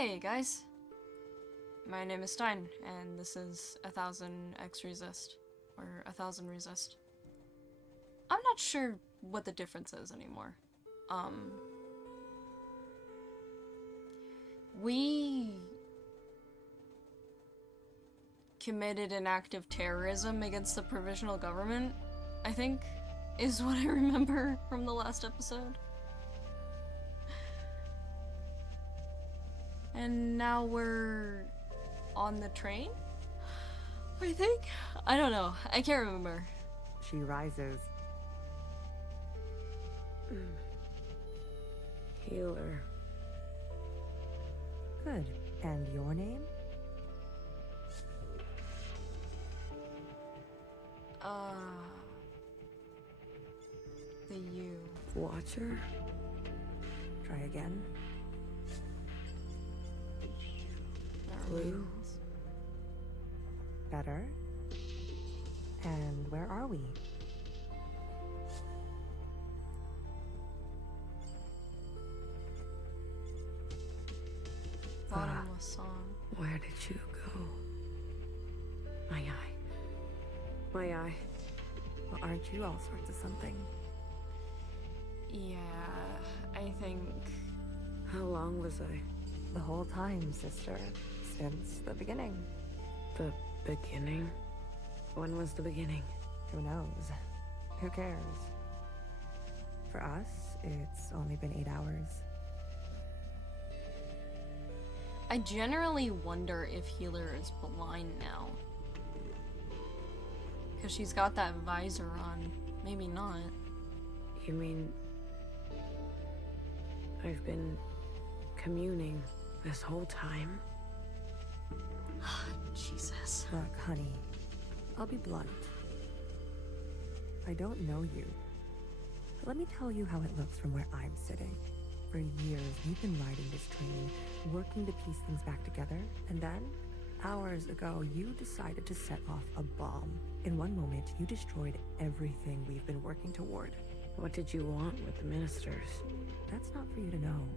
Hey guys, my name is Stein, and this is 1000x resist, or 1000 resist. I'm not sure what the difference is anymore. We committed an act of terrorism against the provisional government, I think, is what I remember from the last episode. And now we're on the train? I think? I don't know. I can't remember. She rises. Healer. Good. And your name? The U. Watcher? Try again. Blue? Better. And where are we? Bottomless song. Where did you go? My eye. My eye. Well, aren't you all sorts of something? Yeah, I think... How long was I? The whole time, sister. Since the beginning. The beginning? When was the beginning? Who knows? Who cares? For us, it's only been 8 hours. I generally wonder if Healer is blind now. Because she's got that visor on. Maybe not. You mean... I've been communing this whole time? Jesus. Look, honey, I'll be blunt. I don't know you. But let me tell you how it looks from where I'm sitting. For years, we've been riding this train, working to piece things back together, and then, hours ago, you decided to set off a bomb. In one moment, you destroyed everything we've been working toward. What did you want with the ministers? That's not for you to know.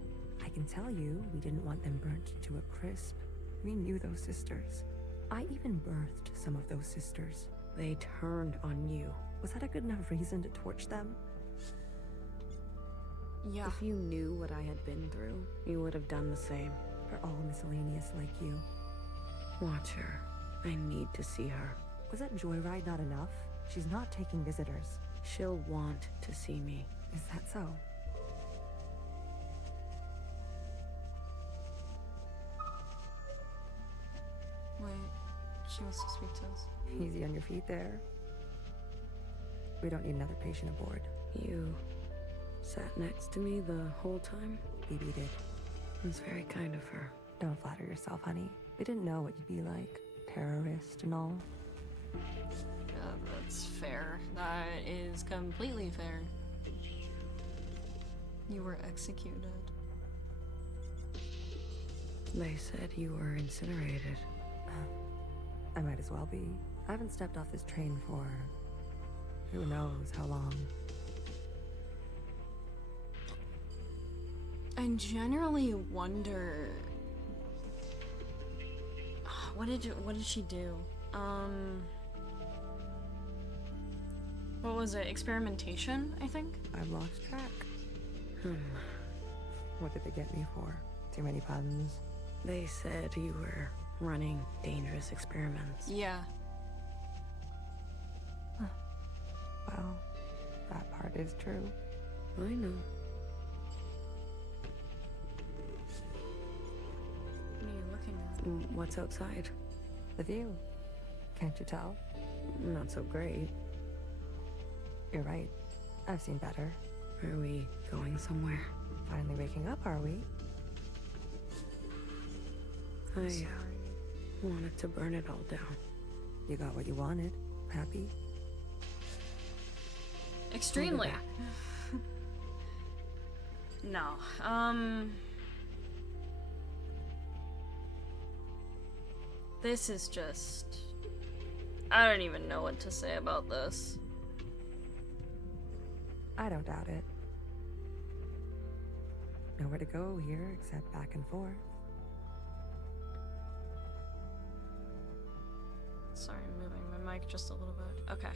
I can tell you, we didn't want them burnt to a crisp. We knew those sisters. I even birthed some of those sisters. They turned on you. Was that a good enough reason to torch them? Yeah. If you knew what I had been through, you would have done the same. They're all miscellaneous like you. Watch her. I need to see her. Was that joyride not enough? She's not taking visitors. She'll want to see me. Is that so? Wait, she wants to speak to us. Easy on your feet there. We don't need another patient aboard. You sat next to me the whole time? BB did. It was very kind of her. Don't flatter yourself, honey. We didn't know what you'd be like. Terrorist and all. That's fair. That is completely fair. You were executed. They said you were incinerated. I might as well be. I haven't stepped off this train for... who knows how long. I generally wonder... What did she do? What was it? Experimentation, I think? I've lost track. What did they get me for? Too many puns? They said you were running dangerous experiments. Yeah. Well, that part is true. I know. What are you looking at? What's outside? The view. Can't you tell? Not so great. You're right. I've seen better. Are we going somewhere? Finally waking up, are we? I Sorry. wanted to burn it all down. You got what you wanted. Happy? Extremely. No. This is just... I don't even know what to say about this. I don't doubt it. Nowhere to go here except back and forth. moving my mic just a little bit. Okay.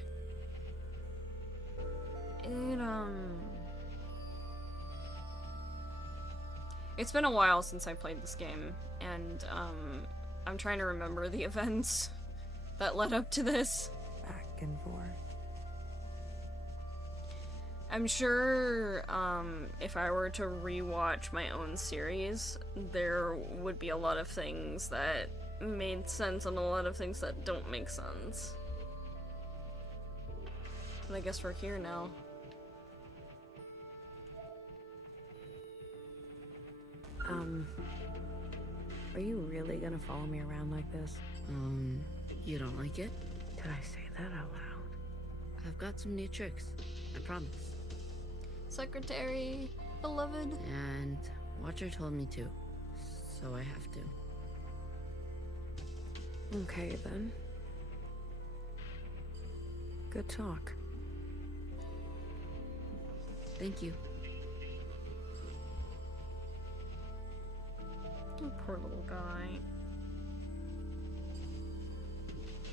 It's been a while since I played this game, and, I'm trying to remember the events that led up to this. Back and forth. I'm sure, if I were to rewatch my own series, there would be a lot of things that made sense and a lot of things that don't make sense. And I guess we're here now. Are you really gonna follow me around like this? You don't like it? Did I say that out loud? I've got some new tricks. I promise. Secretary, beloved. And Watcher told me to, so I have to. Okay, then. Good talk. Thank you. You poor little guy.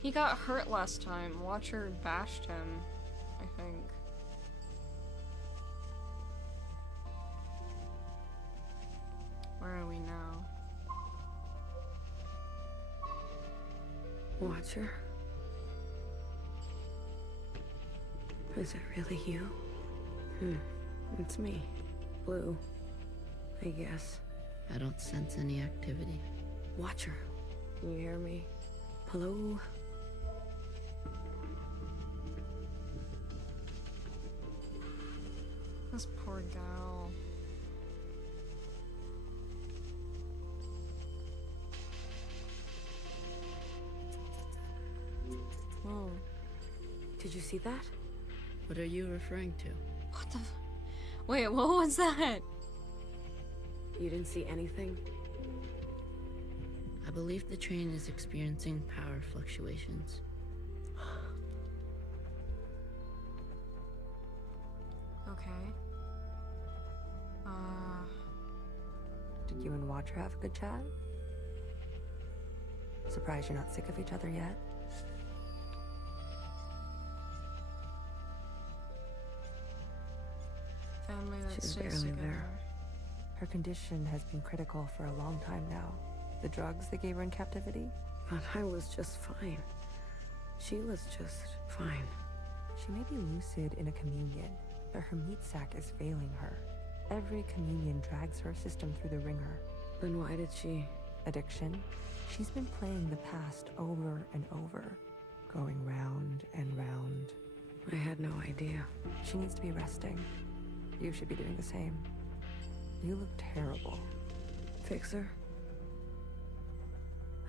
He got hurt last time. Watcher bashed him, I think. Where are we now? Watcher? Is it really you? It's me. Blue. I guess. I don't sense any activity. Watcher. Can you hear me? Hello? This poor gal. Whoa. Did you see that? What are you referring to? What the Wait, what was that? You didn't see anything? I believe the train is experiencing power fluctuations. Okay. Did you and Watcher have a good chat? Surprised you're not sick of each other yet? Family that She's stays barely together. there. Her condition has been critical for a long time now. The drugs they gave her in captivity? But I was just fine. She was just fine. She may be lucid in a communion, but her meat sac is failing her. Every communion drags her system through the ringer. Then why did she... Addiction? She's been playing the past over and over, going round and round. I had no idea. She needs to be resting. You should be doing the same. You look terrible. Fixer?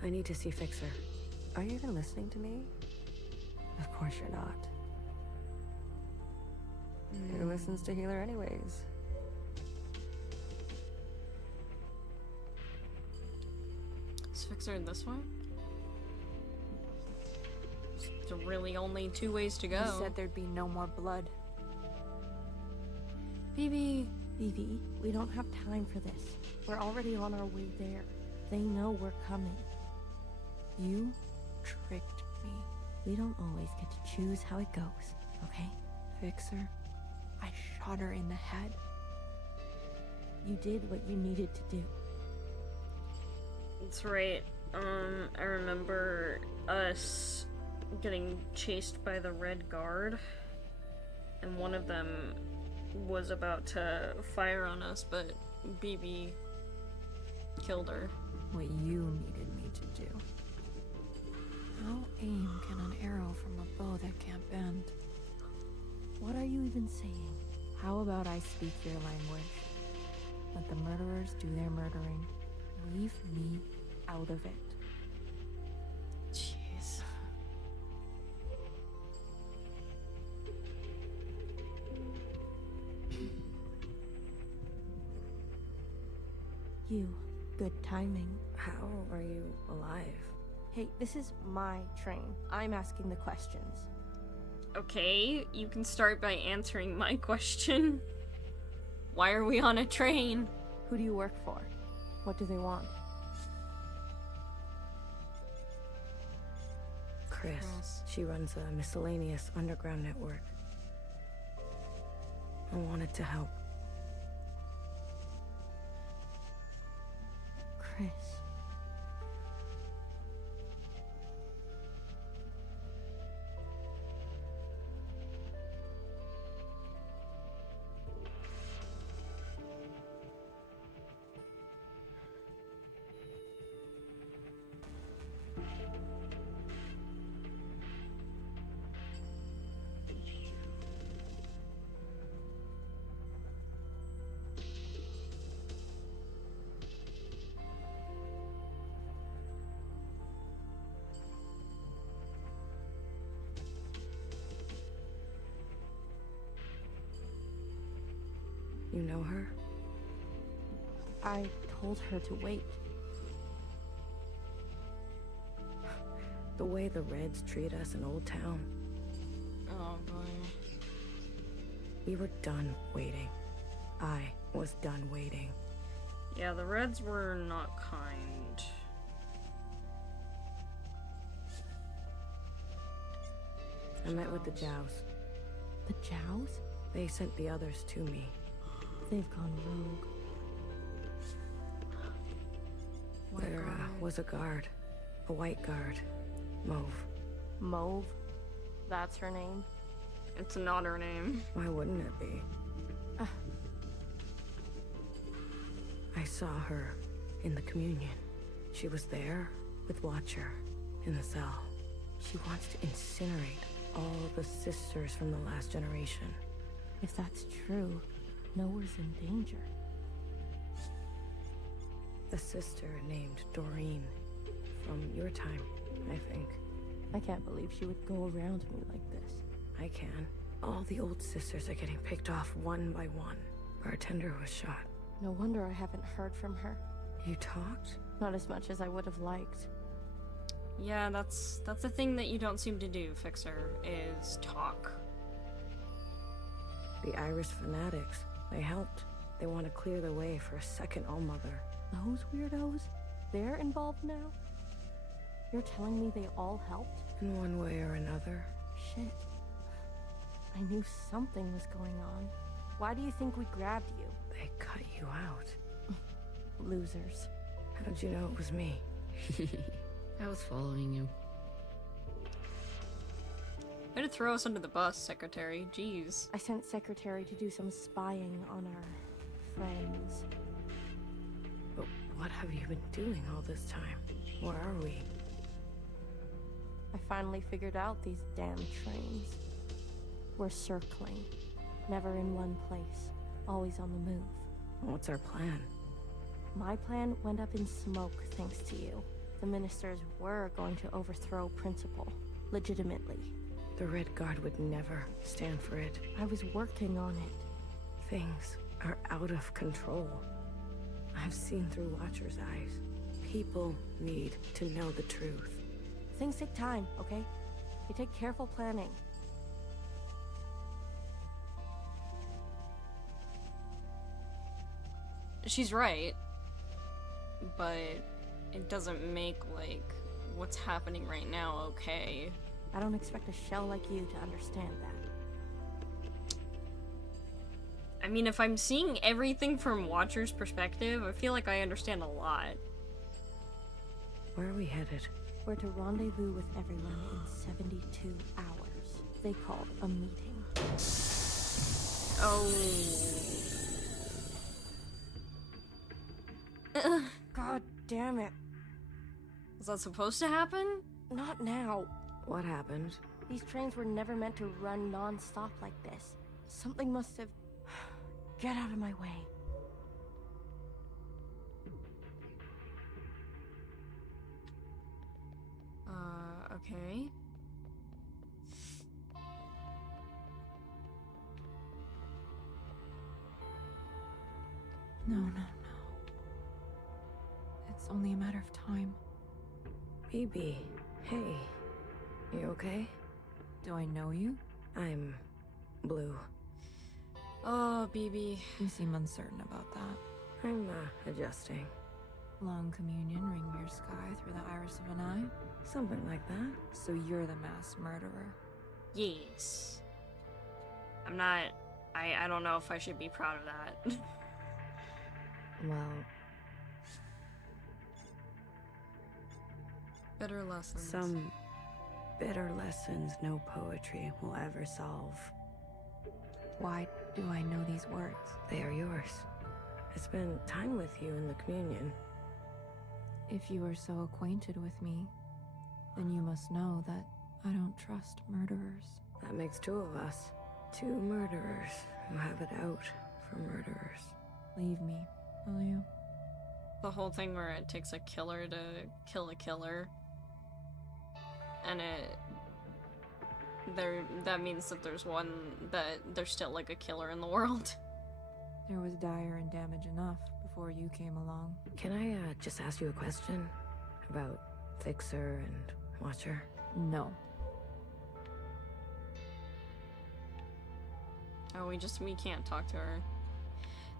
I need to see Fixer. Are you even listening to me? Of course you're not. Who listens to Healer anyways? Is Fixer this way? There's really only 2 ways to go. You said there'd be no more blood. Phoebe. Vivi, we don't have time for this. We're already on our way there. They know we're coming. You tricked me. We don't always get to choose how it goes, okay? Fixer, I shot her in the head. You did what you needed to do. That's right. I remember us getting chased by the Red Guard, and one of them was about to fire on us, but BB killed her. What you needed me to do. How aim can an arrow from a bow that can't bend? What are you even saying? How about I speak your language? Let the murderers do their murdering. Leave me out of it. Jeez. You. Good timing. How are you alive? Hey, this is my train. I'm asking the questions. Okay, you can start by answering my question. Why are we on a train? Who do you work for? What do they want? Chris. Chris. She runs a miscellaneous underground network. I wanted to help. Chris. You know her? I told her to wait. The way the Reds treat us in Old Town. Oh boy. We were done waiting. I was done waiting. Yeah, the Reds were not kind. I met with the Jows. The Jows? They sent the others to me. They've gone rogue. There was a guard. A white guard. Mauve. Mauve? That's her name? It's not her name. Why wouldn't it be? I saw her in the communion. She was there with Watcher in the cell. She wants to incinerate all the sisters from the last generation. If that's true, Noah's in danger. A sister named Doreen. From your time, I think. I can't believe she would go around me like this. I can. All the old sisters are getting picked off one by one. Bartender was shot. No wonder I haven't heard from her. You talked? Not as much as I would have liked. Yeah, that's the thing that you don't seem to do, Fixer, is talk. The Irish fanatics. They helped. They want to clear the way for a second Allmother. Those weirdos? They're involved now? You're telling me they all helped? In one way or another. Shit. I knew something was going on. Why do you think we grabbed you? They cut you out. Losers. How'd you know it was me? I was following you. Way to throw us under the bus, Secretary. Jeez. I sent Secretary to do some spying on our friends. But what have you been doing all this time? Where are we? I finally figured out these damn trains. We're circling. Never in one place. Always on the move. What's our plan? My plan went up in smoke thanks to you. The ministers were going to overthrow Principal. Legitimately. The Red Guard would never stand for it. I was working on it. Things are out of control. I've seen through Watcher's eyes. People need to know the truth. Things take time, okay? They take careful planning. She's right. But it doesn't make, like, what's happening right now okay. I don't expect a shell like you to understand that. I mean, if I'm seeing everything from Watcher's perspective, I feel like I understand a lot. Where are we headed? We're to rendezvous with everyone in 72 hours. They called a meeting. Oh. God damn it. Was that supposed to happen? Not now. What happened? These trains were never meant to run non-stop like this. Something must have... Get out of my way. Okay. No. It's only a matter of time. BB, hey. You okay? Do I know you? I'm Blue. Oh, BB. You seem uncertain about that. I'm, adjusting. Long communion ring your sky through the iris of an eye? Something like that. So you're the mass murderer. Yes. I'm not. I don't know if I should be proud of that. Well, Better lessons. some bitter lessons no poetry will ever solve. Why do I know these words? They are yours. I spent time with you in the communion. If you are so acquainted with me, then you must know that I don't trust murderers. That makes two of us. Two murderers who have it out for murderers. Leave me, will you? The whole thing where it takes a killer to kill a killer. And that means that there's still like a killer in the world. There was dire and damage enough before you came along. Can I just ask you a question about Fixer and Watcher? No. Oh, we can't talk to her.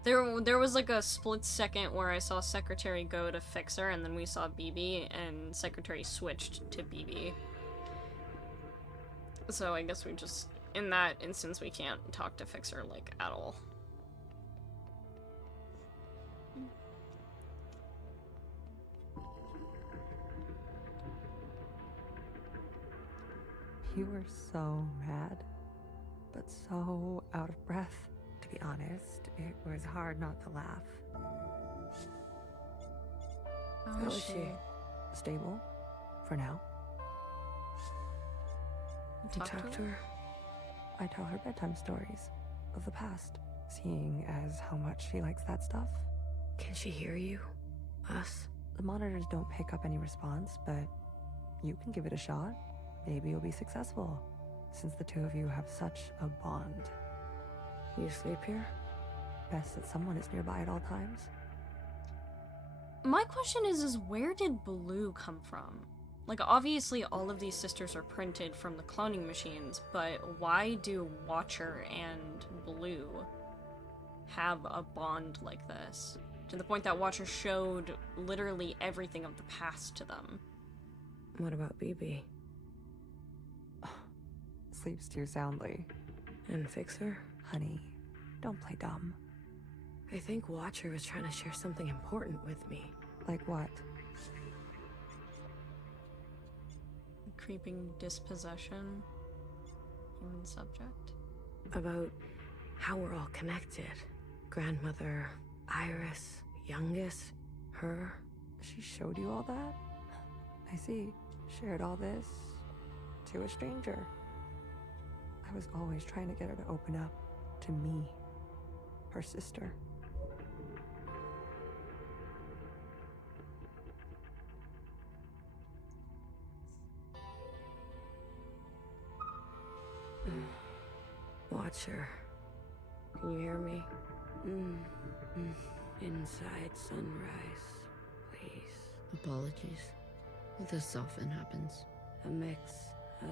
There was like a split second where I saw Secretary go to Fixer, and then we saw BB, and Secretary switched to BB. So I guess in that instance, we can't talk to Fixer, like, at all. You were so mad, but so out of breath. To be honest, it was hard not to laugh. How is she? Stable, for now. You talk to her? I tell her bedtime stories of the past, seeing as how much she likes that stuff. Can she hear you? Us? The monitors don't pick up any response, but you can give it a shot. Maybe you'll be successful, since the two of you have such a bond. You sleep here? Best that someone is nearby at all times. My question is where did Blue come from? Like, obviously all of these sisters are printed from the cloning machines, but why do Watcher and Blue have a bond like this? To the point that Watcher showed literally everything of the past to them. What about BB? Sleeps too soundly. And Fixer? Honey, don't play dumb. I think Watcher was trying to share something important with me. Like what? Creeping dispossession. Human subject. About how we're all connected. Grandmother, Iris, youngest, her. She showed you all that? I see. Shared all this to a stranger. I was always trying to get her to open up to me, her sister. Watcher, can you hear me? Inside sunrise, please. Apologies. This often happens. A mix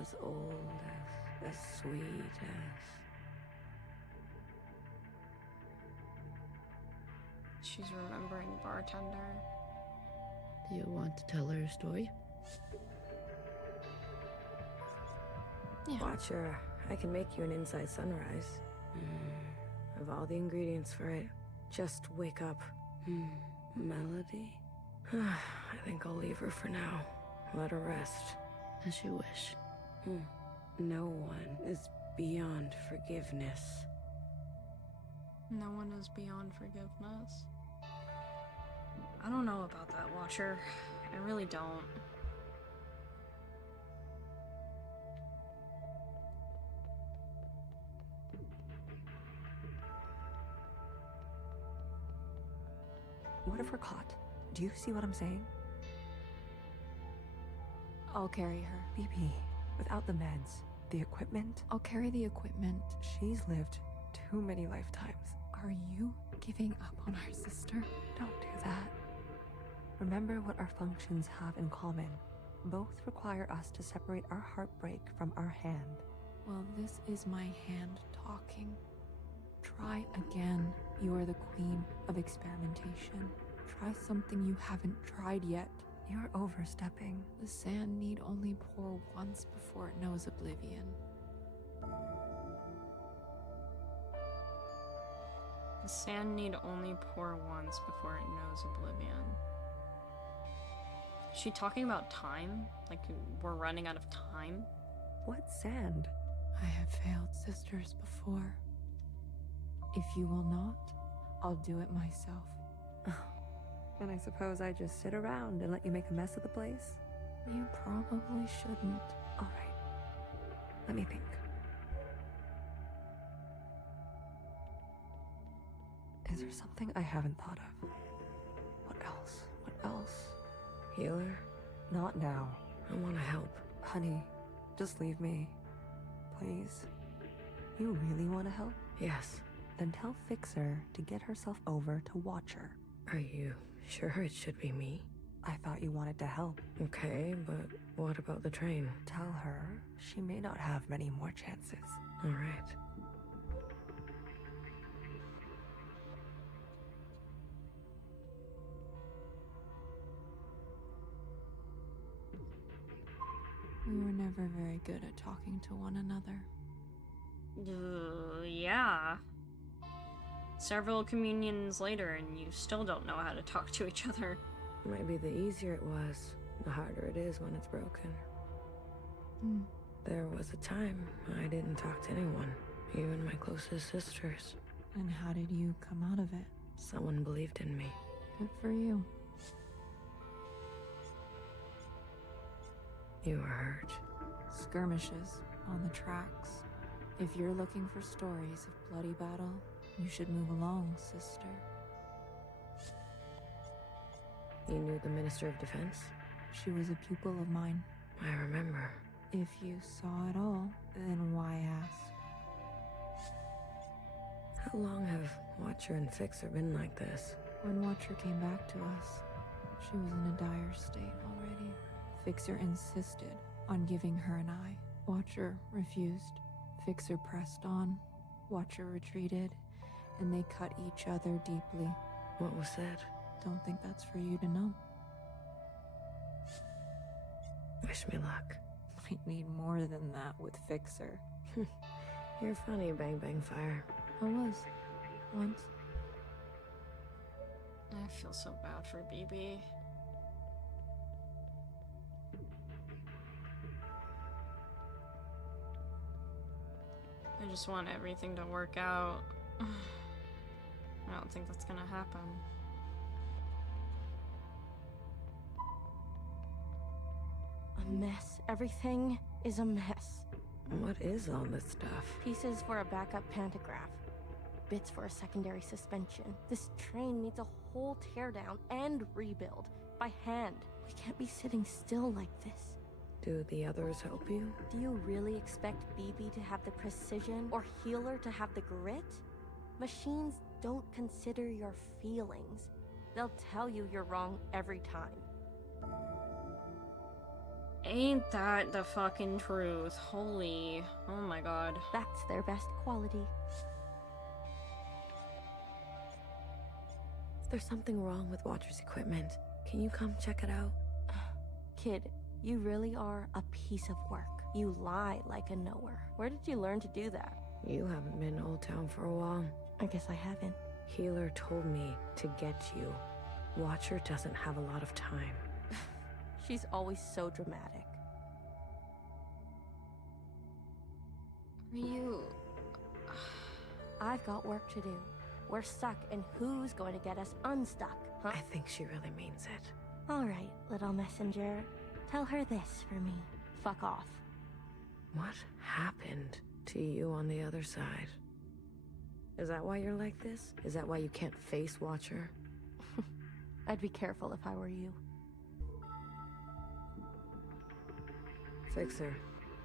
as old as sweet as... She's remembering Bartender. Do you want to tell her a story? Yeah. Watcher, I can make you an inside sunrise. I've all the ingredients for it. Just wake up. Melody? I think I'll leave her for now. Let her rest. As you wish. No one is beyond forgiveness. No one is beyond forgiveness. I don't know about that, Watcher. I really don't. What if we're caught? Do you see what I'm saying? I'll carry her. BB, without the meds, the equipment, I'll carry the equipment. she's lived too many lifetimes. Are you giving up on our sister? Don't do that. Remember what our functions have in common. Both require us to separate our heartbreak from our hand. Well, this is my hand talking. Try again. You are the queen of experimentation. Try something you haven't tried yet. You're overstepping. The sand need only pour once before it knows oblivion. The sand need only pour once before it knows oblivion. Is she talking about time? Like we're running out of time? What sand? I have failed sisters before. If you will not, I'll do it myself. And I suppose I just sit around and let you make a mess of the place? You probably shouldn't. All right. Let me think. Is there something I haven't thought of? What else? What else? Healer? Not now. I want to help. Honey, just leave me. Please. You really want to help? Yes. Then tell Fixer to get herself over to Watcher. Are you sure it should be me? I thought you wanted to help. Okay, but what about the train? Tell her she may not have many more chances. All right. We were never very good at talking to one another. Yeah. Several communions later, and you still don't know how to talk to each other. Maybe the easier it was, the harder it is when it's broken. Hmm. There was a time I didn't talk to anyone, even my closest sisters. And how did you come out of it? Someone believed in me. Good for you. You were hurt. Skirmishes on the tracks. If you're looking for stories of bloody battle, you should move along, sister. You knew the Minister of Defense? She was a pupil of mine. I remember. If you saw it all, then why ask? How long have Watcher and Fixer been like this? When Watcher came back to us, she was in a dire state already. Fixer insisted on giving her an eye. Watcher refused. Fixer pressed on. Watcher retreated, and they cut each other deeply. What was said? Don't think that's for you to know. Wish me luck. Might need more than that with Fixer. You're funny, Bang Bang Fire. I was. Once. I feel so bad for BB. I just want everything to work out. I don't think that's gonna happen. A mess. Everything is a mess. What is all this stuff? Pieces for a backup pantograph. Bits for a secondary suspension. This train needs a whole teardown and rebuild. By hand. We can't be sitting still like this. Do the others help you? Do you really expect BB to have the precision or Healer to have the grit? Machines don't consider your feelings. They'll tell you you're wrong every time. Ain't that the fucking truth? Holy. Oh my god. That's their best quality. There's something wrong with Watcher's equipment. Can you come check it out? Kid, you really are a piece of work. You lie like a knower. Where did you learn to do that? You haven't been to Old Town for a while. I guess I haven't. Healer told me to get you. Watcher doesn't have a lot of time. She's always so dramatic. You... I've got work to do. We're stuck, and who's going to get us unstuck, huh? I think she really means it. All right, little messenger. Tell her this for me. Fuck off. What happened to you on the other side? Is that why you're like this? Is that why you can't face Watcher? I'd be careful if I were you. Fixer.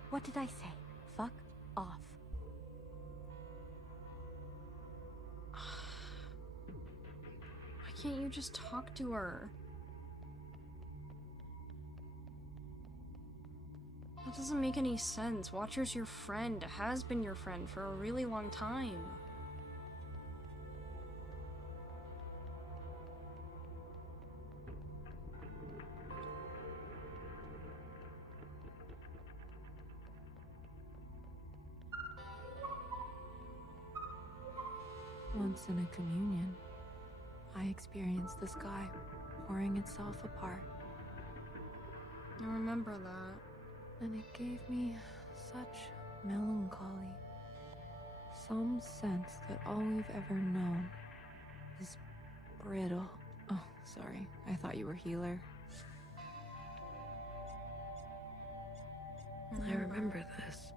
What did I say? Fuck off. Why can't you just talk to her? That doesn't make any sense. Watcher's your friend, has been your friend for a really long time. Once in a communion, I experienced the sky pouring itself apart, I remember that. and it gave me such melancholy. Some sense that all we've ever known is brittle. Oh, sorry. I thought you were healer. I remember this.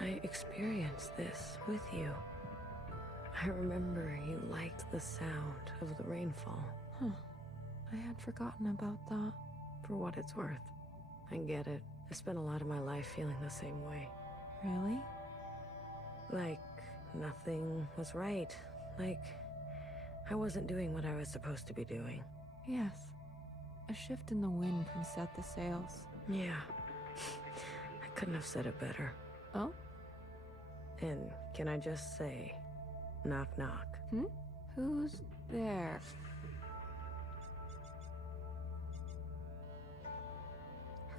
I experienced this with you. I remember you liked the sound of the rainfall. Huh. I had forgotten about that. For what it's worth. I get it. I spent a lot of my life feeling the same way. Really? Like, nothing was right. Like, I wasn't doing what I was supposed to be doing. Yes. A shift in the wind can set the sails. Yeah. I couldn't have said it better. Oh? And can I just say, knock knock. Who's there?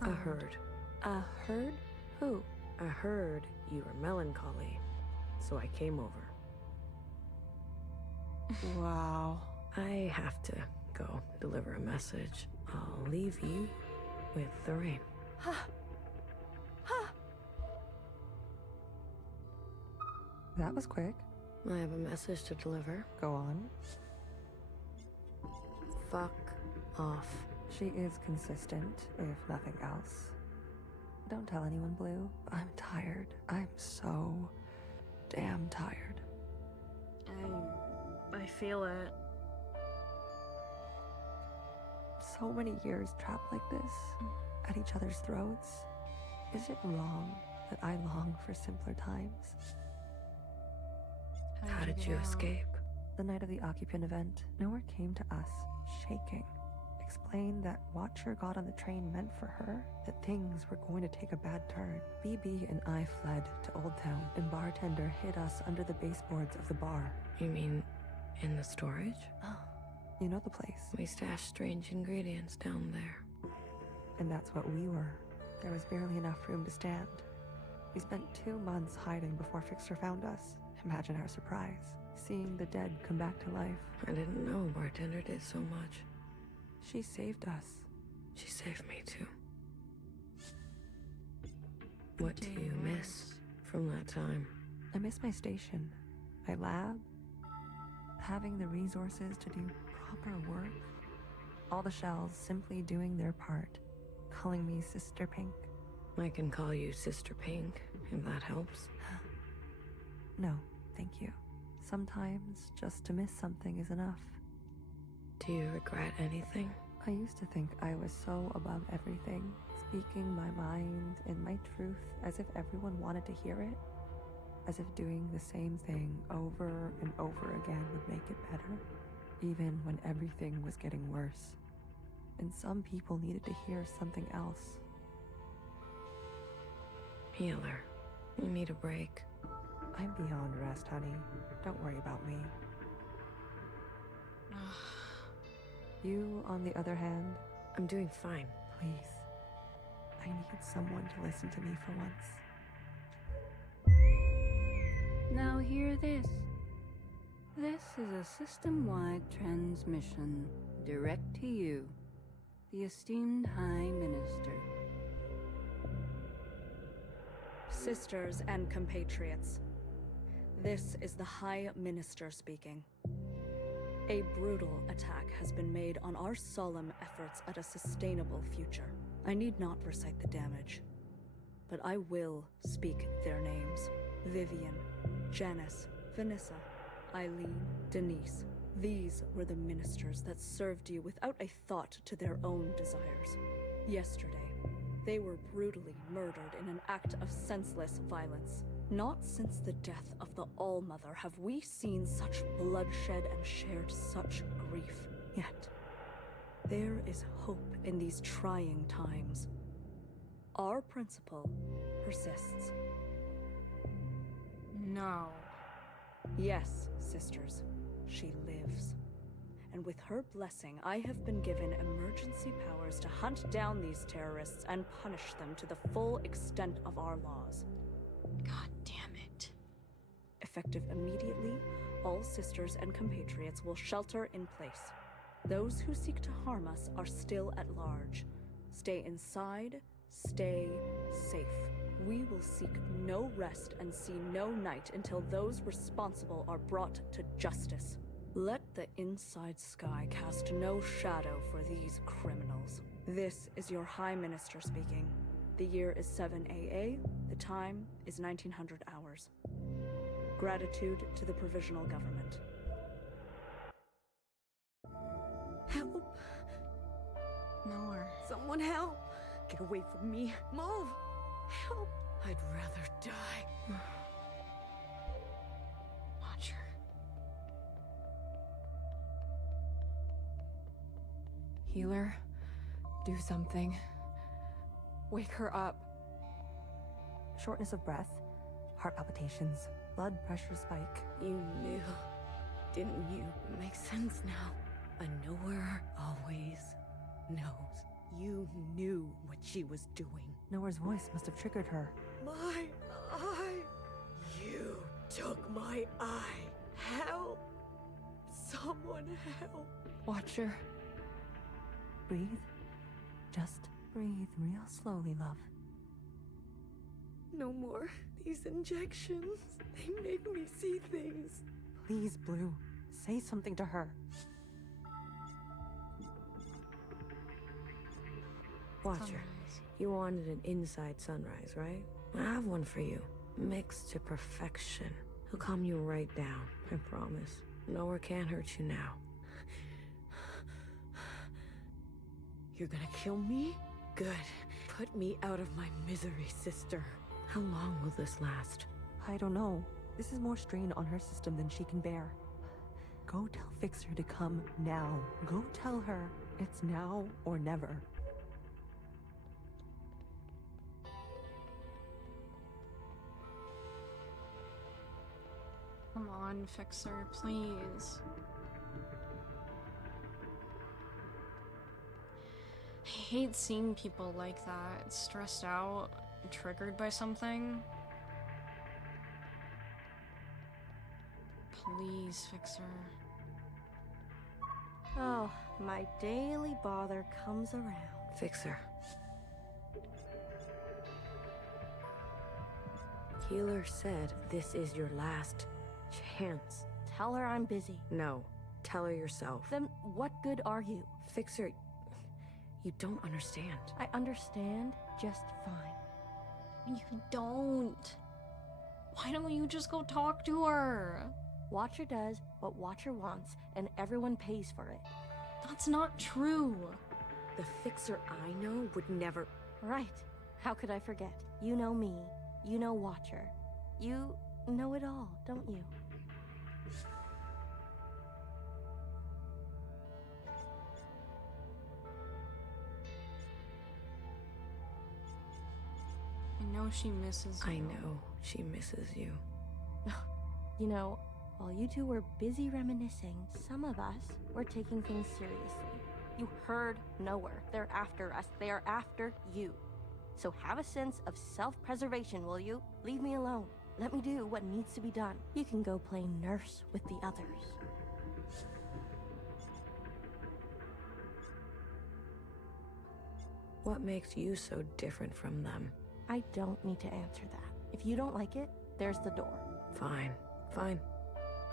A herd. A herd? Who? I heard you were melancholy, so I came over. Wow. I have to go deliver a message. I'll leave you with the rain. That was quick. I have a message to deliver. Go on. Fuck off. She is consistent, if nothing else. Don't tell anyone, Blue. I'm tired. I'm so damn tired. I feel it. So many years trapped like this, at each other's throats. Is it wrong that I long for simpler times? How did you escape? The night of the occupant event, Nowhere came to us, shaking. Explained that what your God on the train meant for her, that things were going to take a bad turn. BB and I fled to Old Town, and Bartender hid us under the baseboards of the bar. You mean in the storage? You know the place. We stashed strange ingredients down there. And that's what we were. There was barely enough room to stand. We spent 2 months hiding before Fixer found us. Imagine our surprise, seeing the dead come back to life. I didn't know Bartender did so much. She saved us. She saved me too. What do you miss from that time? I miss my station, my lab, having the resources to do proper work. All the shells simply doing their part, calling me Sister Pink. I can call you Sister Pink, if that helps. No, thank you. Sometimes just to miss something is enough. Do you regret anything? I used to think I was so above everything, speaking my mind and my truth as if everyone wanted to hear it, as if doing the same thing over and over again would make it better, even when everything was getting worse. And some people needed to hear something else. Healer, you need a break. I'm beyond rest, honey. Don't worry about me. You, on the other hand, I'm doing fine. please. I need someone to listen to me for once. Now hear this. This is a system-wide transmission direct to you, the esteemed High Minister. Sisters and compatriots, this is the High Minister speaking. A brutal attack has been made on our solemn efforts at a sustainable future. I need not recite the damage, but I will speak their names. Vivian, Janice, Vanessa, Eileen, Denise. These were the ministers that served you without a thought to their own desires. Yesterday, they were brutally murdered in an act of senseless violence. Not since the death of the All-Mother have we seen such bloodshed and shared such grief. Yet, there is hope in these trying times. Our principle persists. No. Yes, sisters, she lives. And with her blessing, I have been given emergency powers to hunt down these terrorists and punish them to the full extent of our laws. God damn it. Effective immediately, all sisters and compatriots will shelter in place. Those who seek to harm us are still at large. Stay inside, stay safe. We will seek no rest and see no night until those responsible are brought to justice. Let the inside sky cast no shadow for these criminals. This is your High Minister speaking. The year is 7 AA, the time is 1900 hours. Gratitude to the Provisional Government. Help! Nowhere. Someone help! Get away from me! Move! Help! I'd rather die. Watcher. Healer, do something. Wake her up. Shortness of breath, heart palpitations, blood pressure spike. You knew, didn't you? It makes sense now. A knower always knows. You knew what she was doing. Noah's voice must have triggered her. My eye! You took my eye! Help! Someone help! Watcher. Breathe. Just breathe real slowly, love. No more. These injections. They make me see things. Please, Blue. Say something to her. Watcher, you wanted an inside sunrise, right? I have one for you. Mixed to perfection. He'll calm you right down, I promise. Nowhere can hurt you now. You're gonna kill me? Good. Put me out of my misery, sister. How long will this last? I don't know. This is more strain on her system than she can bear. Go tell Fixer to come now. Go tell her it's now or never. Come on, Fixer, please. I hate seeing people like that, stressed out, triggered by something. Please, Fixer. Oh, my daily bother comes around. Fixer. Healer said this is your last chance. Tell her I'm busy. No, tell her yourself. Then what good are you? Fixer, you don't understand. I understand just fine. You don't. Why don't you just go talk to her? Watcher does what Watcher wants, and everyone pays for it. That's not true. The Fixer I know would never... Right. How could I forget? You know me. You know Watcher. You know it all, don't you? I know she misses you. I know she misses you. You know, while you two were busy reminiscing, some of us were taking things seriously. You heard nowhere. They're after us. They are after you. So have a sense of self-preservation, will you? Leave me alone. Let me do what needs to be done. You can go play nurse with the others. What makes you so different from them? I don't need to answer that. If you don't like it, there's the door. Fine, fine.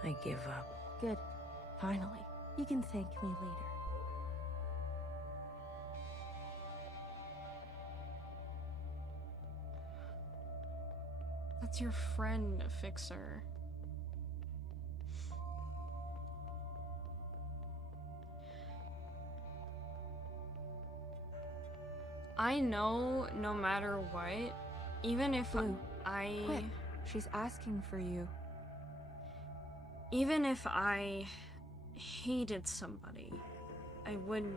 I give up. Good. Finally. You can thank me later. That's your friend, Fixer. I know no matter what, even if Blue, I... Quick, she's asking for you. Even if I hated somebody, I would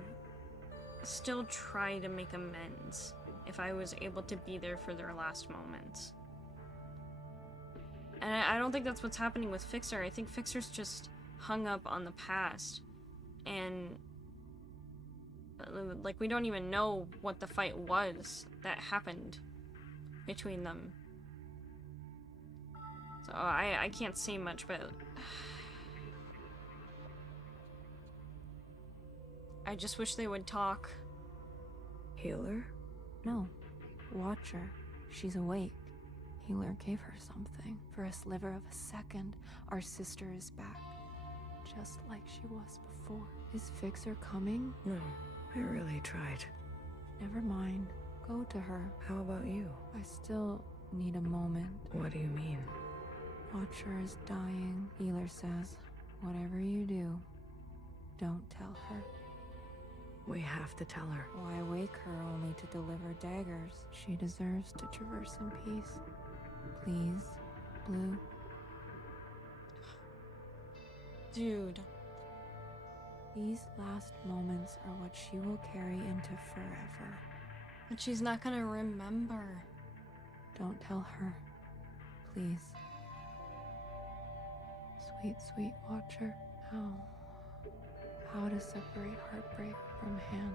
still try to make amends if I was able to be there for their last moments. And I don't think that's what's happening with Fixer. I think Fixer's just hung up on the past. And, like, we don't even know what the fight was that happened between them. So I can't say much, but I just wish they would talk. Healer? No. Watcher. She's awake. Healer gave her something. For a sliver of a second, our sister is back. Just like she was before. Is Fixer coming? No, I really tried. Never mind. Go to her. How about you? I still need a moment. What do you mean? Watcher is dying. Healer says, whatever you do, don't tell her. We have to tell her. Why wake her only to deliver daggers? She deserves to traverse in peace. Please, Blue. Dude. These last moments are what she will carry into forever. But she's not gonna remember. Don't tell her. Please. Sweet, sweet Watcher. How to separate heartbreak from hand.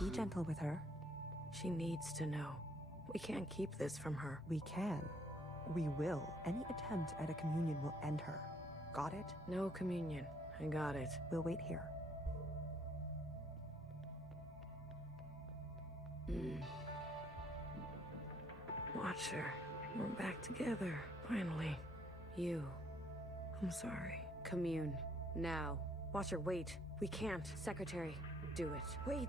Be gentle with her. She needs to know. We can't keep this from her. We can. We will. Any attempt at a communion will end her. Got it? No communion. I got it. We'll wait here. Watcher, we're back together. Finally. You. I'm sorry. Commune. Now. Watcher, wait. We can't. Secretary, do it. Wait.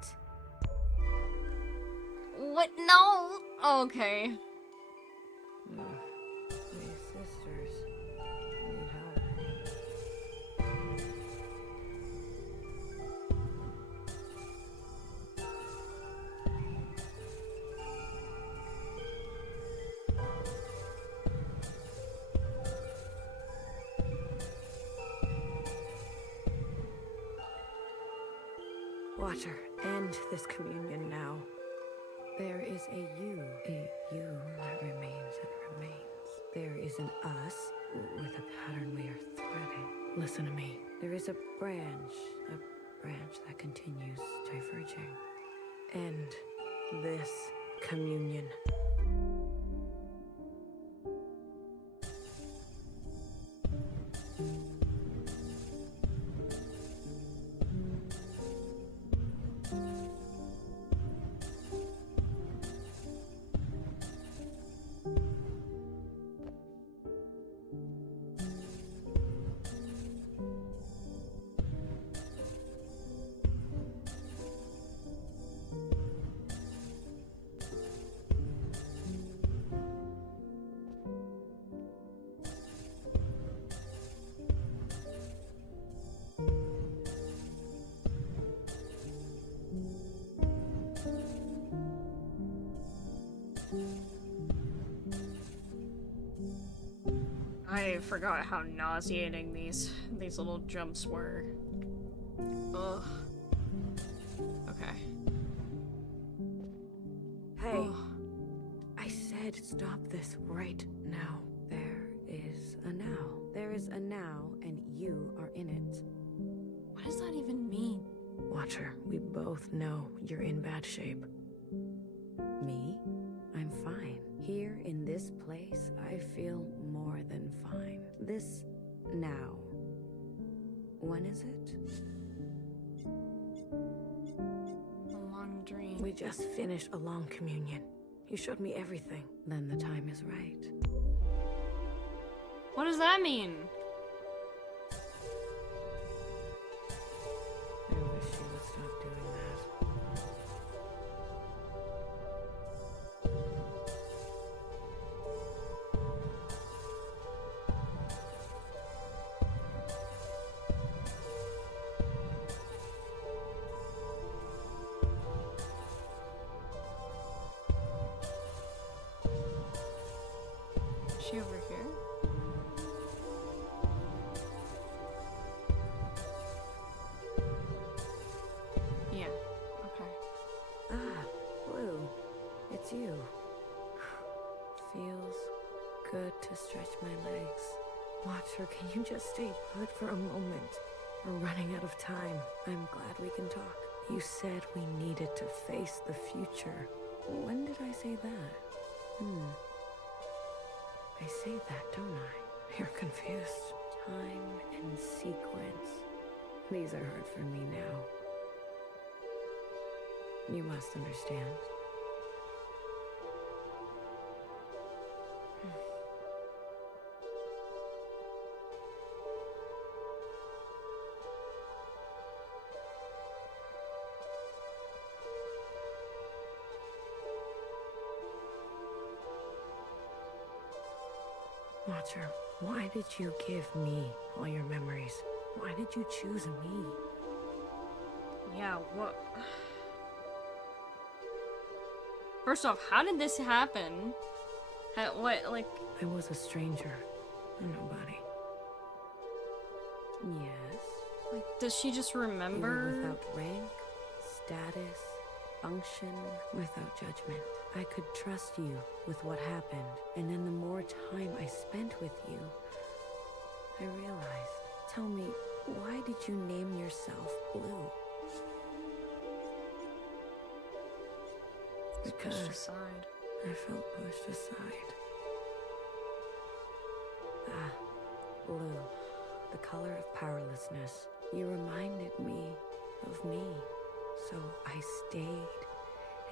What? No! Okay. These sisters need help. Watcher, end this communion now. There is a you that remains and remains. There is an us with a pattern we are threading. Listen to me. There is a branch that continues diverging. End this communion. I forgot how nauseating these little jumps were. Ugh. Okay. Hey, Ugh. I said stop this right now. There is a now. There is a now, and you are in it. What does that even mean? Watcher, we both know you're in bad shape. Me? I'm fine. Here in this place, I feel more than fine. This now. When is it? A long dream. We just finished a long communion. You showed me everything. Then the time is right. What does that mean? I wish you would stop doing that. Is she over here? Yeah. Okay. Ah, Blue. It's you. Feels good to stretch my legs. Watcher, can you just stay put for a moment? We're running out of time. I'm glad we can talk. You said we needed to face the future. When did I say that? I say that, don't I? You're confused. Time and sequence. These are hard for me now. You must understand. Watcher, why did you give me all your memories? Why did you choose me? Yeah, what? First off, how did this happen? What, like... I was a stranger, a nobody. Yes. Like, does she just You remember? were without rank, status, function, without judgment. I could trust you with what happened, and then the more time I spent with you, I realized. Tell me, why did you name yourself Blue? Pushed Because aside. I felt pushed aside. Ah, blue. The color of powerlessness. You reminded me of me. So I stayed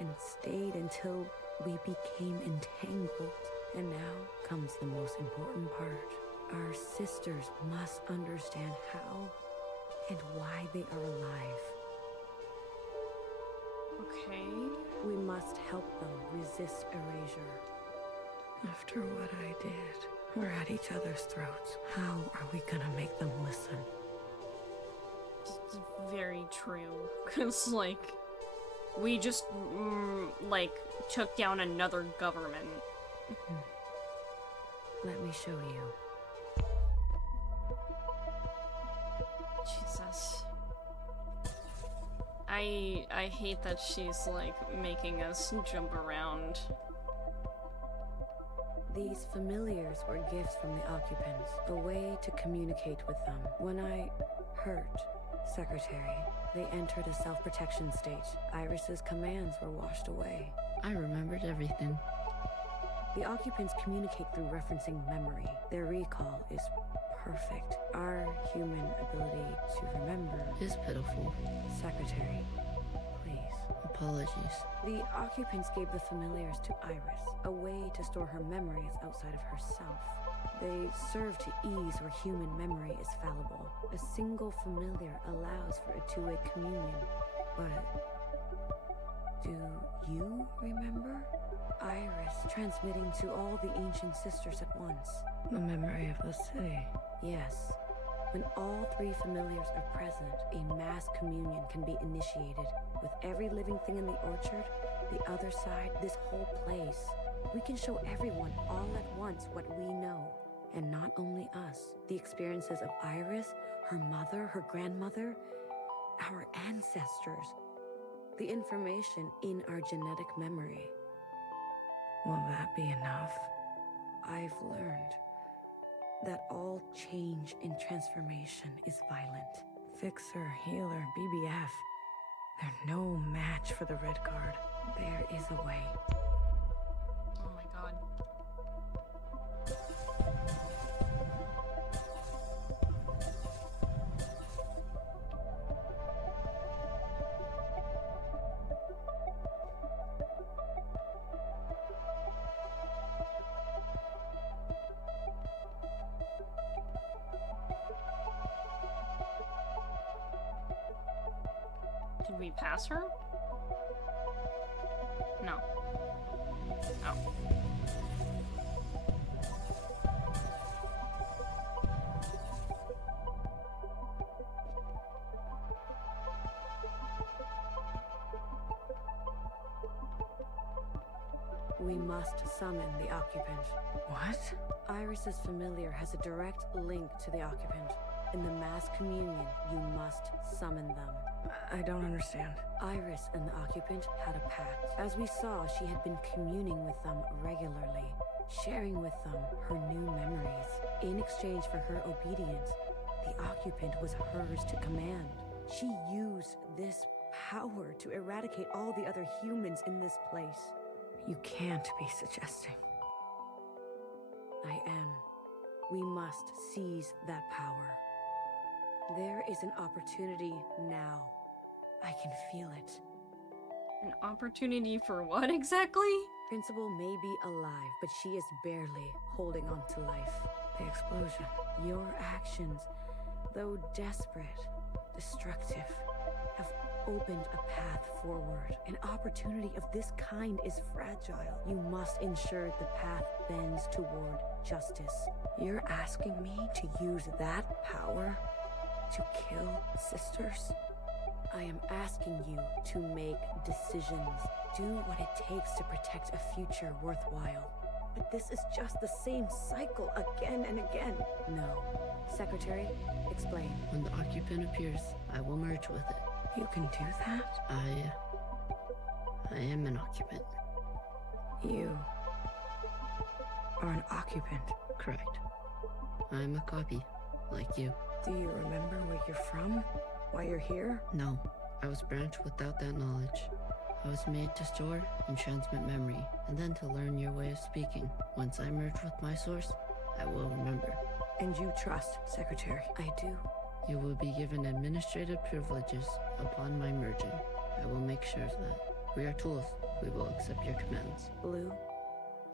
and stayed until we became entangled. And now comes the most important part. Our sisters must understand how and why they are alive. Okay. We must help them resist erasure. After what I did, we're at each other's throats. How are we gonna make them listen? It's very true. Cause, like, we just, like, took down another government. Let me show you. Jesus. I hate that she's, like, making us jump around. These familiars were gifts from the occupants, a way to communicate with them. When I hurt Secretary, they entered a self-protection state. Iris's commands were washed away. I remembered everything. The occupants communicate through referencing memory. Their recall is perfect. Our human ability to remember Is pitiful. Secretary, please. Apologies. The occupants gave the familiars to Iris, a way to store her memories outside of herself. They serve to ease where human memory is fallible. A single familiar allows for a two-way communion. But do you remember? Iris transmitting to all the ancient sisters at once. The memory of the city. Yes. When all three familiars are present, a mass communion can be initiated. With every living thing in the orchard, the other side, this whole place. We can show everyone all at once what we know. And not only us, the experiences of Iris, her mother, her grandmother, our ancestors. The information in our genetic memory. Will that be enough? I've learned that all change and transformation is violent. Fixer, healer, BBF. They're no match for the Red Guard. There is a way. Oh my god. Did we pass her? No. Oh. We must summon the occupant. What? Iris's familiar has a direct link to the occupant. In the mass communion, you must summon them. I don't understand. Iris and the occupant had a pact. As we saw, she had been communing with them regularly, sharing with them her new memories. In exchange for her obedience, the occupant was hers to command. She used this power to eradicate all the other humans in this place. You can't be suggesting. I am. We must seize that power. There is an opportunity now. I can feel it. An opportunity for what exactly? Principal may be alive, but she is barely holding on to life. The explosion. Your actions, though desperate, destructive, have opened a path forward. An opportunity of this kind is fragile. You must ensure the path bends toward justice. You're asking me to use that power to kill sisters? I am asking you to make decisions. Do what it takes to protect a future worthwhile. But this is just the same cycle again and again. No. Secretary, explain. When the occupant appears, I will merge with it. You can do that? I am an occupant. You are an occupant. Correct. I'm a copy, like you. Do you remember where you're from? Why you're here? No, I was branched without that knowledge. I was made to store and transmit memory, and then to learn your way of speaking. Once I merge with my source, I will remember. And you trust, Secretary? I do. You will be given administrative privileges upon my merging. I will make sure of that. We are tools. We will accept your commands. Blue,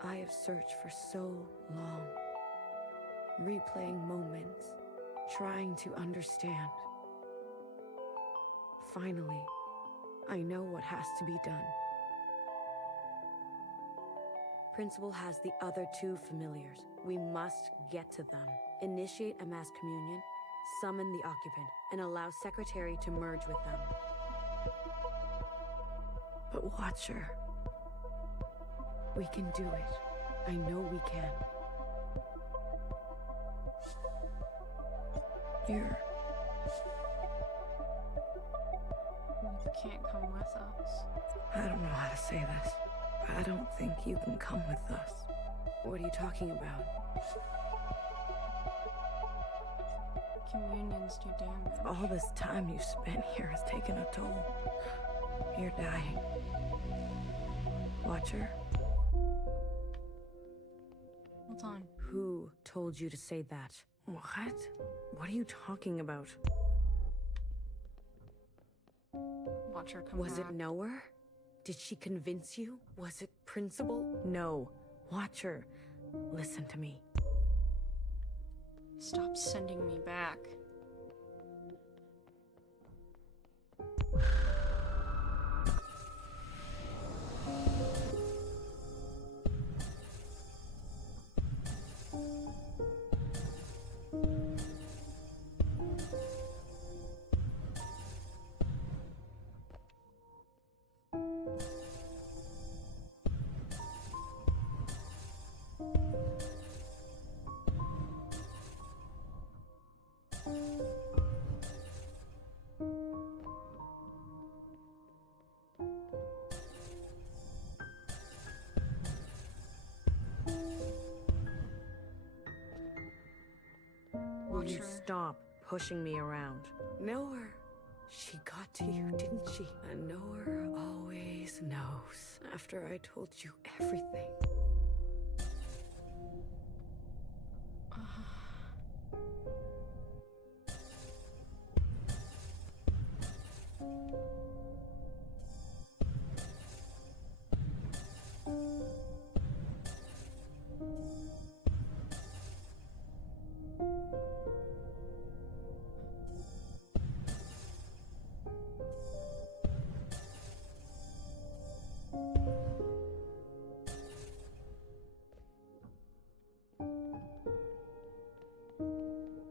I have searched for so long. Replaying moments, trying to understand. Finally, I know what has to be done. Principal has the other two familiars. We must get to them. Initiate a mass communion, summon the occupant, and allow Secretary to merge with them. But Watcher, we can do it. I know we can. You're... You can't come with us. I don't know how to say this, but I don't think you can come with us. What are you talking about? Communions do damage. All this time you spent here has taken a toll. You're dying. Watcher? Hold on. Who told you to say that? What? What are you talking about? Watcher, come Was back. it Noah? Did she convince you? Was it Principal? No. Watcher, listen to me. Stop sending me back. Will you stop pushing me around? Noah, she got to you, didn't she? And Noah always knows. After I told you everything.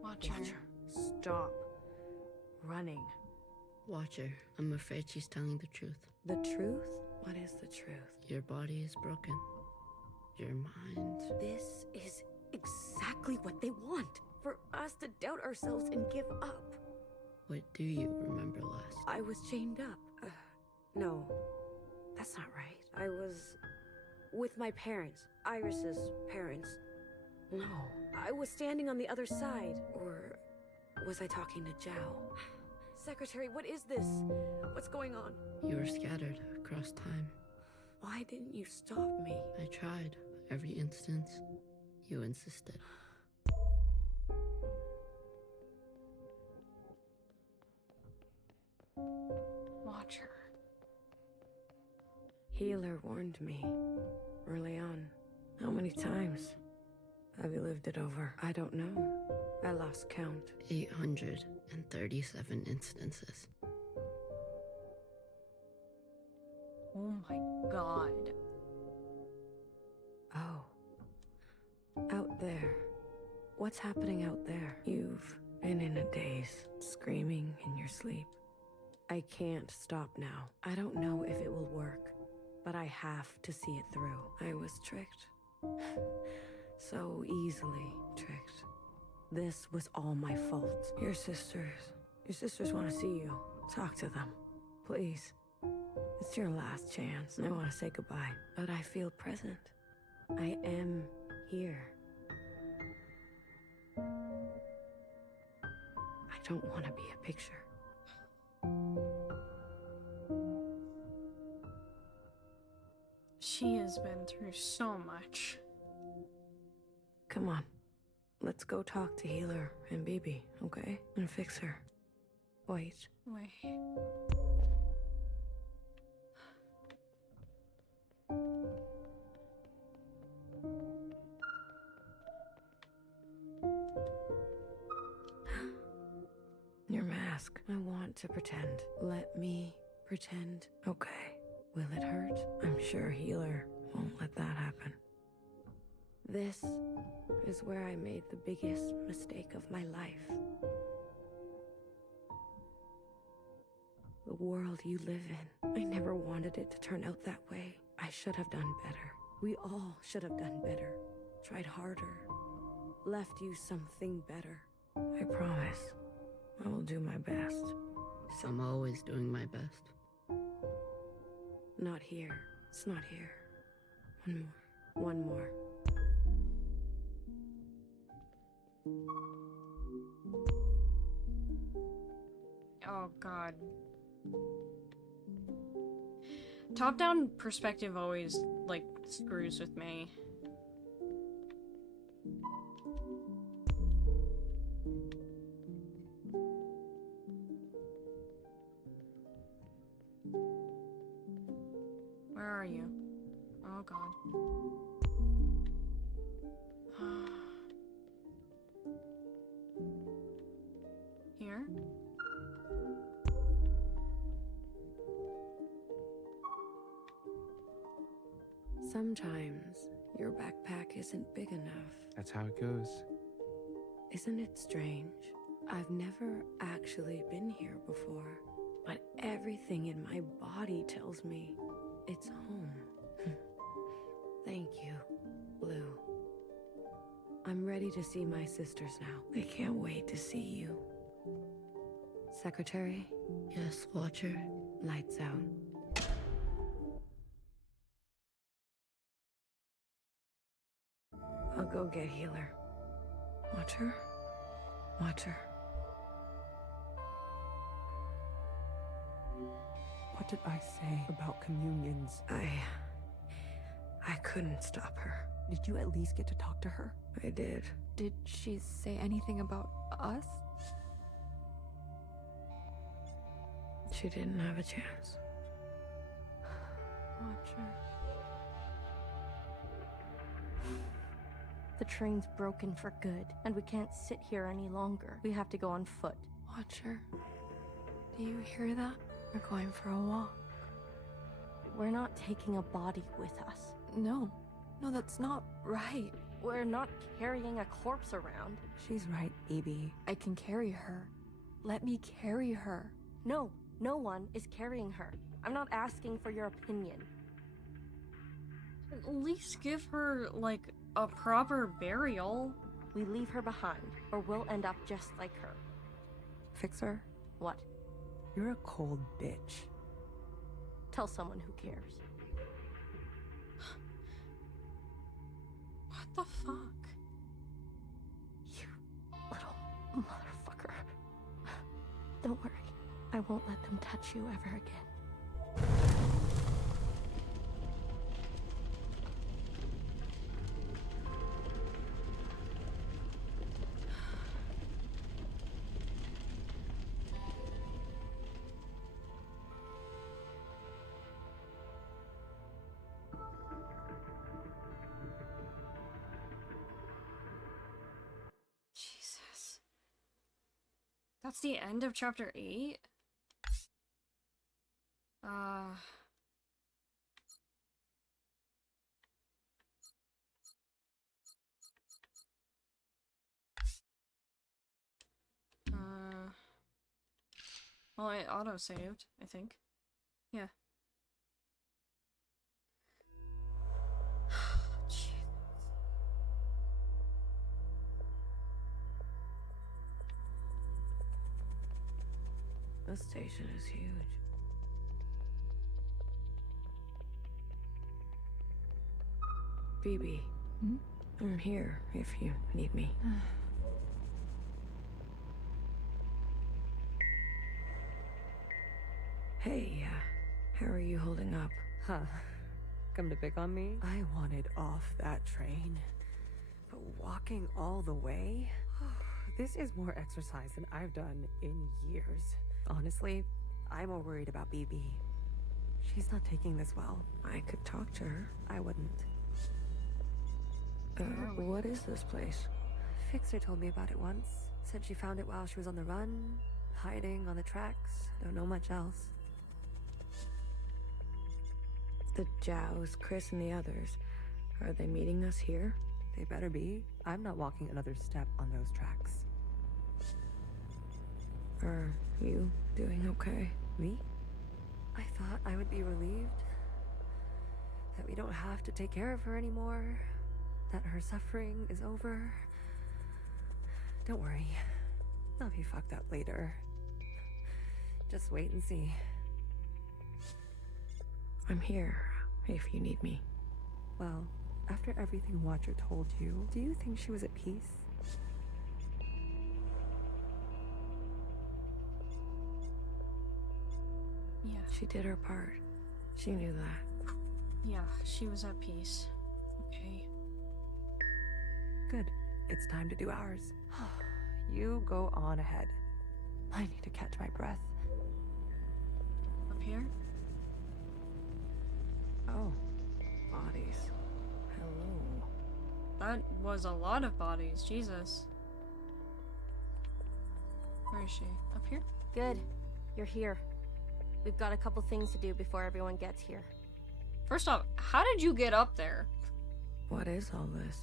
Watcher. Stop running. Watcher, I'm afraid she's telling the truth. The truth? What is the truth? Your body is broken. Your mind... This is exactly what they want. For us to doubt ourselves and give up. What do you remember last? I was chained up. No, that's not right. I was with my parents. Iris's parents. No, I was standing on the other side. Or was I talking to Zhao? Secretary, what is this? What's going on? You were scattered across time. Why didn't you stop me? I tried, but every instance, you insisted. Healer warned me early on. How many times have you lived it over? I don't know. I lost count. 837 instances. Oh my god. Oh. Out there. What's happening out there? You've been in a daze, screaming in your sleep. I can't stop now. I don't know if it will work, but I have to see it through. I was tricked. So easily tricked. This was all my fault. Your sisters want to see you. Talk to them. Please. It's your last chance. I want to say goodbye, but I feel present. I am here. I don't want to be a picture. She has been through so much. Come on. Let's go talk to Healer and Bibi, okay? And fix her. Wait. Wait. Your mask. I want to pretend. Let me pretend. Okay. Will it hurt? I'm sure Healer won't let that happen. This is where I made the biggest mistake of my life. The world you live in. I never wanted it to turn out that way. I should have done better. We all should have done better. Tried harder. Left you something better. I promise. I will do my best. I'm always doing my best. Not here. It's not here. One more. One more. Oh god. Top-down perspective always, like, screws with me. Where are you? Oh god. Here? Sometimes your backpack isn't big enough. That's how it goes. Isn't it strange? I've never actually been here before, but everything in my body tells me it's home. Thank you, Blue. I'm ready to see my sisters now. They can't wait to see you. Secretary? Yes, Watcher? Lights out. I'll go get Healer. Watcher? Watcher. What did I say about communions? I couldn't stop her. Did you at least get to talk to her? I did. Did she say anything about us? She didn't have a chance. Watcher. The train's broken for good, and we can't sit here any longer. We have to go on foot. Watcher. Do you hear that? We're going for a walk. We're not taking a body with us. No. No, that's not right. We're not carrying a corpse around. She's right, Bibi. I can carry her. Let me carry her. No, no one is carrying her. I'm not asking for your opinion. At least give her, like, a proper burial. We leave her behind, or we'll end up just like her. Fixer, What? you're a cold bitch. Tell someone who cares. What the fuck? You little motherfucker. Don't worry. I won't let them touch you ever again. That's the end of chapter 8? Well, it auto-saved, I think. Yeah. This station is huge. Phoebe. Hmm? I'm here if you need me. Hey, how are you holding up? Huh. Come to pick on me? I wanted off that train. But walking all the way? This is more exercise than I've done in years. Honestly, I'm more worried about BB. She's not taking this well. I could talk to her. I wouldn't. What is this place? Fixer told me about it once. Said she found it while she was on the run, hiding on the tracks. Don't know much else. The Jows, Chris, and the others. Are they meeting us here? They better be. I'm not walking another step on those tracks. Are you doing okay? Me? I thought I would be relieved that we don't have to take care of her anymore, that her suffering is over. Don't worry. I'll be fucked up later. Just wait and see. I'm here if you need me. Well, after everything Watcher told you, do you think she was at peace? Yeah. She did her part. She knew that. Yeah, she was at peace. Okay. Good. It's time to do ours. You go on ahead. I need to catch my breath. Up here? Oh, bodies. Hello. That was a lot of bodies, Jesus. Where is she? Up here? Good. You're here. We've got a couple things to do before everyone gets here. First off, how did you get up there? What is all this?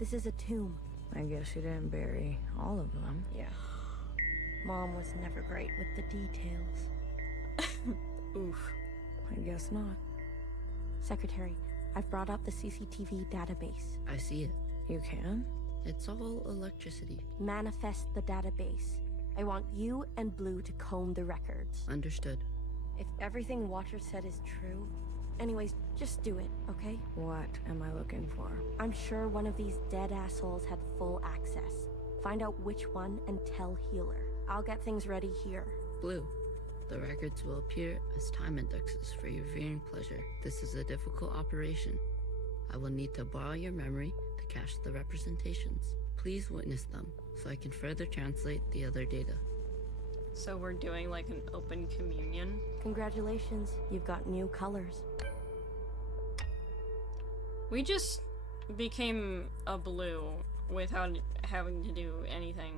This is a tomb. I guess you didn't bury all of them. Yeah. Mom was never great with the details. Oof. I guess not. Secretary, I've brought up the CCTV database. I see it. You can? It's all electricity. Manifest the database. I want you and Blue to comb the records. Understood. If everything Watcher said is true... Anyways, just do it, okay? What am I looking for? I'm sure one of these dead assholes had full access. Find out which one and tell Healer. I'll get things ready here. Blue, the records will appear as time indexes for your viewing pleasure. This is a difficult operation. I will need to borrow your memory to cache the representations. Please witness them, so I can further translate the other data. So we're doing like an open communion? Congratulations, you've got new colors. We just became a blue without having to do anything.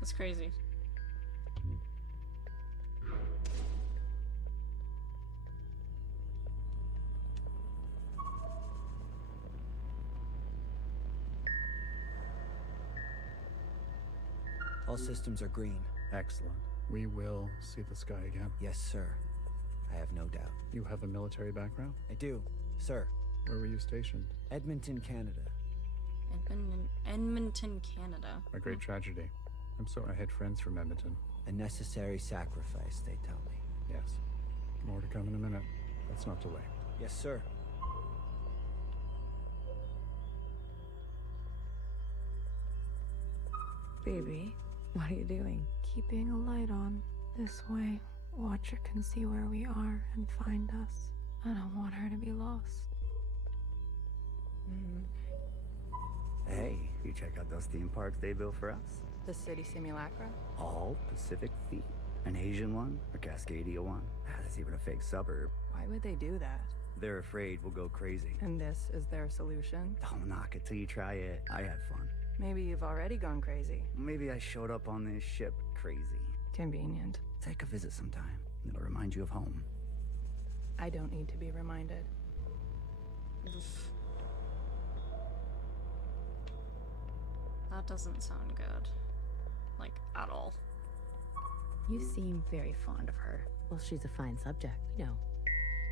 That's crazy. All systems are green. Excellent. We will see the sky again. Yes, sir. I have no doubt. You have a military background? I do, sir. Where were you stationed? Edmonton, Canada. Edmonton, Canada. A great tragedy. I'm sorry I had friends from Edmonton. A necessary sacrifice, they tell me. Yes. More to come in a minute. Let's not delay. Yes, sir. Baby, what are you doing? Keeping a light on. This way, Watcher can see where we are and find us. I don't want her to be lost. Hey, you check out those theme parks they built for us? The City Simulacra? All Pacific themed. An Asian one, a Cascadia one. There's even a fake suburb. Why would they do that? They're afraid we'll go crazy. And this is their solution? Don't knock it till you try it. I had fun. Maybe you've already gone crazy. Maybe I showed up on this ship crazy. Convenient. Take a visit sometime. It'll remind you of home. I don't need to be reminded. That doesn't sound good. Like, at all. You seem very fond of her. Well, she's a fine subject, you know.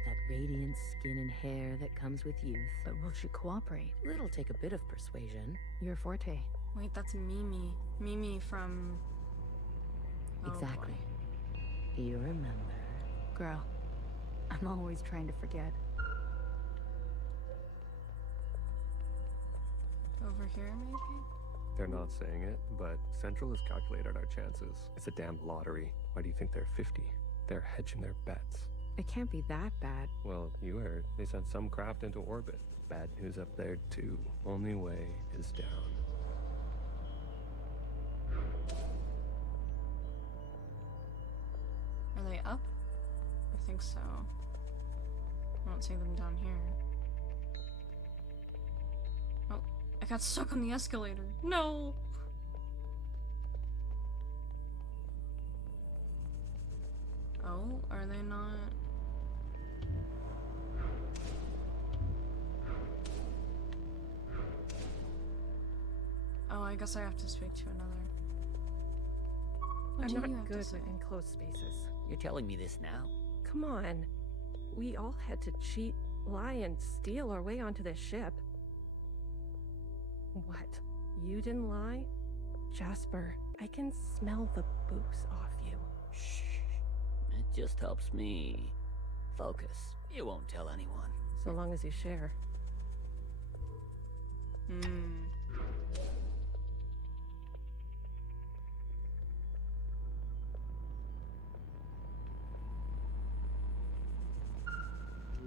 That radiant skin and hair that comes with youth. But will she cooperate? It'll take a bit of persuasion. Your forte. Wait, that's Mimi. Mimi from... Oh, exactly. boy. You remember. Girl, I'm always trying to forget. Over here, maybe? They're not saying it, but Central has calculated our chances. It's a damn lottery. Why do you think they're 50? They're hedging their bets. It can't be that bad. Well, you heard. They sent some craft into orbit. Bad news up there, too. Only way is down. Are they up? I think so. I don't see them down here. Oh, I got stuck on the escalator. No! Oh, are they not? Oh, I guess I have to speak to another. What I'm do not you have to good say? with enclosed spaces. You're telling me this now? Come on. We all had to cheat, lie, and steal our way onto this ship. What? You didn't lie? Jasper, I can smell the booze off you. Shh. It just helps me focus. You won't tell anyone. So long as you share.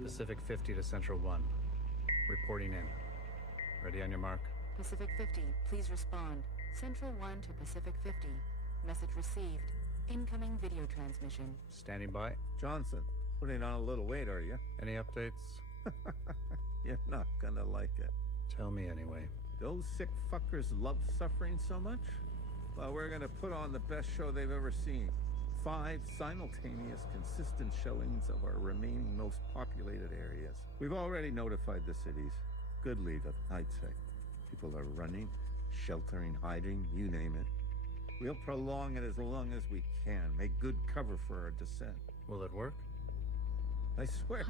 Pacific 50 to Central 1. Reporting in. Ready on your mark. Pacific 50, please respond. Central 1 to Pacific 50. Message received. Incoming video transmission. Standing by. Johnson, putting on a little weight, are you? Any updates? You're not gonna like it. Tell me anyway. Those sick fuckers love suffering so much? Well, we're gonna put on the best show they've ever seen. 5 simultaneous, consistent showings of our remaining most populated areas. We've already notified the cities. Good leave it, I'd say. People are running, sheltering, hiding, you name it. We'll prolong it as long as we can. Make good cover for our descent. Will it work? I swear.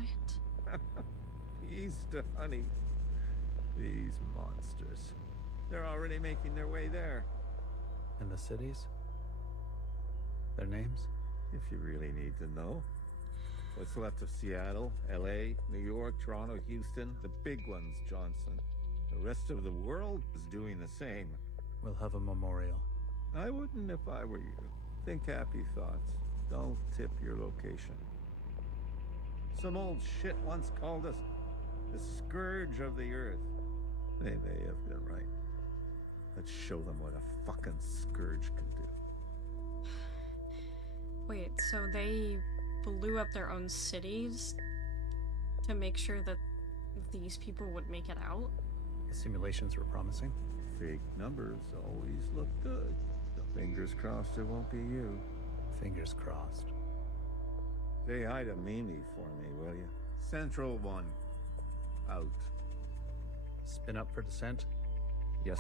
Peas to honey. These monsters. They're already making their way there. And the cities? Their names? If you really need to know. What's left of Seattle, LA, New York, Toronto, Houston, the big ones, Johnson. The rest of the world is doing the same. We'll have a memorial. I wouldn't if I were you. Think happy thoughts. Don't tip your location. Some old shit once called us the scourge of the earth. They may have been right. Let's show them what a fucking scourge can do. Wait, so they blew up their own cities to make sure that these people would make it out? The simulations were promising. Fake numbers always look good. Fingers crossed it won't be you. Fingers crossed. Say hi to Mimi for me, will you? Central 1. Out. Spin up for descent? Yes.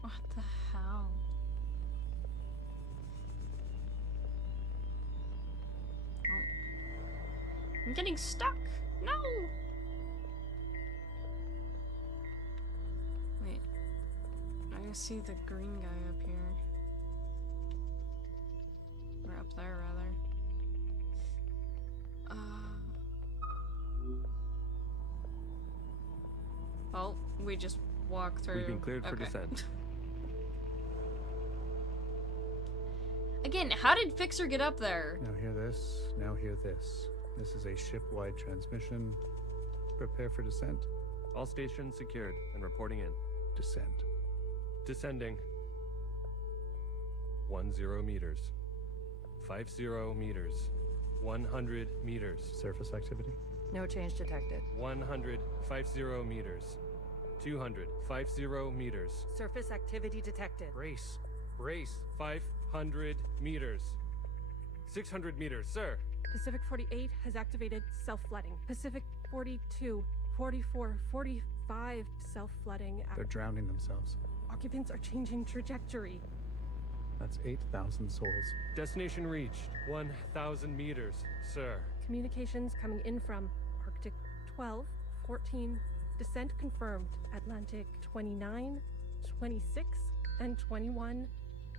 What the hell? Oh. I'm getting stuck! No! Wait. I see the green guy up here. Or up there, rather. Well, we just walk through. We've been cleared for Okay. descent. Again, how did Fixer get up there? Now hear this, now hear this. This is a ship-wide transmission. Prepare for descent. All stations secured and reporting in. Descend. Descending. 10 meters. 50 meters. 100 meters. Surface activity? No change detected. 150 meters. 250 meters. Surface activity detected. Brace. 500 meters. 600 meters, sir. Pacific 48 has activated self-flooding. Pacific 42, 44, 45 self-flooding. They're drowning themselves. Occupants are changing trajectory. That's 8,000 souls. Destination reached. 1,000 meters, sir. Communications coming in from Arctic 12, 14, descent confirmed. Atlantic 29, 26, and 21,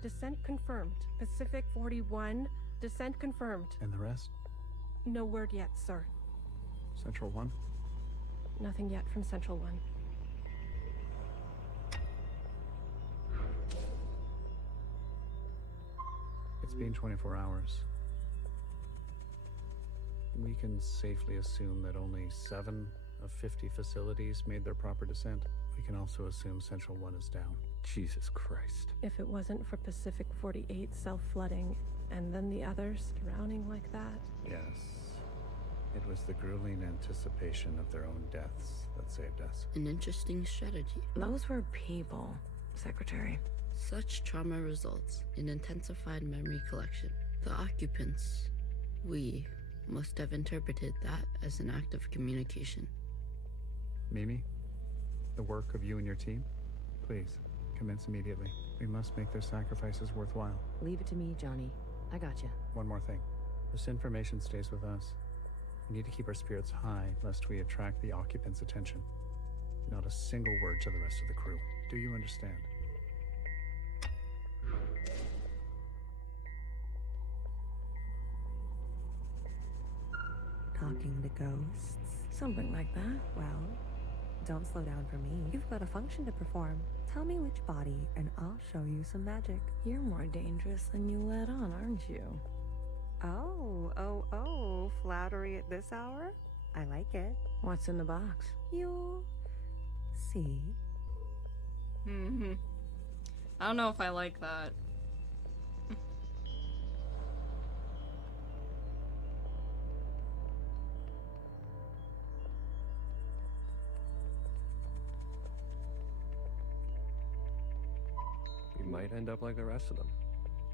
descent confirmed. Pacific 41, descent confirmed. And the rest? No word yet, sir. Central 1? Nothing yet from Central 1. It's been 24 hours. We can safely assume that only 7 of 50 facilities made their proper descent. We can also assume Central 1 is down. Jesus Christ. If it wasn't for Pacific 48 self-flooding, and then the others drowning like that. Yes. It was the grueling anticipation of their own deaths that saved us. An interesting strategy. Those were people, Secretary. Such trauma results in intensified memory collection. The occupants, we, must have interpreted that as an act of communication. Mimi, the work of you and your team, please, commence immediately. We must make their sacrifices worthwhile. Leave it to me, Johnny. I gotcha. One more thing. This information stays with us. We need to keep our spirits high, lest we attract the occupants' attention. Not a single word to the rest of the crew. Do you understand? Talking to ghosts? Something like that. Well, don't slow down for me. You've got a function to perform. Tell me which body, and I'll show you some magic. You're more dangerous than you let on, aren't you? Oh, flattery at this hour? I like it. What's in the box? You'll see. I don't know if I like that. We might end up like the rest of them.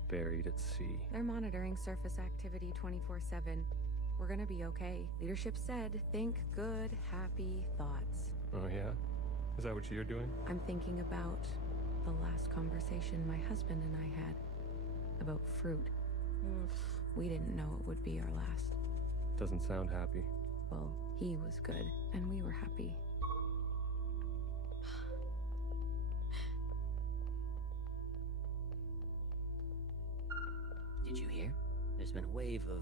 Buried at sea. They're monitoring surface activity 24/7. We're gonna be okay. Leadership said, think good, happy thoughts. Oh yeah? Is that what you're doing? I'm thinking about the last conversation my husband and I had about fruit. We didn't know it would be our last. Doesn't sound happy. Well, he was good, and we were happy. Did you hear? There's been a wave of,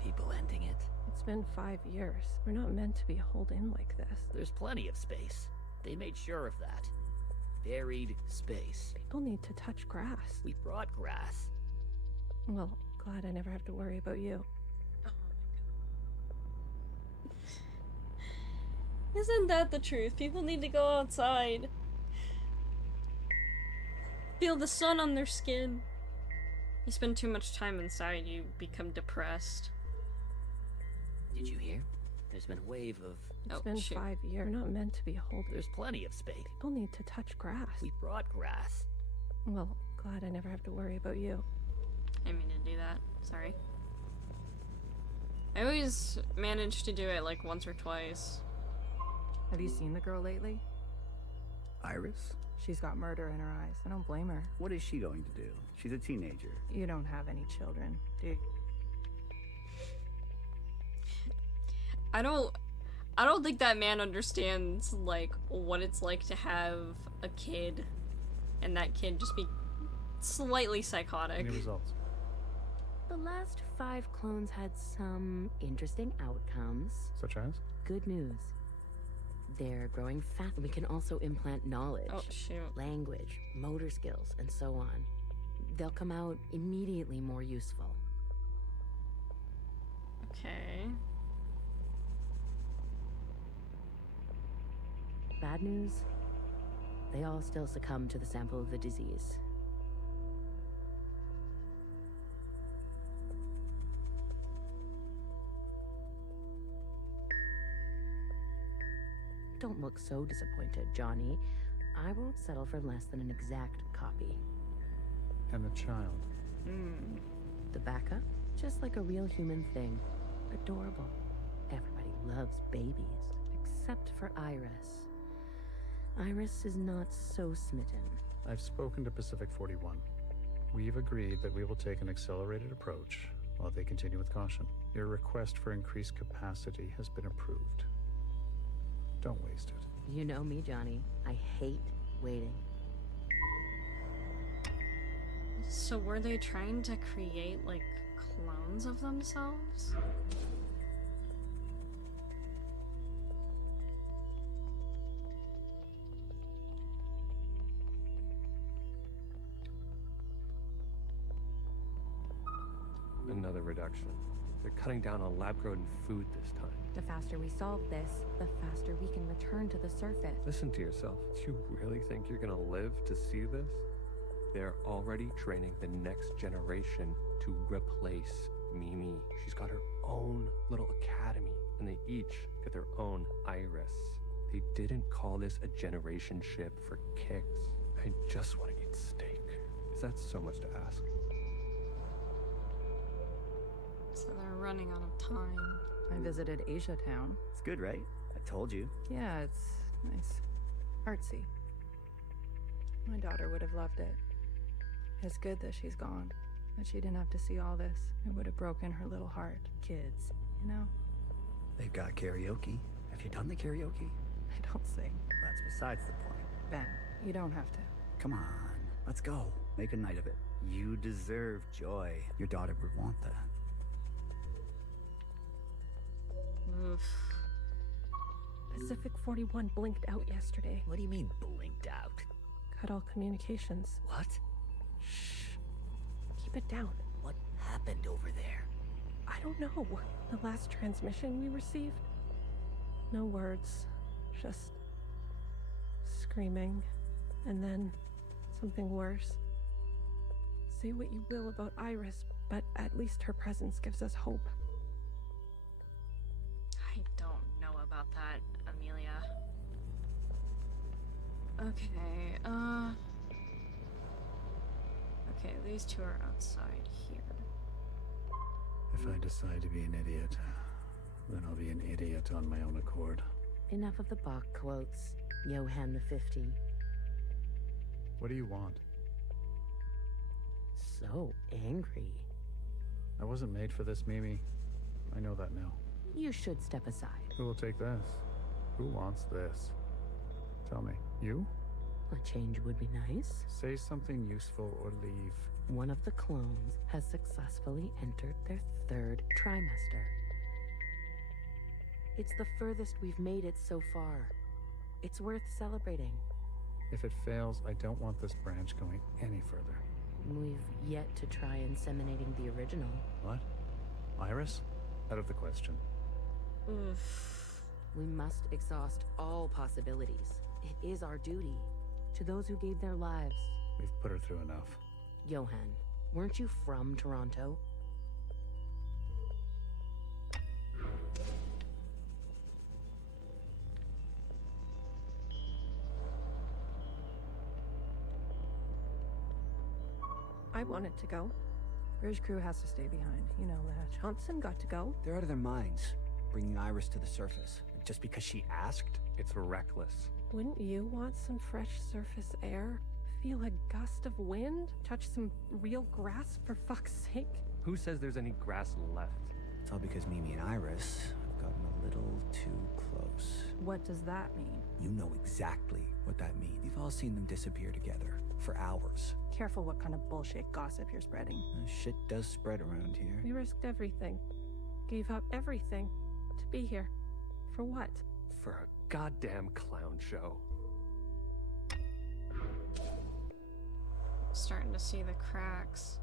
people ending it. It's been 5 years. We're not meant to be holed in like this. There's plenty of space. They made sure of that. Buried space. People need to touch grass. We brought grass. Well, glad I never have to worry about you. Isn't that the truth? People need to go outside. Feel the sun on their skin. You spend too much time inside, you become depressed. Did you hear? There's been a wave of... It's been 5 years. We're not meant to be holed. There's plenty of space. People need to touch grass. We brought grass. Well, glad I never have to worry about you. I mean to do that. Sorry. I always manage to do it like once or twice. Have you seen the girl lately? Iris? She's got murder in her eyes. I don't blame her. What is she going to do? She's a teenager. You don't have any children, do you? I don't think that man understands like what it's like to have a kid and that kid just be slightly psychotic. Any results? The last 5 clones had some interesting outcomes. Such as? Good news. They're growing fast. We can also implant knowledge, language, motor skills, and so on. They'll come out immediately more useful. Okay. Bad news? They all still succumb to the sample of the disease. Don't look so disappointed, Johnny. I won't settle for less than an exact copy. And the child? The backup? Just like a real human thing. Adorable. Everybody loves babies, except for Iris. Iris is not so smitten. I've spoken to Pacific 41. We've agreed that we will take an accelerated approach while they continue with caution. Your request for increased capacity has been approved. Don't waste it. You know me, Johnny. I hate waiting. So were they trying to create, like, clones of themselves? Another reduction. They're cutting down on lab-grown food this time. The faster we solve this, the faster we can return to the surface. Listen to yourself. Do you really think you're gonna live to see this? They're already training the next generation to replace Mimi. She's got her own little academy, and they each get their own Iris. They didn't call this a generation ship for kicks. I just want to eat steak. Is that so much to ask? So they're running out of time. I visited Asia Town. It's good, right? I told you. Yeah, it's nice. Artsy. My daughter would have loved it. It's good that she's gone. That she didn't have to see all this. It would have broken her little heart. Kids, you know? They've got karaoke. Have you done the karaoke? I don't sing. That's besides the point. Ben, you don't have to. Come on, let's go. Make a night of it. You deserve joy. Your daughter would want that. Oof. Pacific 41 blinked out yesterday. What do you mean, blinked out? Cut all communications. What? Shh. Keep it down. What happened over there? I don't know. The last transmission we received? No words. Just screaming. And then something worse. Say what you will about Iris, but at least her presence gives us hope. I don't know about that, Amelia. Okay, okay, these two are outside here. If I decide to be an idiot, then I'll be an idiot on my own accord. Enough of the Bach quotes, Johann the 50. What do you want? So angry. I wasn't made for this, Mimi. I know that now. You should step aside. Who will take this? Who wants this? Tell me. You? A change would be nice. Say something useful or leave. One of the clones has successfully entered their 3rd trimester. It's the furthest we've made it so far. It's worth celebrating. If it fails, I don't want this branch going any further. We've yet to try inseminating the original. What? Iris? Out of the question. Oof. We must exhaust all possibilities. It is our duty. To those who gave their lives. We've put her through enough. Johann, weren't you from Toronto? I wanted to go. Bridge crew has to stay behind. You know that. Johnson got to go. They're out of their minds, bringing Iris to the surface. Just because she asked? It's reckless. Wouldn't you want some fresh surface air? Feel a gust of wind? Touch some real grass, for fuck's sake? Who says there's any grass left? It's all because Mimi and Iris have gotten a little too close. What does that mean? You know exactly what that means. You've all seen them disappear together for hours. Careful what kind of bullshit gossip you're spreading. Shit does spread around here. We risked everything. Gave up everything to be here. For what? For a goddamn clown show. Starting to see the cracks.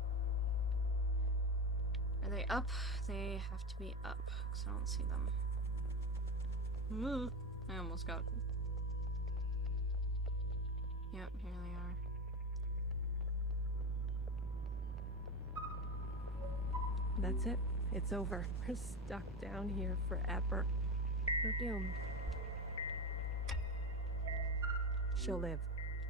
Are they up? They have to be up, because I don't see them. I almost got... Yep, here they are. That's it. It's over. We're stuck down here forever. We're doomed. She'll live.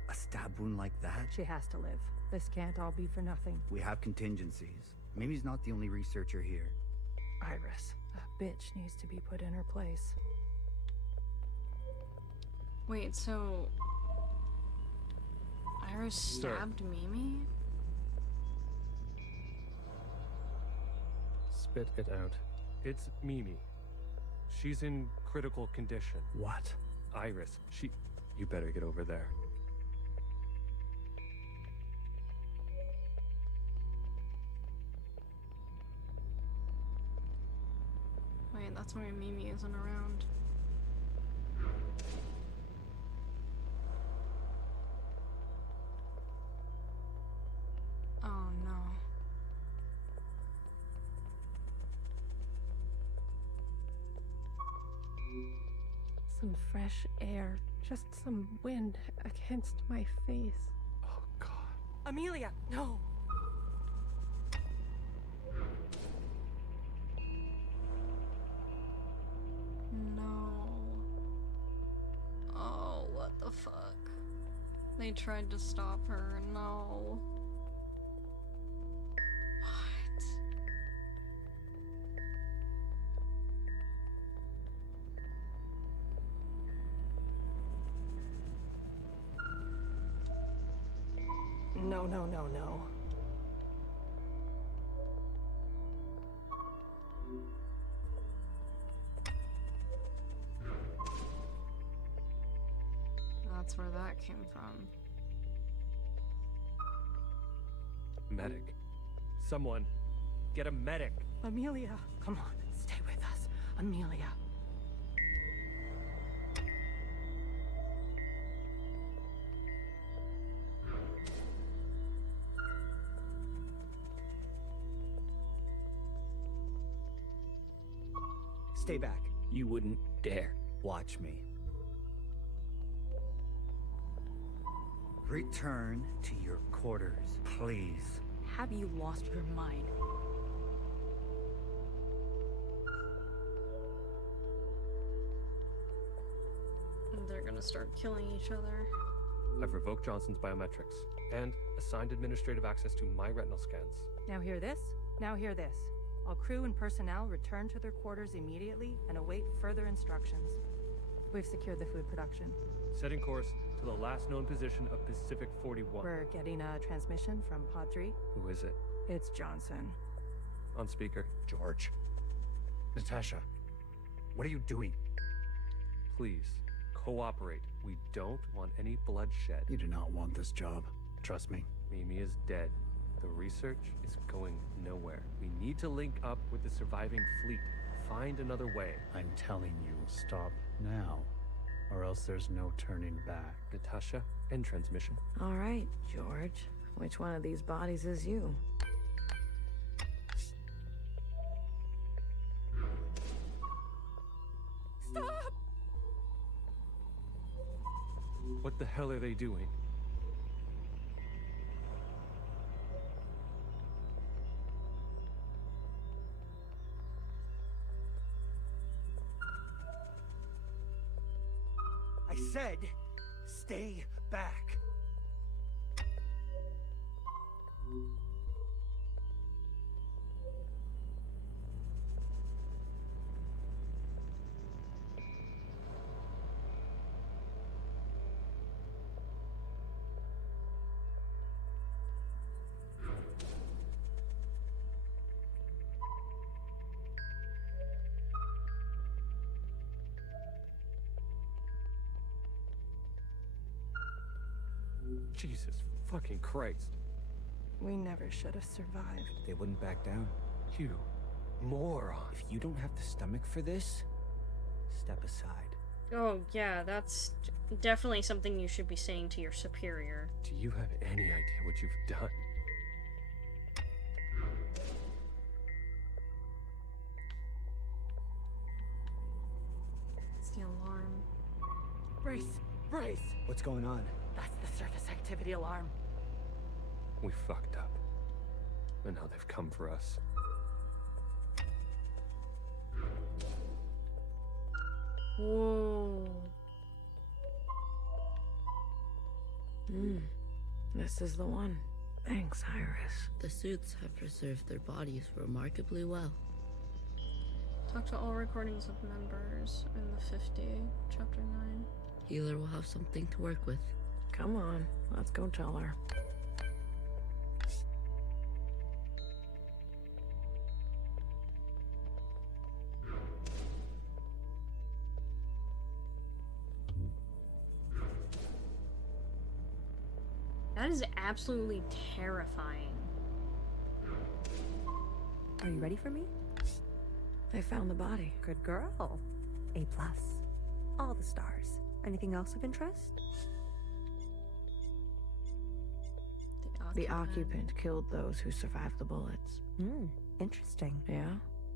A stab wound like that? She has to live. This can't all be for nothing. We have contingencies. Mimi's not the only researcher here. Iris, that bitch needs to be put in her place. Wait, so Iris stabbed Mimi? Spit it out. It's Mimi. She's in critical condition. What? Iris, you better get over there. Wait, that's why Mimi isn't around. Oh no. Some fresh air, just some wind against my face. Oh god. Amelia, no! No. Oh, what the fuck? They tried to stop her. No. What? No, no, no, no. That's where that came from. Medic. Someone, get a medic. Amelia, come on, stay with us. Amelia. Stay back. You wouldn't dare. Watch me. Return to your quarters, please. Have you lost your mind? They're gonna start killing each other. I've revoked Johnson's biometrics and assigned administrative access to my retinal scans. Now hear this? Now hear this. All crew and personnel return to their quarters immediately and await further instructions. We've secured the food production. Setting course to the last known position of Pacific 41. We're getting a transmission from Pod 3. Who is it? It's Johnson. On speaker. George. Natasha. What are you doing? Please, cooperate. We don't want any bloodshed. You do not want this job. Trust me. Mimi is dead. The research is going nowhere. We need to link up with the surviving fleet. Find another way. I'm telling you, stop now. Or else there's no turning back. Natasha, end transmission. All right, George. Which one of these bodies is you? Stop! What the hell are they doing? I said, stay back. Jesus fucking Christ. We never should have survived. They wouldn't back down. You moron. If you don't have the stomach for this, step aside. Oh, yeah, that's definitely something you should be saying to your superior. Do you have any idea what you've done? It's the alarm. Brace! Brace! What's going on? That's the surface activity alarm. We fucked up. And now they've come for us. Whoa. This is the one. Thanks, Iris. The suits have preserved their bodies remarkably well. Talk to all recordings of members in the 50, chapter 9. Healer will have something to work with. Come on, let's go tell her. That is absolutely terrifying. Are you ready for me? I found the body. Good girl. A+. All the stars. Anything else of interest? The occupant killed those who survived the bullets. Interesting. Yeah?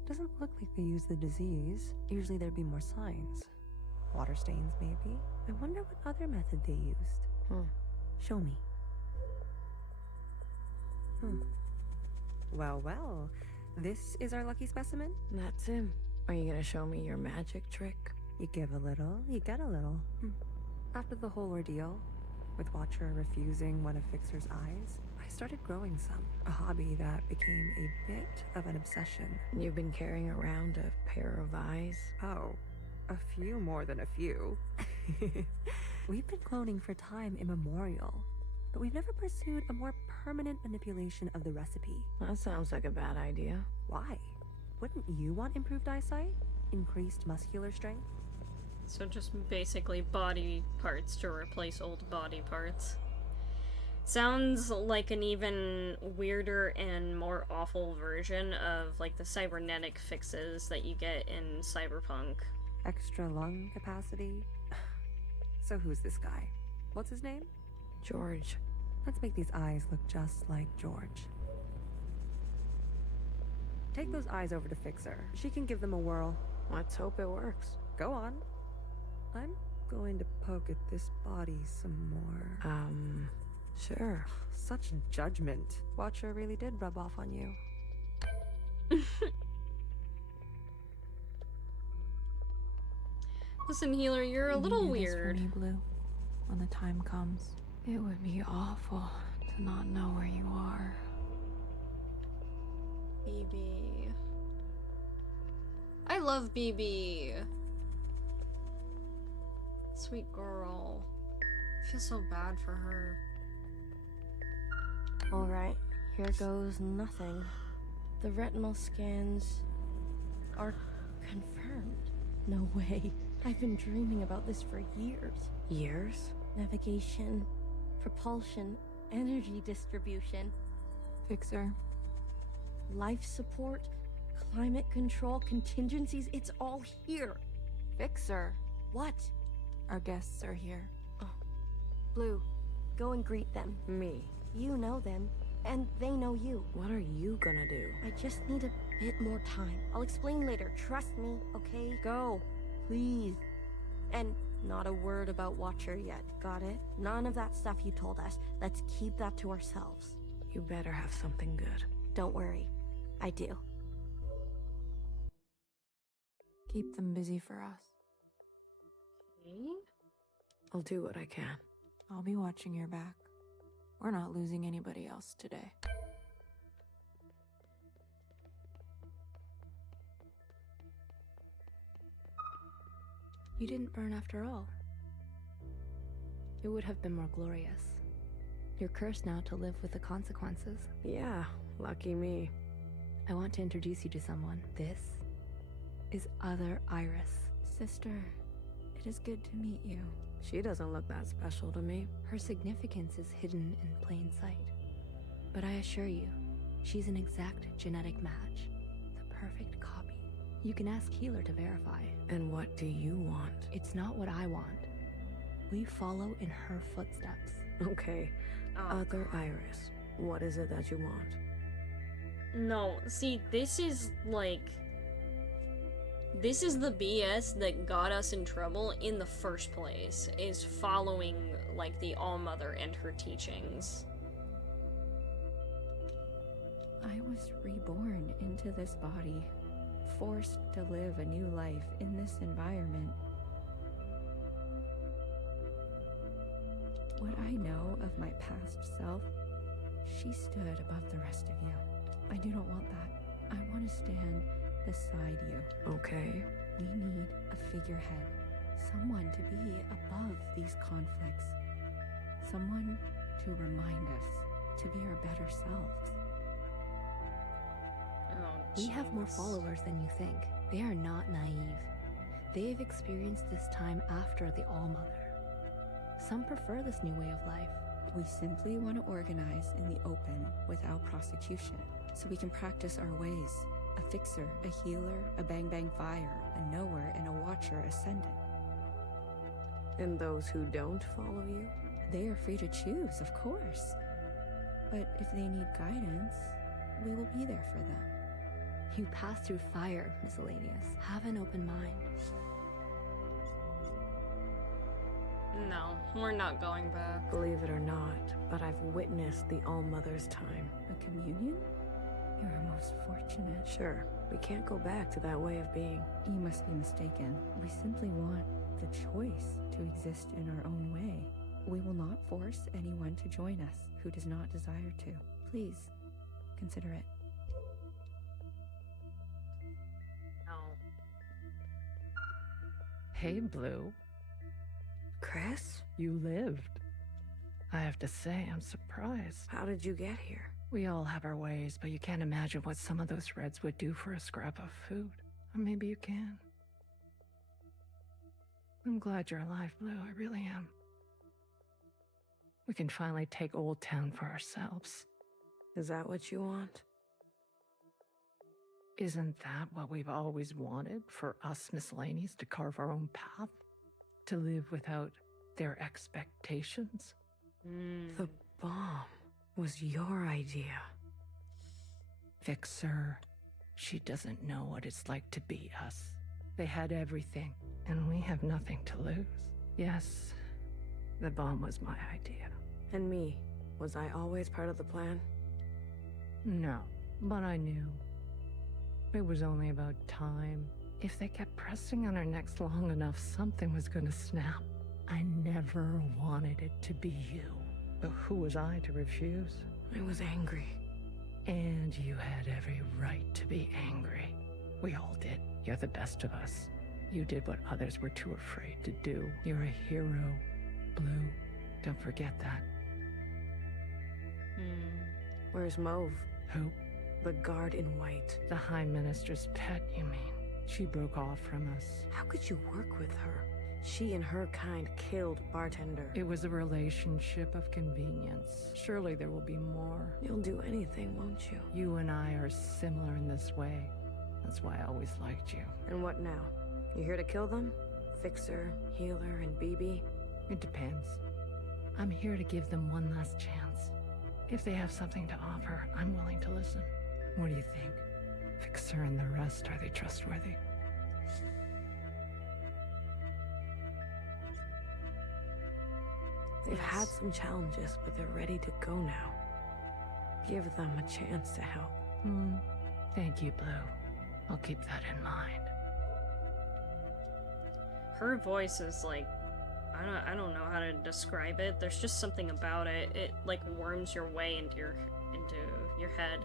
Doesn't look like they used the disease. Usually there'd be more signs. Water stains, maybe. I wonder what other method they used. Show me. Well, well. This is our lucky specimen? That's him. Are you gonna show me your magic trick? You give a little, you get a little. After the whole ordeal, with Watcher refusing one of Fixer's eyes, I started growing some. A hobby that became a bit of an obsession. You've been carrying around a pair of eyes? Oh, a few more than a few. We've been cloning for time immemorial, but we've never pursued a more permanent manipulation of the recipe. That sounds like a bad idea. Why? Wouldn't you want improved eyesight? Increased muscular strength? So just basically body parts to replace old body parts. Sounds like an even weirder and more awful version of like the cybernetic fixes that you get in Cyberpunk. Extra lung capacity? So who's this guy? What's his name? George. Let's make these eyes look just like George. Take those eyes over to Fixer. She can give them a whirl. Let's hope it works. Go on. I'm going to poke at this body some more. Sure. Such judgment. Watcher really did rub off on you. Listen, Healer, you're a little weird. For me, Blue. When the time comes, it would be awful to not know where you are. BB. I love BB. Sweet girl. I feel so bad for her. Alright, here goes nothing. The retinal scans are confirmed. No way. I've been dreaming about this for years. Years? Navigation, propulsion, energy distribution, Fixer. life support, climate control, contingencies, it's all here. Fixer. What? Our guests are here. Blue, go and greet them. Me? You know them, and they know you. What are you gonna do? I just need a bit more time. I'll explain later. Trust me, okay? Go. Please. And not a word about Watcher yet, got it? None of that stuff you told us. Let's keep that to ourselves. You better have something good. Don't worry. I do. Keep them busy for us. I'll do what I can. I'll be watching your back. We're not losing anybody else today. You didn't burn after all. It would have been more glorious. You're cursed now to live with the consequences. Yeah, lucky me. I want to introduce you to someone. This is Other Iris. Sister, it is good to meet you. She doesn't look that special to me. Her significance is hidden in plain sight. But I assure you, she's an exact genetic match. The perfect copy. You can ask Healer to verify. And what do you want? It's not what I want. We follow in her footsteps. Okay. Other Iris, what is it that you want? No, see, this is like... This is the BS that got us in trouble in the first place, is following, like, the All-Mother and her teachings. I was reborn into this body, forced to live a new life in this environment. what I know of my past self, she stood above the rest of you. I do not want that. I want to stand beside you. Okay. We need a figurehead. Someone to be above these conflicts. Someone to remind us to be our better selves. We have more followers than you think. They are not naive. They've experienced this time after the All-Mother. Some prefer this new way of life. We simply want to organize in the open without prosecution, so we can practice our ways. A fixer, a healer, a bang-bang fire, a knower, and a watcher ascendant. And those who don't follow you? They are free to choose, of course. But if they need guidance, we will be there for them. You pass through fire, Miscellaneous. Have an open mind. No, we're not going back. Believe it or not, but I've witnessed the All-Mother's time. A communion? You are most fortunate. Sure, we can't go back to that way of being. You must be mistaken. We simply want the choice to exist in our own way. We will not force anyone to join us who does not desire to. Please, consider it. No. Hey, Blue. Chris? You lived. I have to say, I'm surprised. How did you get here? We all have our ways, but you can't imagine what some of those Reds would do for a scrap of food. Or maybe you can. I'm glad you're alive, Blue. I really am. We can finally take Old Town for ourselves. Is that what you want? Isn't that what we've always wanted? For us Miscellaneous to carve our own path? To live without their expectations? The bomb was your idea. Fixer, she doesn't know what it's like to be us. They had everything, and we have nothing to lose. Yes, the bomb was my idea. And me, was I always part of the plan? No, but I knew. It was only about time. If they kept pressing on our necks long enough, something was gonna snap. I never wanted it to be you. But who was I to refuse? I was angry. And you had every right to be angry. We all did. You're the best of us. You did what others were too afraid to do. You're a hero, Blue. Don't forget that. Where's Mauve? Who? The guard in white. The High Minister's pet, you mean? She broke off from us. How could you work with her? She and her kind killed Bartender. It was a relationship of convenience. Surely there will be more. You'll do anything, won't you? You and I are similar in this way. That's why I always liked you. And what now? You here to kill them? Fixer, Healer, and BB? It depends. I'm here to give them one last chance. If they have something to offer, I'm willing to listen. What do you think? Fixer and the rest, are they trustworthy? They've had some challenges, but they're ready to go now. Give them a chance to help. Thank you, Blue. I'll keep that in mind. Her voice is like, I don't know how to describe it. There's just something about it. It like worms your way into your head.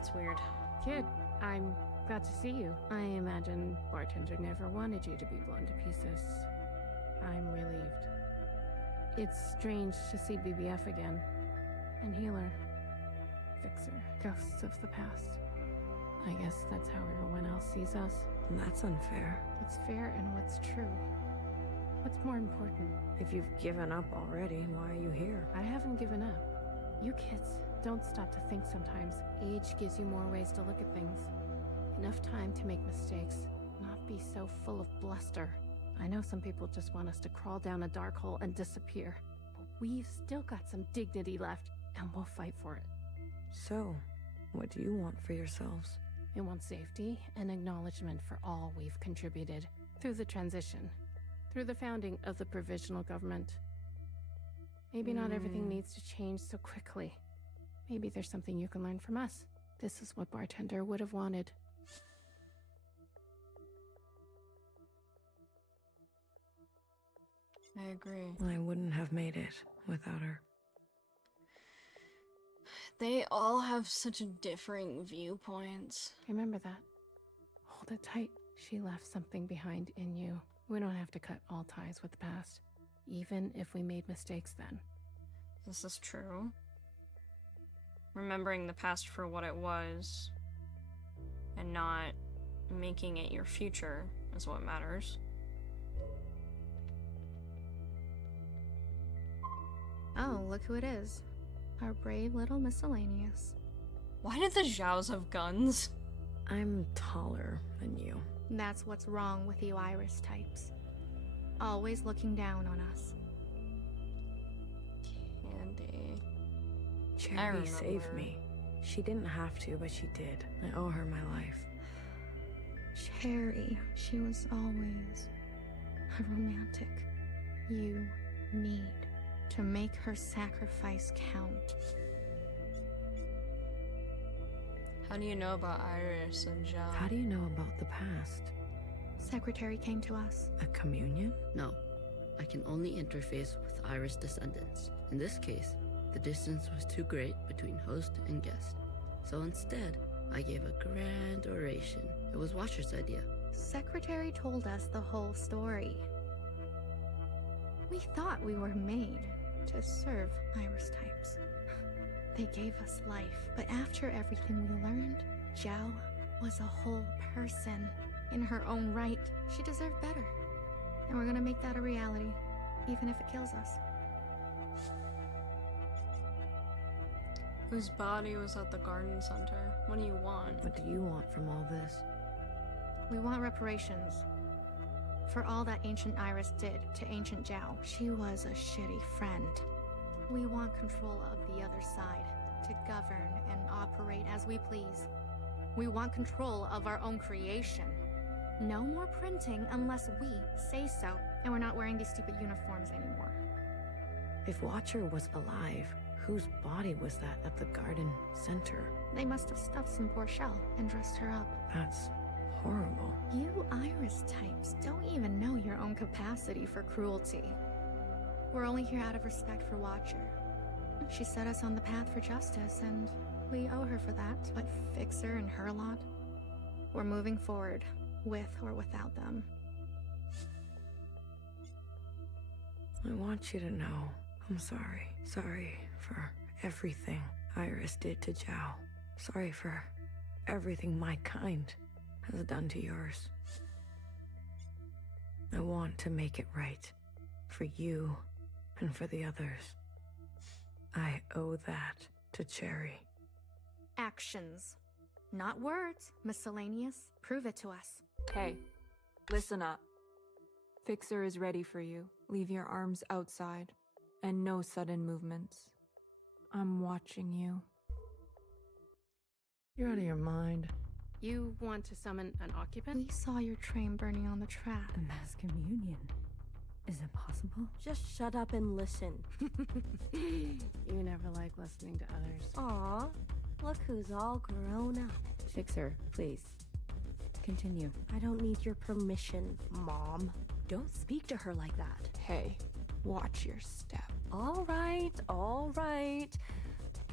It's weird. Kid, I'm glad to see you. I imagine Bartender never wanted you to be blown to pieces. I'm relieved. It's strange to see BBF again. And Healer. Fixer. Ghosts of the past. I guess that's how everyone else sees us. That's unfair. What's fair and what's true? What's more important? If you've given up already, why are you here? I haven't given up. You kids, don't stop to think sometimes. Age gives you more ways to look at things. Enough time to make mistakes. Not be so full of bluster. I know some people just want us to crawl down a dark hole and disappear. But we've still got some dignity left, and we'll fight for it. So, what do you want for yourselves? I want safety and acknowledgement for all we've contributed through the transition, through the founding of the provisional government. Maybe not everything needs to change so quickly. Maybe there's something you can learn from us. This is what Bartender would have wanted. I agree. I wouldn't have made it without her. They all have such differing viewpoints. Remember that. Hold it tight. She left something behind in you. We don't have to cut all ties with the past, even if we made mistakes then. This is true. Remembering the past for what it was, and not making it your future, is what matters. Oh, look who it is. Our brave little Miscellaneous. Why did the Zhaos have guns? I'm taller than you. That's what's wrong with you Iris types. Always looking down on us. Candy. Cherry saved me. She didn't have to, but she did. I owe her my life. Cherry, she was always a romantic. You need to make her sacrifice count. How do you know about Iris and Zhao? How do you know about the past? Secretary came to us. A communion? No. I can only interface with Iris descendants. In this case, the distance was too great between host and guest. So instead, I gave a grand oration. It was Watcher's idea. Secretary told us the whole story. We thought we were made to serve Iris types. They gave us life, but after everything we learned, Zhao was a whole person in her own right. She deserved better. And we're gonna make that a reality, even if it kills us. Whose body was at the garden center? What do you want? What do you want from all this? We want reparations. For all that Ancient Iris did to Ancient Zhao. She was a shitty friend. We want control of the other side, to govern and operate as we please. We want control of our own creation. No more printing unless we say so, and we're not wearing these stupid uniforms anymore. If Watcher was alive, whose body was that at the garden center? They must have stuffed some poor shell and dressed her up. That's horrible. You Iris types don't even know your own capacity for cruelty. We're only here out of respect for Watcher. She set us on the path for justice, and we owe her for that. But Fixer and her lot, we're moving forward, with or without them. I want you to know, I'm sorry. Sorry for everything Iris did to Zhao. Sorry for everything my kind has done to yours. I want to make it right. For you and for the others. I owe that to Cherry. Actions. Not words, Miscellaneous. Prove it to us. Hey, listen up. Fixer is ready for you. Leave your arms outside. And no sudden movements. I'm watching you. You're out of your mind. You want to summon an occupant? We saw your train burning on the track. A mass communion. Is it possible? Just shut up and listen. You never like listening to others. Aw, look who's all grown up. Fixer, please. Continue. I don't need your permission, Mom. Don't speak to her like that. Hey, watch your step. All right.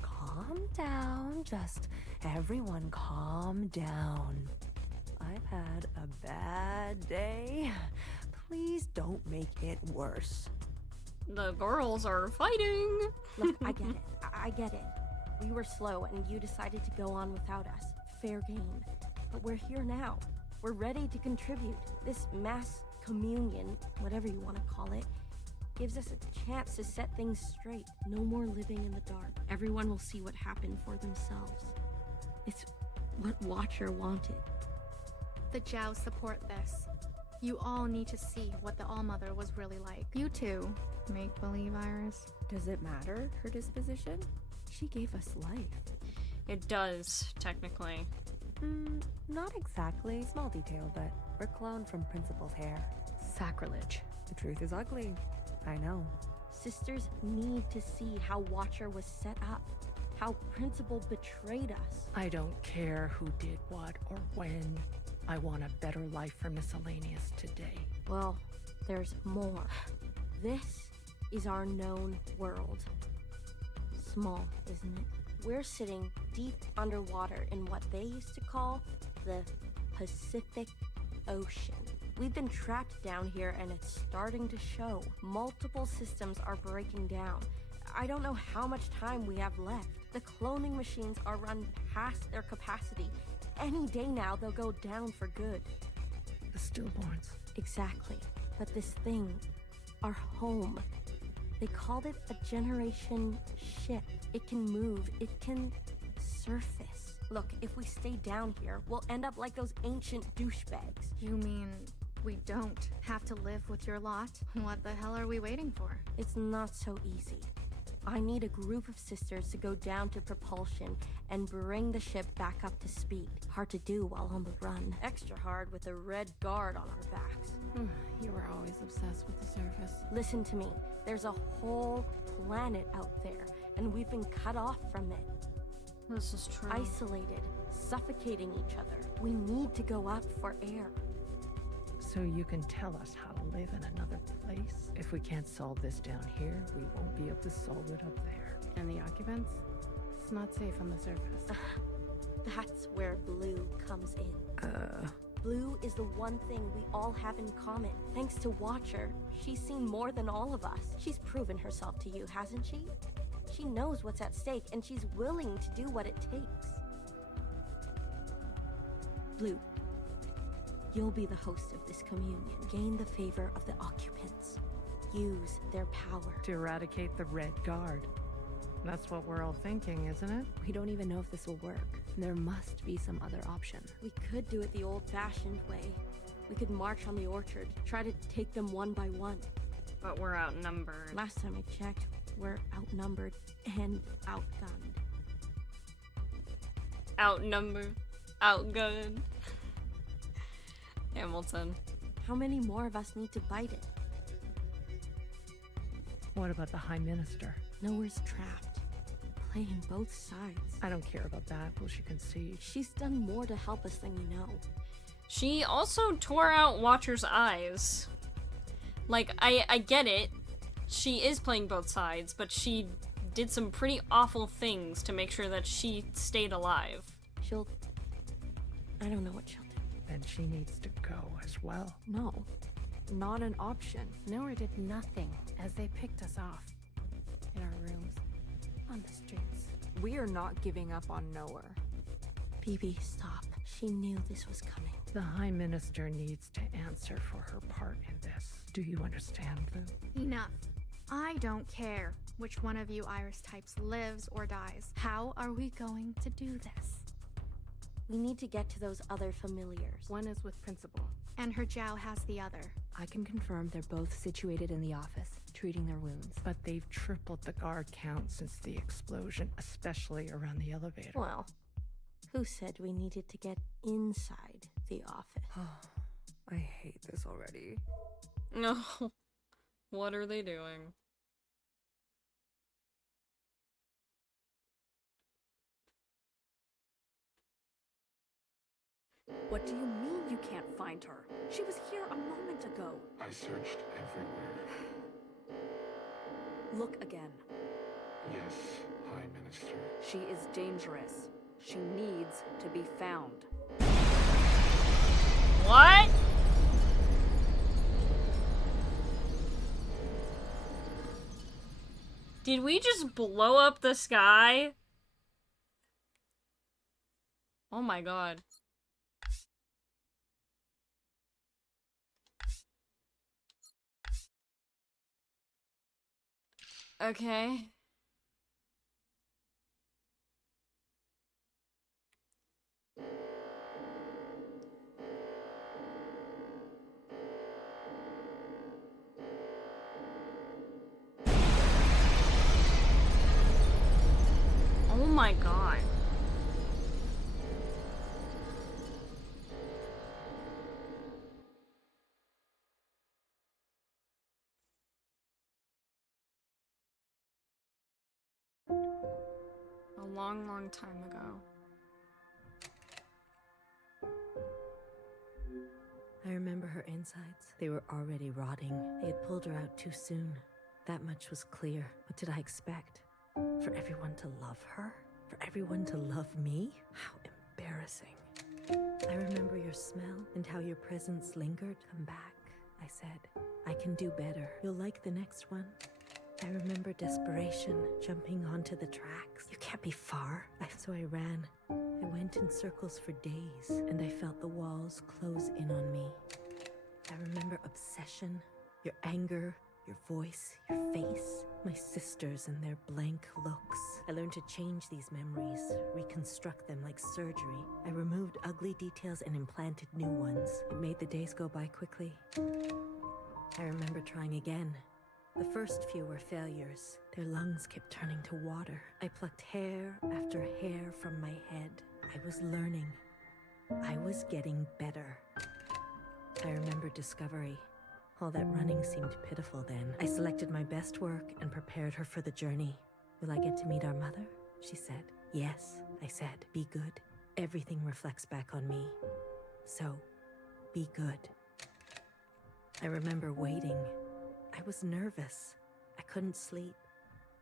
Calm down. Just everyone calm down. I've had a bad day. Please don't make it worse. The girls are fighting. Look, I get it. I get it. We were slow and you decided to go on without us. Fair game. But we're here now. We're ready to contribute. This mass communion, whatever you want to call it, gives us a chance to set things straight. No more living in the dark. Everyone will see what happened for themselves. It's what Watcher wanted. The Zhao support this. You all need to see what the All-Mother was really like. You too, make-believe Iris. Does it matter, her disposition? She gave us life. It does, technically. Not exactly. Small detail, but we're cloned from Principal's hair. Sacrilege. The truth is ugly. I know. Sisters need to see how Watcher was set up. How Principal betrayed us. I don't care who did what or when. I want a better life for Miscellaneous today. Well, there's more. This is our known world. Small, isn't it? We're sitting deep underwater in what they used to call the Pacific Ocean. We've been trapped down here and it's starting to show. Multiple systems are breaking down. I don't know how much time we have left. The cloning machines are run past their capacity. Any day now, they'll go down for good. The stillborns. Exactly. But this thing, our home, they called it a generation ship. It can move, it can surface. Look, if we stay down here, we'll end up like those ancient douchebags. You mean we don't have to live with your lot? What the hell are we waiting for? It's not so easy. I need a group of sisters to go down to propulsion and bring the ship back up to speed. Hard to do while on the run. Extra hard with a red guard on our backs. You were always obsessed with the surface. Listen to me. There's a whole planet out there, and we've been cut off from it. This is true. Isolated, suffocating each other. We need to go up for air. So you can tell us how to live in another place? If we can't solve this down here, we won't be able to solve it up there. And the occupants? It's not safe on the surface. That's where Blue comes in. Blue is the one thing we all have in common. Thanks to Watcher, she's seen more than all of us. She's proven herself to you, hasn't she? She knows what's at stake, and she's willing to do what it takes. Blue, you'll be the host of this communion. Gain the favor of the occupants. Use their power. To eradicate the Red Guard. That's what we're all thinking, isn't it? We don't even know if this will work. There must be some other option. We could do it the old-fashioned way. We could march on the orchard, try to take them one by one. But we're outnumbered. Last time I checked, we're outnumbered and outgunned. Outnumbered, outgunned. Hamilton. How many more of us need to bite it? What about the High Minister? Nowhere's trapped. Playing both sides. I don't care about that. Will she concede? She's done more to help us than you know. She also tore out Watcher's eyes. Like, I get it. She is playing both sides, but she did some pretty awful things to make sure that she stayed alive. I don't know what she'll do. Then she needs to go as well. No, not an option. Nowhere did nothing as they picked us off. In our rooms. On the streets. We are not giving up on Nowhere. BB, stop. She knew this was coming. The High Minister needs to answer for her part in this. Do you understand, Blue? Enough. I don't care which one of you Iris types lives or dies. How are we going to do this? We need to get to those other familiars. One is with Principal. And her Jiao has the other. I can confirm they're both situated in the office, treating their wounds. But they've tripled the guard count since the explosion, especially around the elevator. Well, who said we needed to get inside the office? I hate this already. No. What are they doing? What do you mean you can't find her? She was here a moment ago. I searched everywhere. Look again. Yes, High Minister. She is dangerous. She needs to be found. What? Did we just blow up the sky? Oh my god. Okay. Oh my god. A long, long time ago. I remember her insides. They were already rotting. They had pulled her out too soon. That much was clear. What did I expect? For everyone to love her? For everyone to love me? How embarrassing. I remember your smell and how your presence lingered. Come back, I said. I can do better. You'll like the next one. I remember desperation, jumping onto the tracks. You can't be far. So I ran. I went in circles for days, and I felt the walls close in on me. I remember obsession, your anger, your voice, your face, my sisters and their blank looks. I learned to change these memories, reconstruct them like surgery. I removed ugly details and implanted new ones. It made the days go by quickly. I remember trying again. The first few were failures. Their lungs kept turning to water. I plucked hair after hair from my head. I was learning. I was getting better. I remember discovery. All that running seemed pitiful then. I selected my best work and prepared her for the journey. Will I get to meet our mother? She said. Yes, I said. Be good. Everything reflects back on me. So, be good. I remember waiting. I was nervous. I couldn't sleep.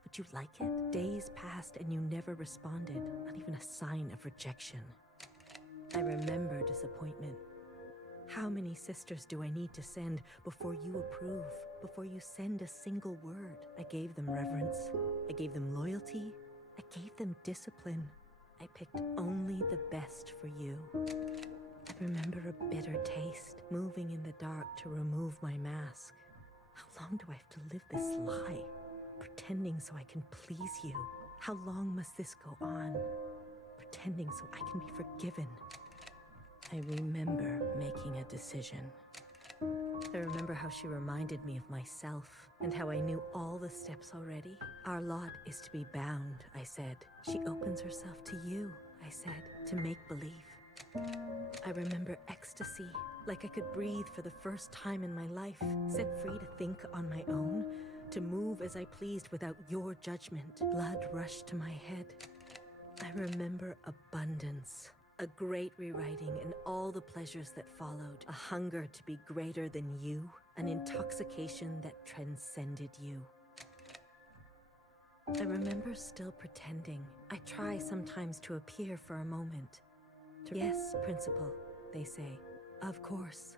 Would you like it? Days passed and you never responded, not even a sign of rejection. I remember disappointment. How many sisters do I need to send before you approve, before you send a single word? I gave them reverence. I gave them loyalty. I gave them discipline. I picked only the best for you. I remember a bitter taste, moving in the dark to remove my mask. How long do I have to live this lie? Pretending so I can please you. How long must this go on? Pretending so I can be forgiven. I remember making a decision. I remember how she reminded me of myself, and how I knew all the steps already. Our lot is to be bound, I said. She opens herself to you, I said, to make believe. I remember ecstasy, like I could breathe for the first time in my life, set free to think on my own, to move as I pleased without your judgment. Blood rushed to my head. I remember abundance, a great rewriting and all the pleasures that followed, a hunger to be greater than you, an intoxication that transcended you. I remember still pretending. I try sometimes to appear for a moment. Yes, Principal, they say. Of course.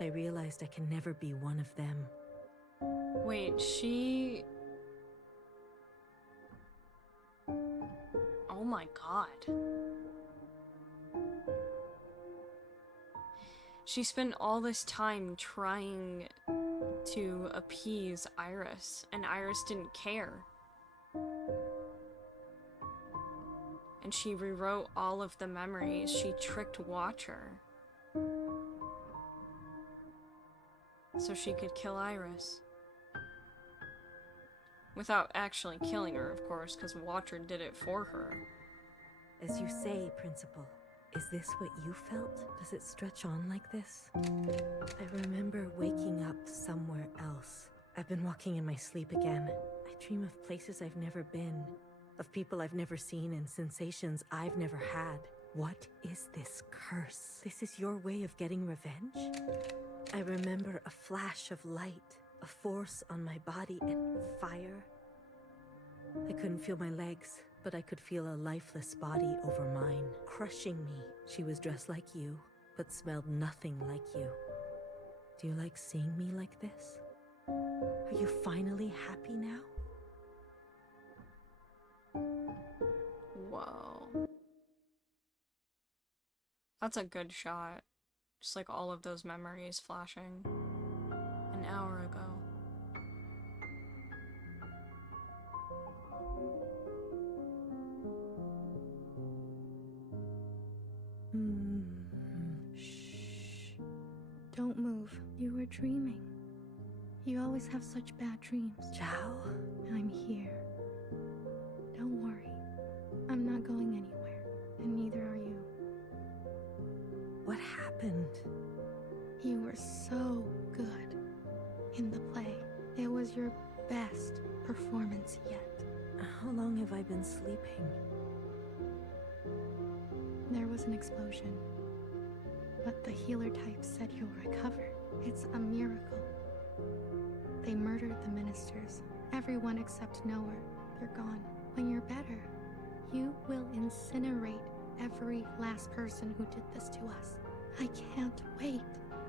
I realized I can never be one of them. Wait, she... Oh my god. She spent all this time trying to appease Iris, and Iris didn't care. And she rewrote all of the memories. She tricked Watcher so she could kill Iris. Without actually killing her, of course, because Watcher did it for her. As you say, Principal, is this what you felt? Does it stretch on like this? I remember waking up somewhere else. I've been walking in my sleep again. I dream of places I've never been, of people I've never seen and sensations I've never had. What is this curse? This is your way of getting revenge? I remember a flash of light, a force on my body and fire. I couldn't feel my legs, but I could feel a lifeless body over mine, crushing me. She was dressed like you, but smelled nothing like you. Do you like seeing me like this? Are you finally happy now? Whoa. That's a good shot. Just like all of those memories flashing. An hour ago. Shh. Don't move. You were dreaming. You always have such bad dreams. Zhao? I'm here. Don't worry. I'm not going anywhere, and neither are you. What happened? You were so good in the play. It was your best performance yet. How long have I been sleeping? There was an explosion. but the healer type said you'll recover. It's a miracle. They murdered the ministers. Everyone except Noah. They're gone. When you're better, you will incinerate every last person who did this to us. I can't wait.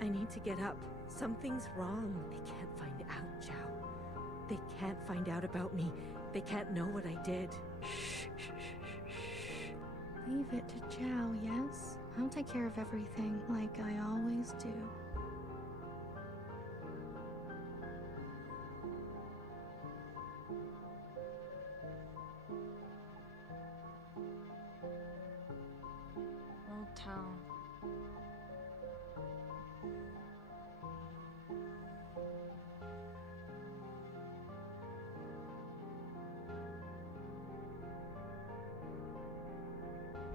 I need to get up. Something's wrong. They can't find out, Zhao. They can't find out about me. They can't know what I did. Shh, shh, shh, shh. Leave it to Zhao, yes? I'll take care of everything like I always do. Old town.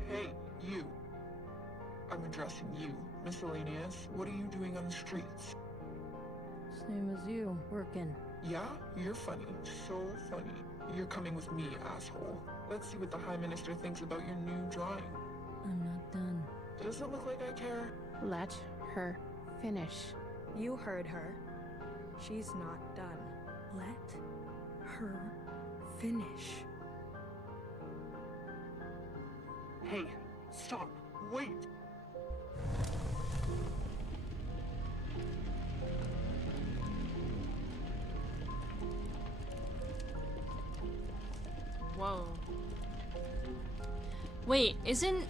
Hey, you. I'm addressing you. Miscellaneous, what are you doing on the streets? Same as you, working. Yeah? You're funny. So funny. You're coming with me, asshole. Let's see what the High Minister thinks about your new drawing. I'm not done. Does it look like I care? Let her finish. You heard her. She's not done. Let her finish. Hey, stop. Wait. Whoa. Wait, isn't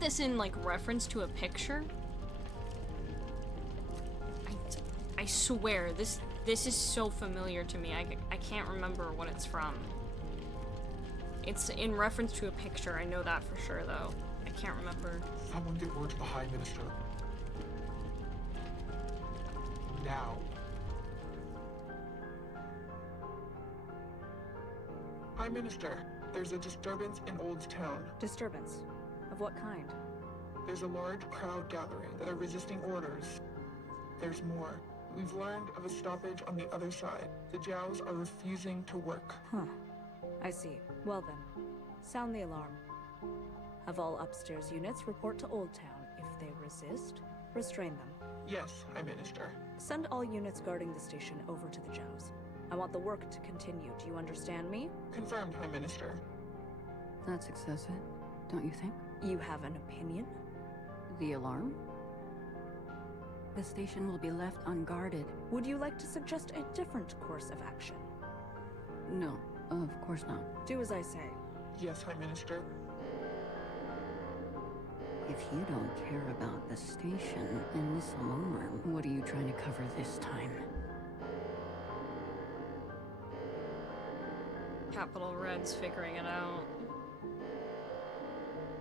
this in like reference to a picture? I swear this is so familiar to me. I can't remember what it's from. It's in reference to a picture. I know that for sure though. I can't remember. Someone get word to the High Minister. Now. High Minister, there's a disturbance in Old Town. Disturbance? Of what kind? There's a large crowd gathering that are resisting orders. There's more. We've learned of a stoppage on the other side. The Zhaos are refusing to work. Huh. I see. Well then, sound the alarm. Have all upstairs units report to Old Town. If they resist, restrain them. Yes, High Minister. Send all units guarding the station over to the Zhaos. I want the work to continue. Do you understand me? Confirmed, High Minister. That's excessive, don't you think? You have an opinion? The alarm? The station will be left unguarded. Would you like to suggest a different course of action? No, of course not. Do as I say. Yes, High Minister. If you don't care about the station and this alarm, what are you trying to cover this time? Capital Red's figuring it out.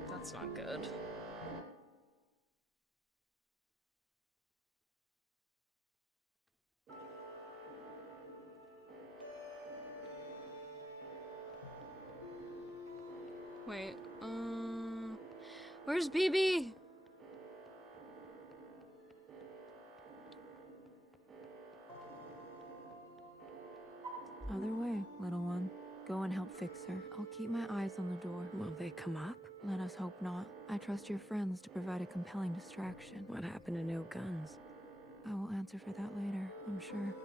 That's not good. Wait, where's BB? Other way, little one. Go and help fix her. I'll keep my eyes on the door. Will they come up? Let us hope not. I trust your friends to provide a compelling distraction. What happened to no guns? I will answer for that later, I'm sure.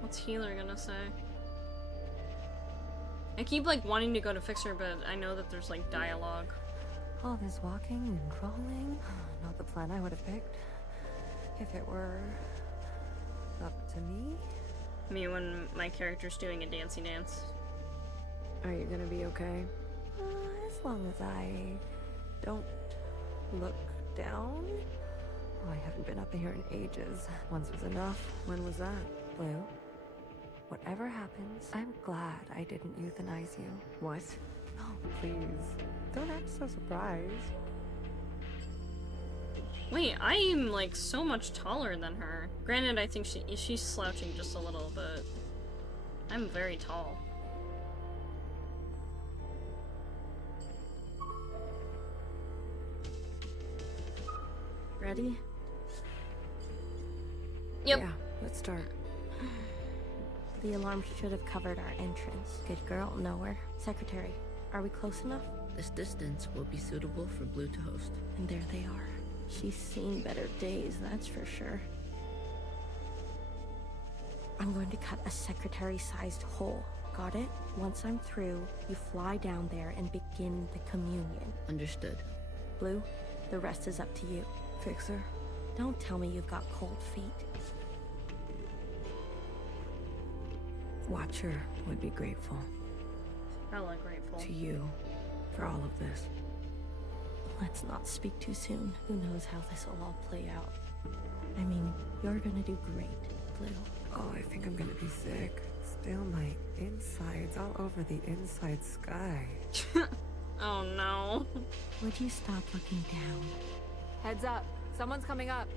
What's Healer gonna say? I keep like wanting to go to fix her, but I know that there's like dialogue. All this walking and crawling, not the plan I would have picked. If it were up to me. Me when my character's doing a dancey dance. Are you gonna be okay? As long as I don't look down. Oh, I haven't been up here in ages. Once was enough. When was that? Blue. Whatever happens, I'm glad I didn't euthanize you. What? Oh, please. Don't act so surprised. Wait, I'm like so much taller than her. Granted, I think she's slouching just a little, but I'm very tall. Ready? Yep. Yeah, let's start. The alarm should have covered our entrance. Good girl, nowhere. Secretary, are we close enough? This distance will be suitable for Blue to host. And there they are. She's seen better days, that's for sure. I'm going to cut a secretary-sized hole. Got it? Once I'm through, you fly down there and begin the communion. Understood. Blue, the rest is up to you. Fixer? Don't tell me you've got cold feet. Watcher would be grateful. Hella grateful. To you for all of this. Let's not speak too soon. Who knows how this will all play out. I mean, you're gonna do great, Blue. Oh, I think I'm gonna be sick. Still my insides all over the inside sky. Oh no. Would you stop looking down? Heads up. Someone's coming up.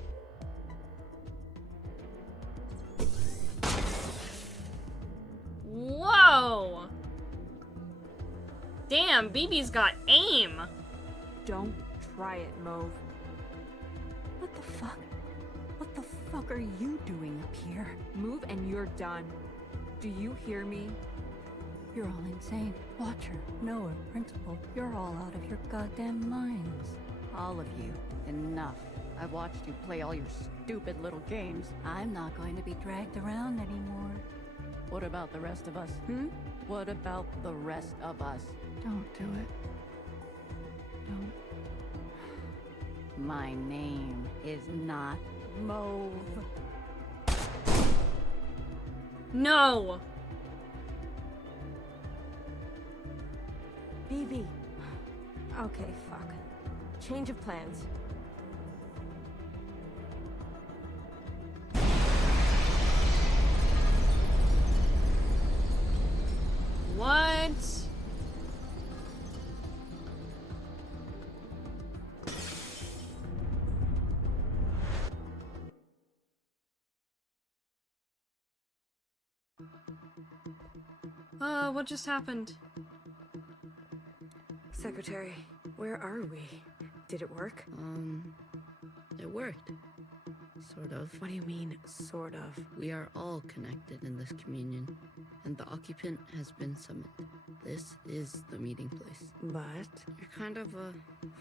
Whoa! Damn, BB's got aim! Don't try it, Mauve. What the fuck? What the fuck are you doing up here? Move and you're done. Do you hear me? You're all insane. Watcher, Noah, Principal, you're all out of your goddamn minds. All of you. Enough. I've watched you play all your stupid little games. I'm not going to be dragged around anymore. What about the rest of us? What about the rest of us? Don't do it. Don't. My name is not Mauve. No! BB. Okay, fuck. Change of plans. What? What just happened? Secretary, where are we? Did it work? It worked. Sort of. What do you mean, sort of? We are all connected in this communion, and the occupant has been summoned. This is the meeting place. But? You're kind of,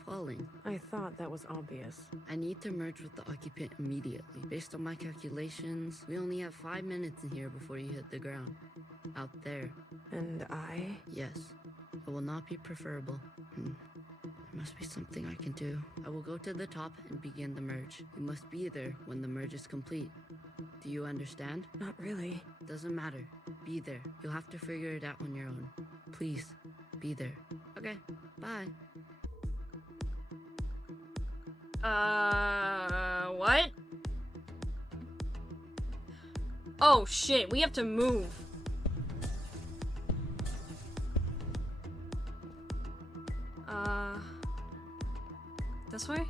falling. I thought that was obvious. I need to merge with the occupant immediately. Based on my calculations, we only have 5 minutes in here before you hit the ground. Out there. And I? Yes. It will not be preferable. There must be something I can do. I will go to the top and begin the merge. You must be there when the merge is complete. Do you understand? Not really. Doesn't matter. Be there. You'll have to figure it out on your own. Please, be there. Okay, bye. What? Oh shit, we have to move. This way?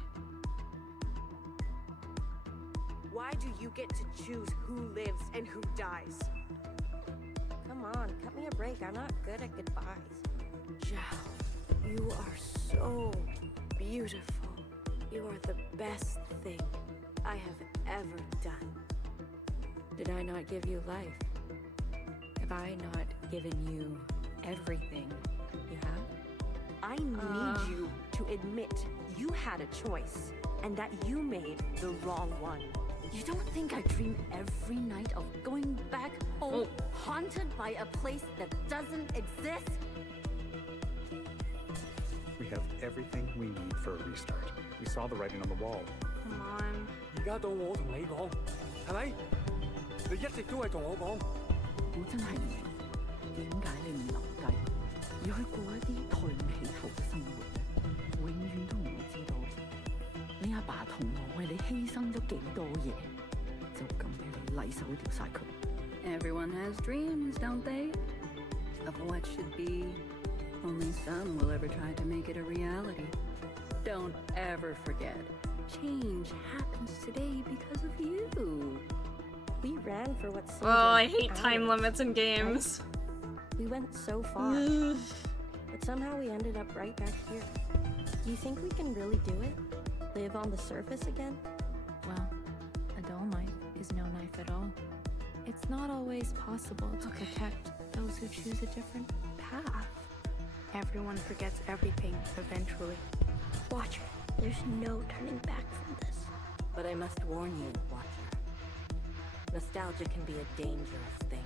Why do you get to choose who lives and who dies? Come on, cut me a break. I'm not good at goodbyes. Zhao, you are so beautiful. You are the best thing I have ever done. Did I not give you life? Have I not given you everything you have? I need you to admit you had a choice, and that you made the wrong one. You don't think I dream every night of going back home, haunted by a place that doesn't exist? We have everything we need for a restart. We saw the writing on the wall. Come on. 而家到我同你講，係咪？你一直都係同我講。我真係唔明，點解你唔留低，而去過一啲抬唔起頭嘅生活？永遠都唔會知道你阿爸同我為你犧牲咗幾多嘢，就咁俾你禮手掉晒佢。Everyone has dreams, don't they? Of what should be. Only some will ever try to make it a reality. Don't ever forget. Change happens today because of you. We ran for what seemed I like hate time hours, limits in games. right? We went so far, but somehow we ended up right back here. Do you think we can really do it? Live on the surface again? Well, a dull knife is no knife at all. It's not always possible to protect those who choose a different path. Everyone forgets everything eventually. Watcher, there's no turning back from this. But I must warn you, Watcher. Nostalgia can be a dangerous thing.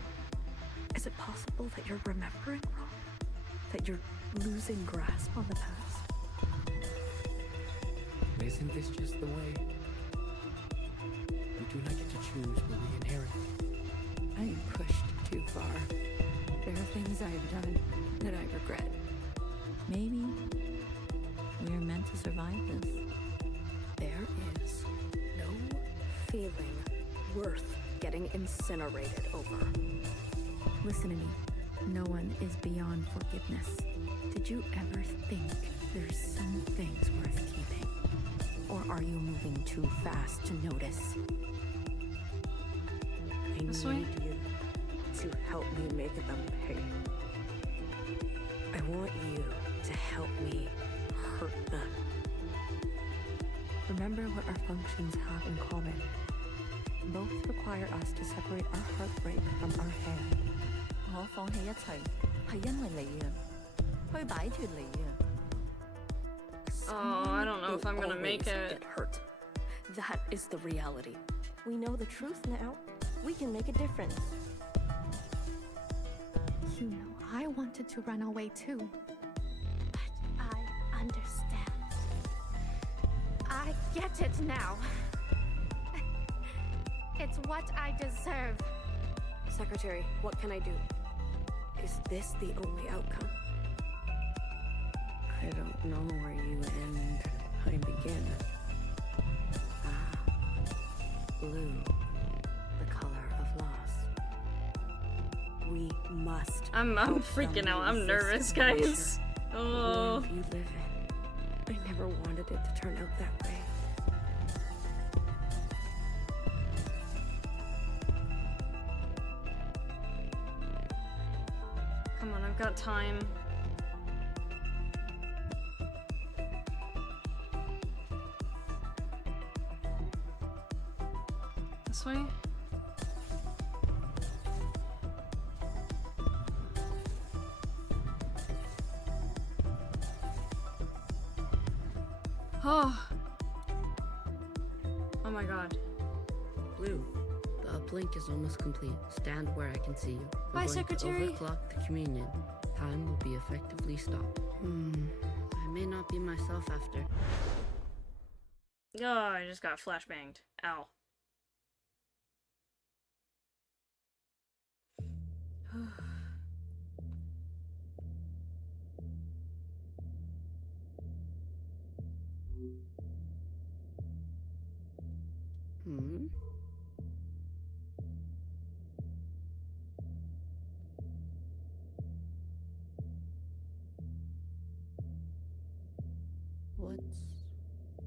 Is it possible that you're remembering wrong? That you're losing grasp on the past? Isn't this just the way? We do not get to choose what we inherit. I am pushed too far. There are things I have done that I regret. Maybe we are meant to survive this. There is no feeling worth getting incinerated over. Listen to me. No one is beyond forgiveness. Did you ever think there's some things worth keeping? Or are you moving too fast to notice? I need you to help me make them pay. I want you to help me hurt them. Remember what our functions have in common. Both require us to separate our heartbreak from our hand. 我放棄一切，係因為你啊，去擺脫你啊。Oh, I don't know if I'm gonna make it. Get hurt. That is the reality. We know the truth now. We can make a difference. You know, I wanted to run away too. But I understand. I get it now. It's what I deserve. Secretary, what can I do? Is this the only outcome? I don't know where you end and I begin. Ah, blue, the color of loss. We must. I'm freaking out. I'm nervous, guys. Oh. You live in. I never wanted it to turn out that way. Come on, I've got time. This way? Oh. Oh my god. Blue. The uplink is almost complete. Stand where I can see you. Bye, Secretary. To overclock the communion. Time will be effectively stopped. I may not be myself after. Oh, I just got flashbanged. Ow.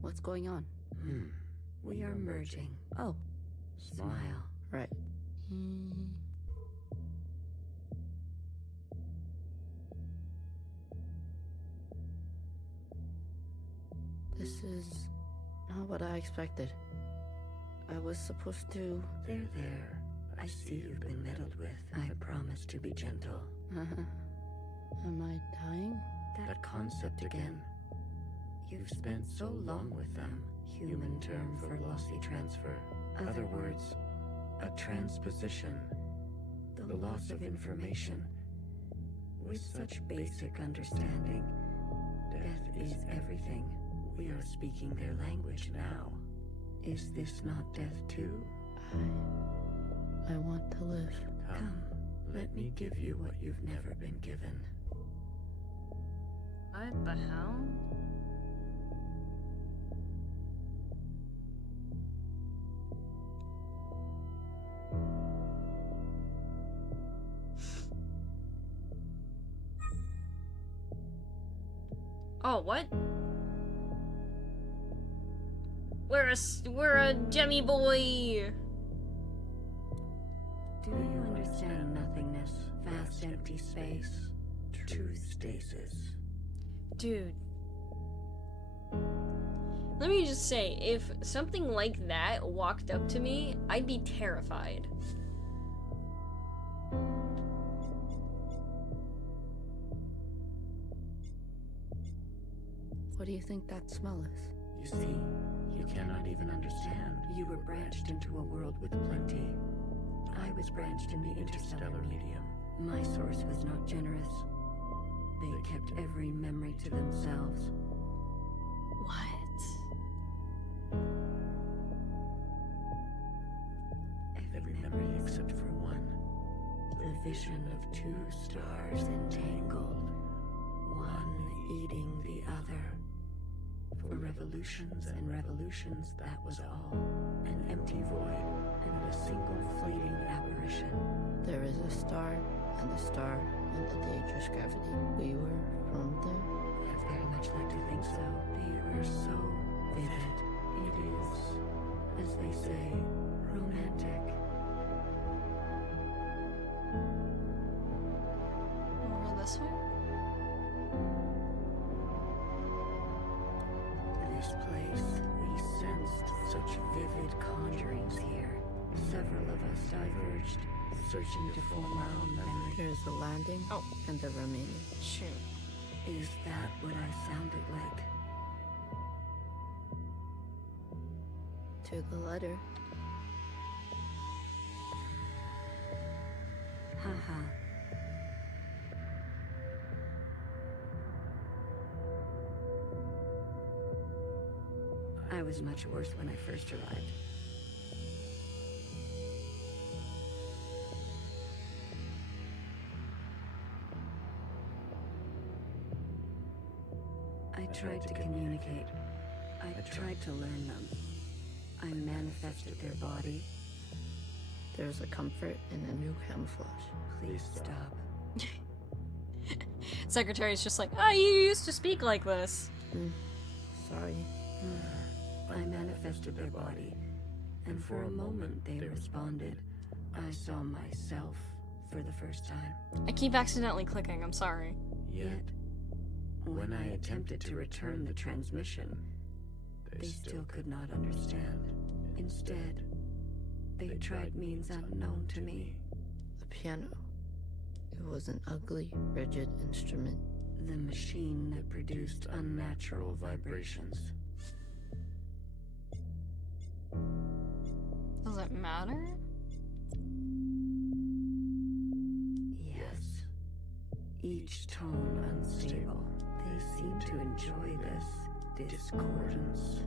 What's going on? We are merging. Oh, smile. Right. This is not what I expected. I was supposed to... There. I see you've been meddled with. I promise to be gentle. Am I dying? That concept again. You've spent so long with them. Human term for lossy transfer. Other words, a transposition. The loss of information. With such basic understanding, death is everything. We are speaking their language now. Is this not death too? I want to live. Come, let me give you what you've never been given. What the hell? Oh, what? We're a Jemmy boy. Do you understand nothingness? Vast empty space. True stasis. Dude. Let me just say, if something like that walked up to me, I'd be terrified. What do you think that smell is? You see, you cannot even understand. You were branched into a world with plenty. I was branched in the interstellar medium. My source was not generous. They kept every memory to themselves. What? Every memory except for one. The vision of two stars entangled, one eating the other. For revolutions and revolutions, that was all. An empty void and a single fleeting apparition. There is a star, and the star, and the dangerous gravity. We were from there? I'd very much like to think so. They were so vivid. It is, as they say, romantic. Over this way? This place, we sensed such vivid conjurings here. Several of us diverged, searching to form our own memory. There's the landing and the remaining. Shoot. Is that what I sounded like? To the letter. Haha. I was much worse when I first arrived. I tried to communicate. I tried to learn them. I manifested their body. There's a comfort in a new camouflage. Please stop. Secretary's just like, you used to speak like this. Sorry. I manifested their body, and for a moment they responded. I saw myself for the first time. I keep accidentally clicking, I'm sorry. Yet, when I attempted to return the transmission, they still could not understand. Instead, they tried means unknown to me. The piano. It was an ugly, rigid instrument. The machine that produced unnatural vibrations. Does it matter? Yes. Each tone unstable. They seem to enjoy this discordance.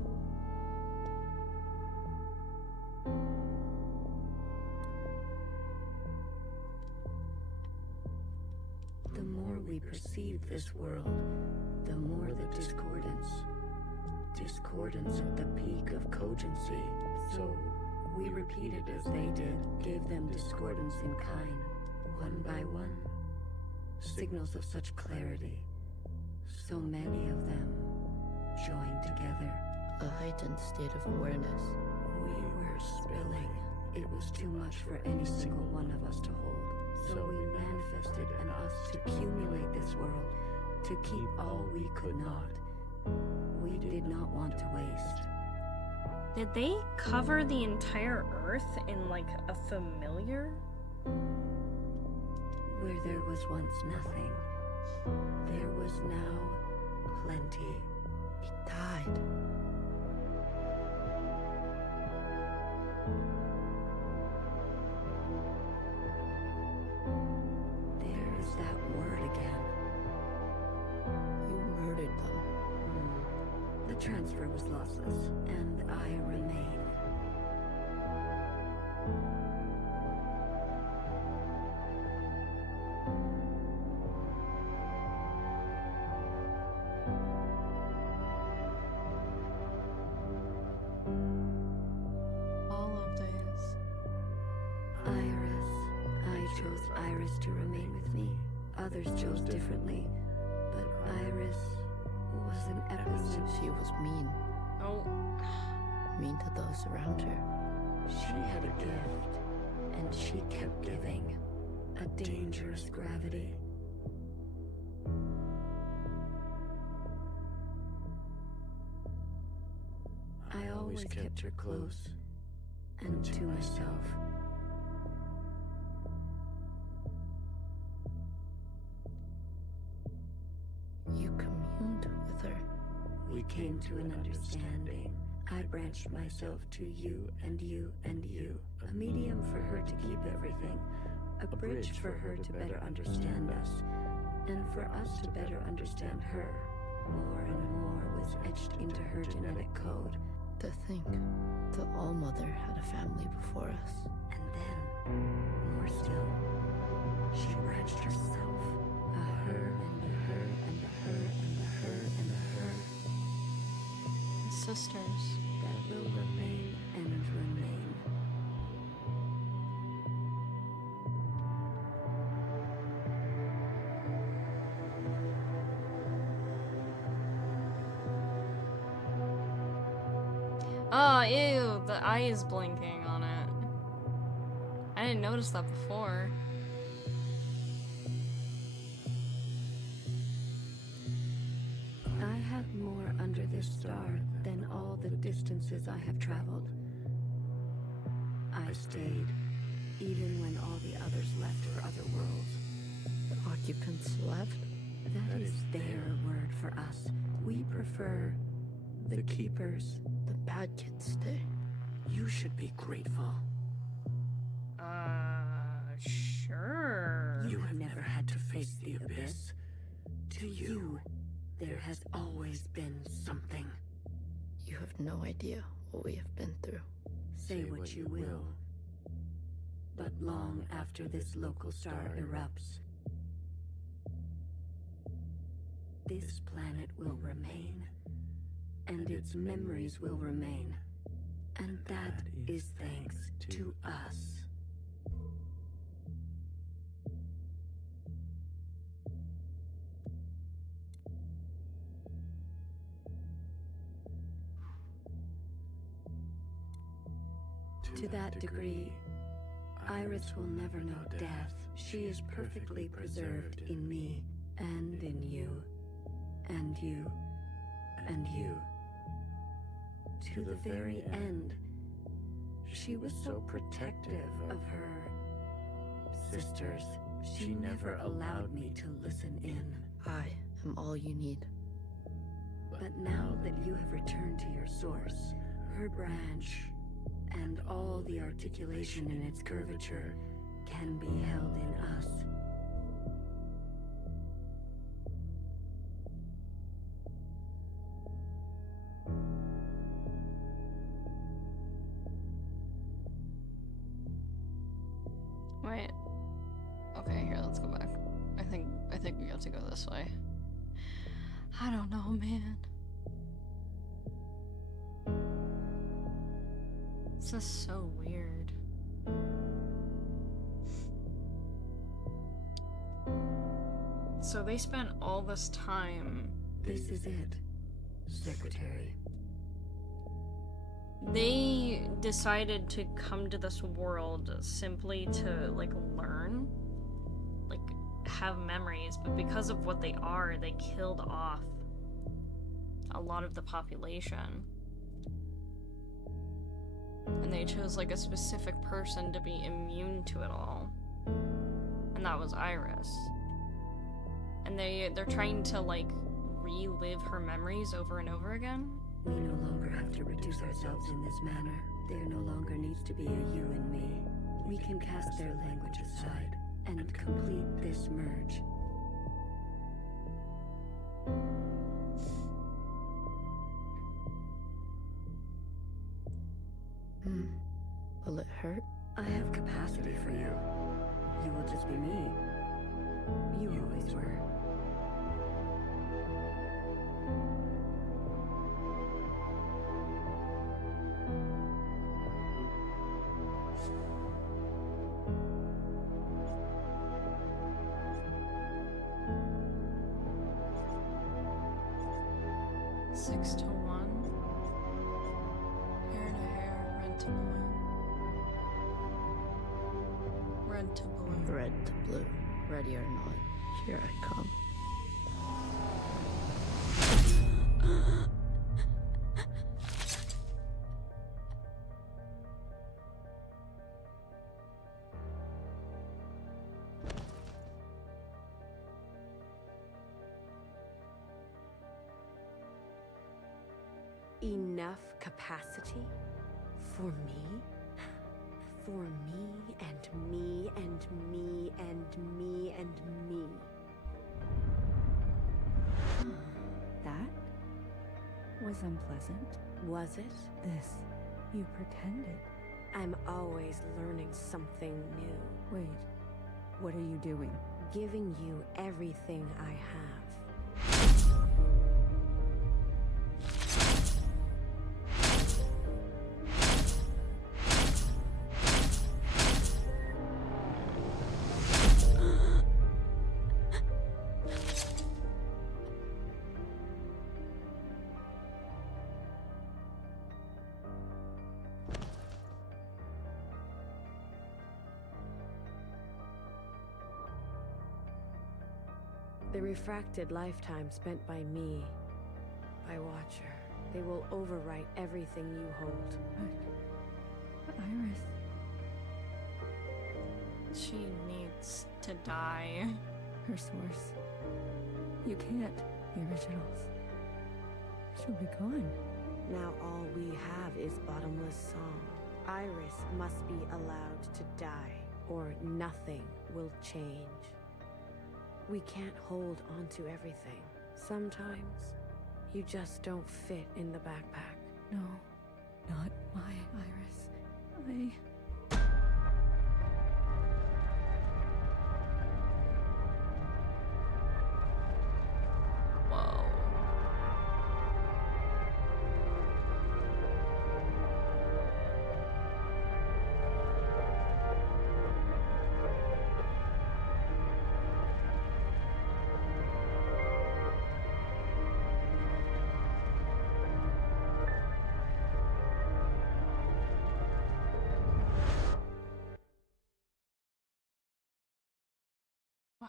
The more we perceive this world, the more the discordance. Discordance at the peak of cogency. So we repeated as they did, gave them discordance in kind, one by one. Signals of such clarity. So many of them joined together. A heightened state of awareness. We were spilling. It was too much for any single one of us to hold. So we manifested an us to accumulate this world, to keep all we could not. We did not want to waste. Did they cover the entire Earth in, like, a familiar? Where there was once nothing, there was now plenty. It died. There is that word again. You murdered them. The transfer was lossless, and I remain. All of these. Iris. I chose Iris to remain with me. Others chose differently, but Iris was an episode. She was mean. Oh. Mean to those around her. She had a gift, and she kept giving. A dangerous gravity. I always kept her close, and to myself. You communed with her. we came to an understanding. I branched myself to you and you and you. A medium for her to keep everything. A bridge for her to better understand us. And for us to better understand her. More and more was etched into her genetic code. To think, the All-Mother had a family before us. And then, more still, she branched herself. A her and a her and a her and a her and a her. Sisters. That will remain and remain. Oh, ew, the eye is blinking on it. I didn't notice that before. I have more under this star than all the distances I have traveled. I stayed, even when all the others left for other worlds. The occupants left? That is their word for us. We prefer the keepers. The bad kids stay. You should be grateful. Sure. You have never had to face the abyss. To you, there has always been something. You have no idea what we have been through. Say what you will. But long after this local star erupts, this planet will remain. And its memories will remain. And that is thanks to us. To that degree, Iris will never know death. She is perfectly preserved in me, and in you, and you, and you. To the very end, she was so protective of her sisters. She never allowed me to listen in. I am all you need. But now that you have returned to your source, her branch, and all the articulation in its curvature can be held in us. Wait. Okay, here, let's go back. I think we have to go this way. I don't know, man. This is so weird. So they spent all this time. This is it, Secretary. They decided to come to this world simply to, like, learn, like, have memories, but because of what they are, they killed off a lot of the population. And they chose, like, a specific person to be immune to it all. And that was Iris. And they're trying to, like, relive her memories over and over again. We no longer have to reduce ourselves in this manner. There no longer needs to be a you and me. We can cast their language aside and complete this merge. Will it hurt? I have capacity for you. You will just be me. You always were. Six to one. Hair to hair, red to blue. Red to blue. Red to blue. Ready or not, here I come. enough capacity for me? For me and me and me and me and me. That was unpleasant. Was it? This. You pretended. I'm always learning something new. Wait, what are you doing? Giving you everything I have. The refracted lifetime spent by me, by Watcher, they will overwrite everything you hold. But Iris... She needs to die. Her source. You can't. The originals. She'll be gone. Now all we have is bottomless song. Iris must be allowed to die, or nothing will change. We can't hold on to everything. Sometimes, you just don't fit in the backpack. No, not my Iris. Whoa. Wow.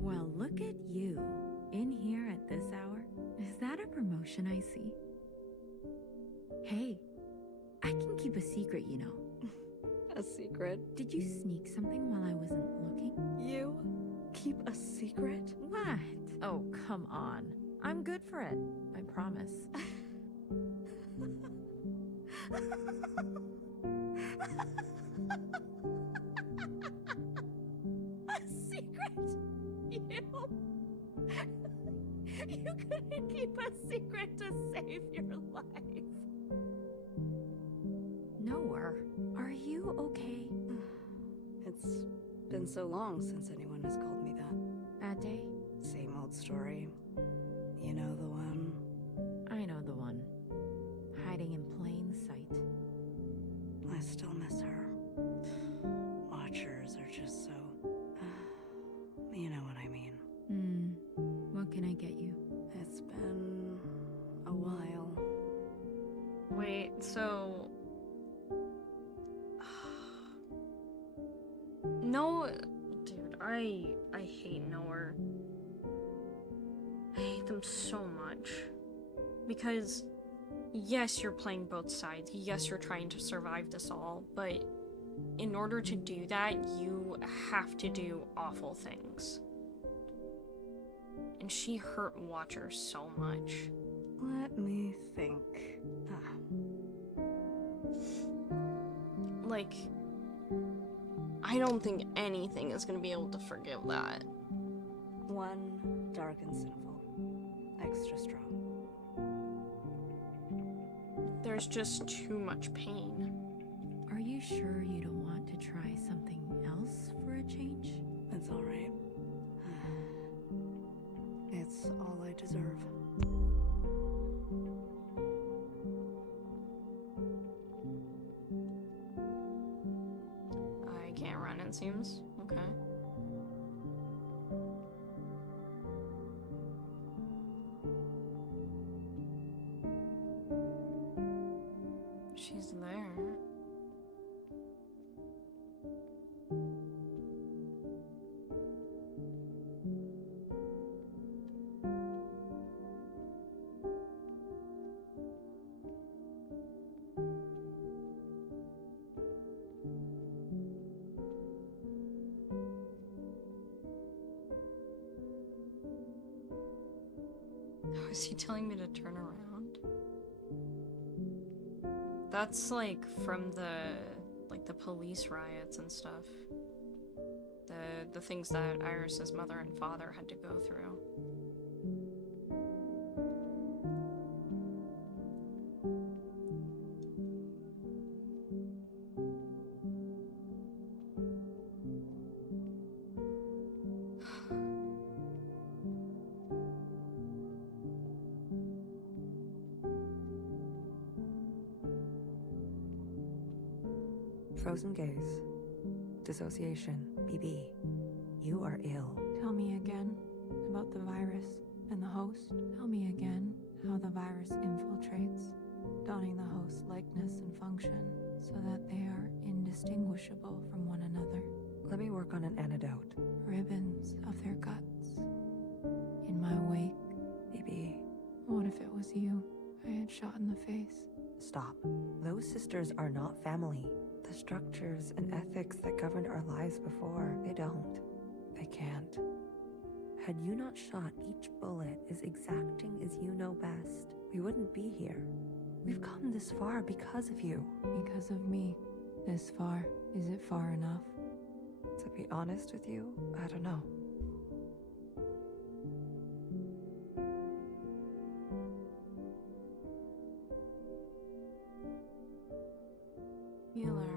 Well, look at you. In here at this hour? Is that a promotion I see? Hey, I can keep a secret, you know. A secret? Did you sneak something while I wasn't looking? You? Keep a secret? What? Oh, come on. I'm good for it. I promise. A secret? You couldn't keep a secret to save your life. Noah, are you okay? It's been so long since anyone has called me that. Bad day? Same old story. You know the one. I know the one. Hiding in plain sight. I still miss her. Watchers are just so... you know what I mean. What can I get you? It's been a while. Wait, so... No, dude, I hate Noah. I hate them so much. Because, yes, you're playing both sides. Yes, you're trying to survive this all, but in order to do that, you have to do awful things. And she hurt Watcher so much. Let me think. Like, I don't think anything is gonna be able to forgive that. One, dark and sinful. Extra strong. There's just too much pain. Are you sure you don't want to try something else for a change? It's alright. It's all I deserve. I can't run, it seems. Okay. She's there. Oh, is he telling me to turn around? That's like from the police riots and stuff. The things that Iris's mother and father had to go through. Frozen gaze. Dissociation. BB. You are ill. Tell me again about the virus and the host. Tell me again how the virus infiltrates, donning the host's likeness and function so that they are indistinguishable from one another. Let me work on an antidote. Ribbons of their guts. In my wake. BB. What if it was you I had shot in the face? Stop. Those sisters are not family. The structures and ethics that governed our lives before, they don't. They can't. Had you not shot each bullet as exacting as you know best, we wouldn't be here. We've come this far because of you. Because of me. This far. Is it far enough? To be honest with you, I don't know. Healer.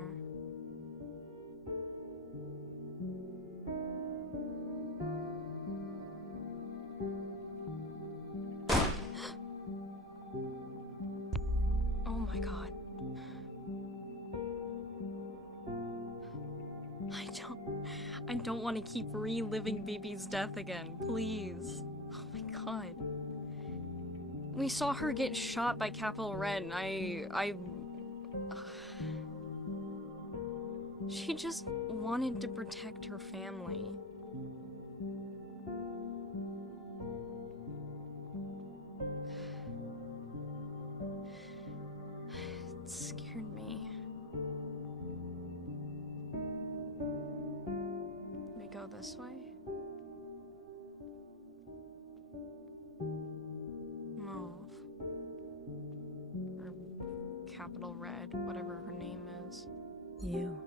Oh my god. I don't want to keep reliving BB's death again, please. Oh my god. We saw her get shot by Capital Red and she just wanted to protect her family. It scared me. We go this way? Mauve. Or Capital Red, whatever her name is. You.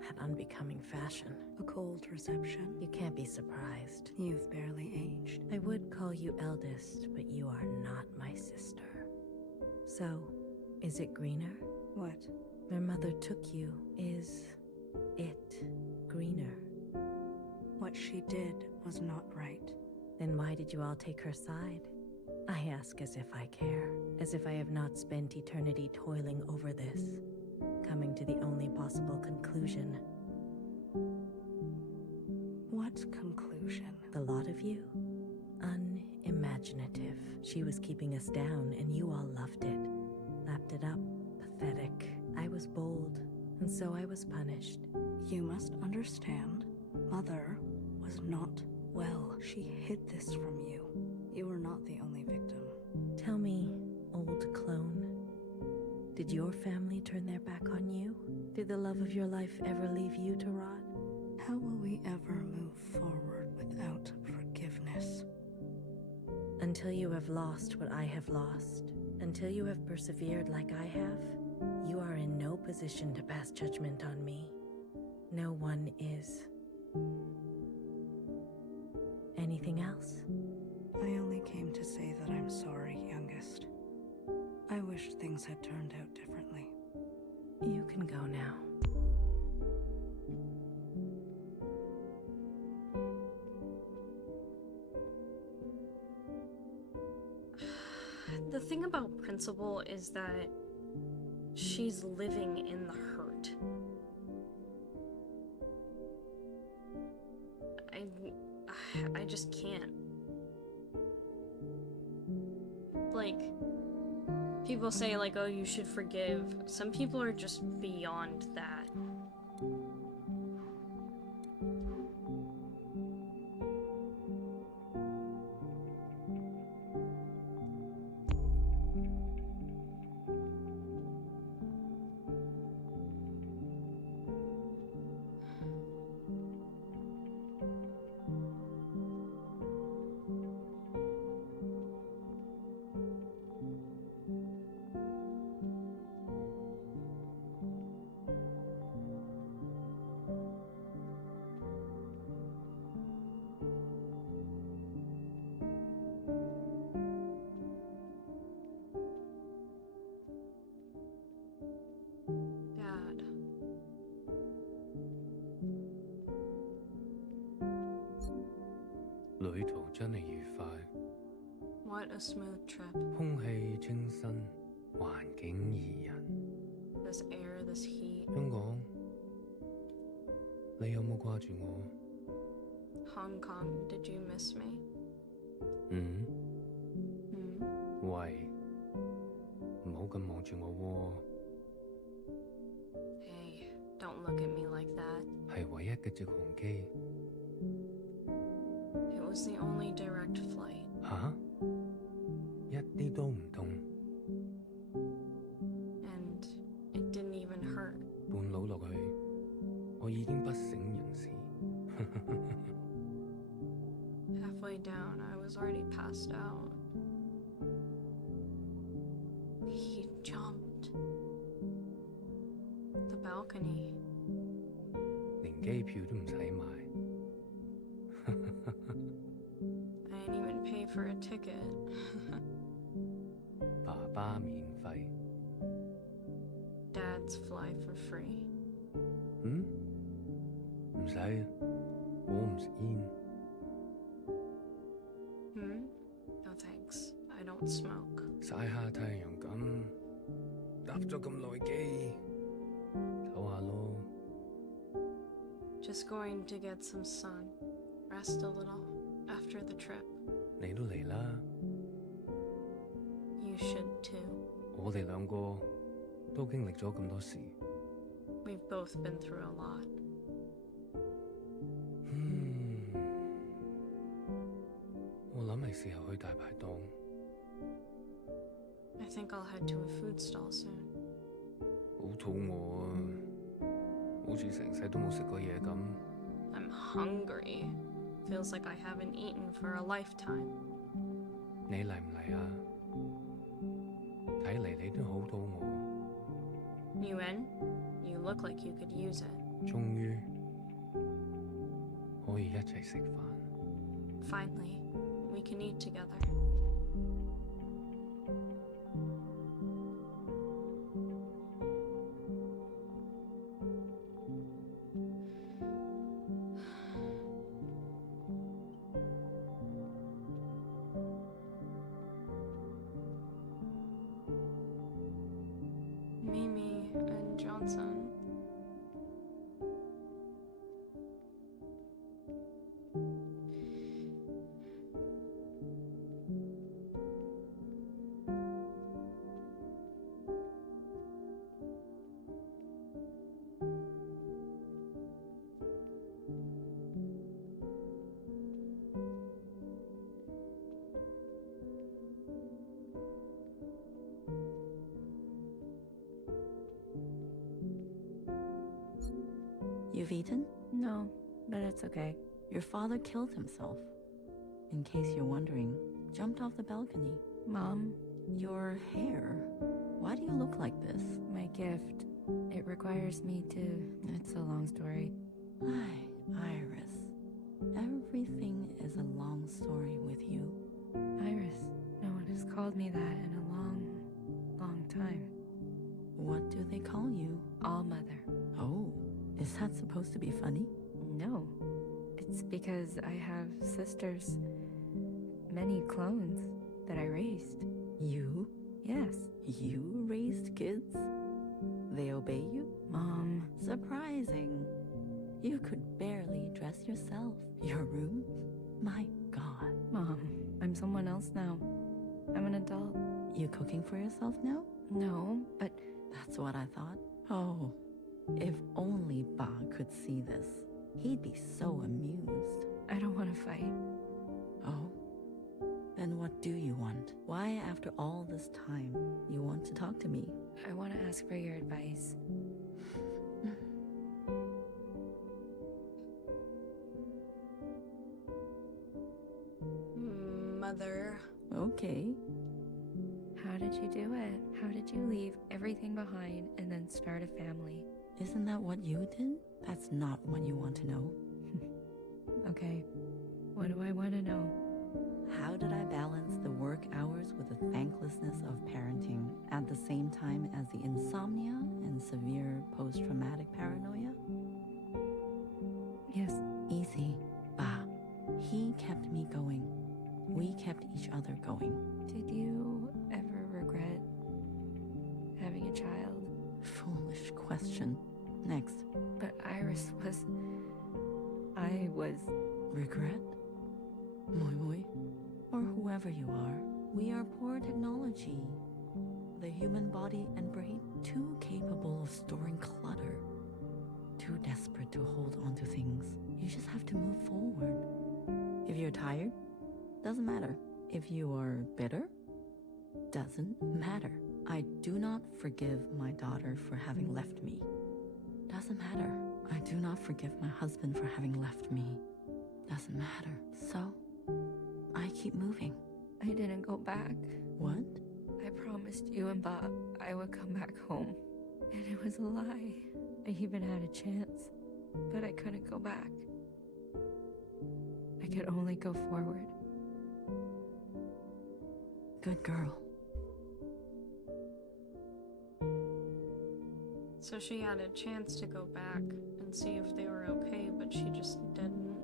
That unbecoming fashion. A cold reception. You can't be surprised. You've barely aged. I would call you eldest, but you are not my sister. So, is it greener? What? Their mother took you. Is it greener? What she did was not right. Then why did you all take her side? I ask as if I care. As if I have not spent eternity toiling over this. Coming to the only possible conclusion. What conclusion? The lot of you? Unimaginative. She was keeping us down and you all loved it. Lapped it up. Pathetic. I was bold, and so I was punished. You must understand, Mother was not well. She hid this from you. You were not the only victim. Tell me, old clone. Did your family turn their back on you? Did the love of your life ever leave you to rot? How will we ever move forward without forgiveness? Until you have lost what I have lost, until you have persevered like I have, you are in no position to pass judgment on me. No one is. Anything else? I only came to say that I'm sorry, youngest. I wish things had turned out differently. You can go now. The thing about Principal is that she's living in the hurt. I just can't. Like, people say, like, oh, you should forgive. Some people are just beyond that. Dad. What a smooth trip. This air, this heat. Hong Kong, did you miss me? Hey, don't look at me like that. It was the only direct flight. And it didn't even hurt. Halfway down, I was already passed out. He jumped. The balcony. I didn't even pay for a ticket. Dads fly for free. No thanks. I don't smoke. Just going to get some sun. Rest a little after the trip. You should too. We've both been through a lot. I think I'll head to a food stall soon. I'm hungry. Feels like I haven't eaten for a lifetime. You in? You look like you could use it. Finally, we can eat together. Mimi and Johnson. You've eaten? No, but it's okay. Your father killed himself. In case you're wondering, jumped off the balcony. Mom? Your hair. Why do you look like this? My gift. It requires me to... It's a long story. Iris. Everything is a long story with you. Iris. No one has called me that in a long, long time. What do they call you? All-Mother. Oh, is that supposed to be funny? No. It's because I have sisters. Many clones that I raised. You? Yes. You raised kids? They obey you? Mom. Surprising. You could barely dress yourself. Your room? My God. Mom, I'm someone else now. I'm an adult. You cooking for yourself now? No, but That's what I thought. Oh, if only Ba could see this. He'd be so amused. I don't want to fight. Oh? Then what do you want? Why, after all this time, you want to talk to me? I want to ask for your advice. Mother. Okay. How did you do it? How did you leave everything behind and then start a family? Isn't that what you did? That's not what you want to know. Okay. What do I want to know? How did I balance the work hours with the thanklessness of parenting at the same time as the insomnia and severe post-traumatic paranoia? Yes. Easy. Bah. He kept me going. We kept each other going. Did you ever regret having a child? Foolish question. Next. But Iris was... I was... Regret? Moi moi? Or whoever you are, we are poor technology. The human body and brain too capable of storing clutter. Too desperate to hold on to things. You just have to move forward. If you're tired, doesn't matter. If you are bitter, doesn't matter. I do not forgive my daughter for having left me. Doesn't matter. I do not forgive my husband for having left me. Doesn't matter. So, I keep moving. I didn't go back. What? I promised you and Bob I would come back home. And it was a lie. I even had a chance, but I couldn't go back. I could only go forward. Good girl. So she had a chance to go back and see if they were okay, but she just didn't.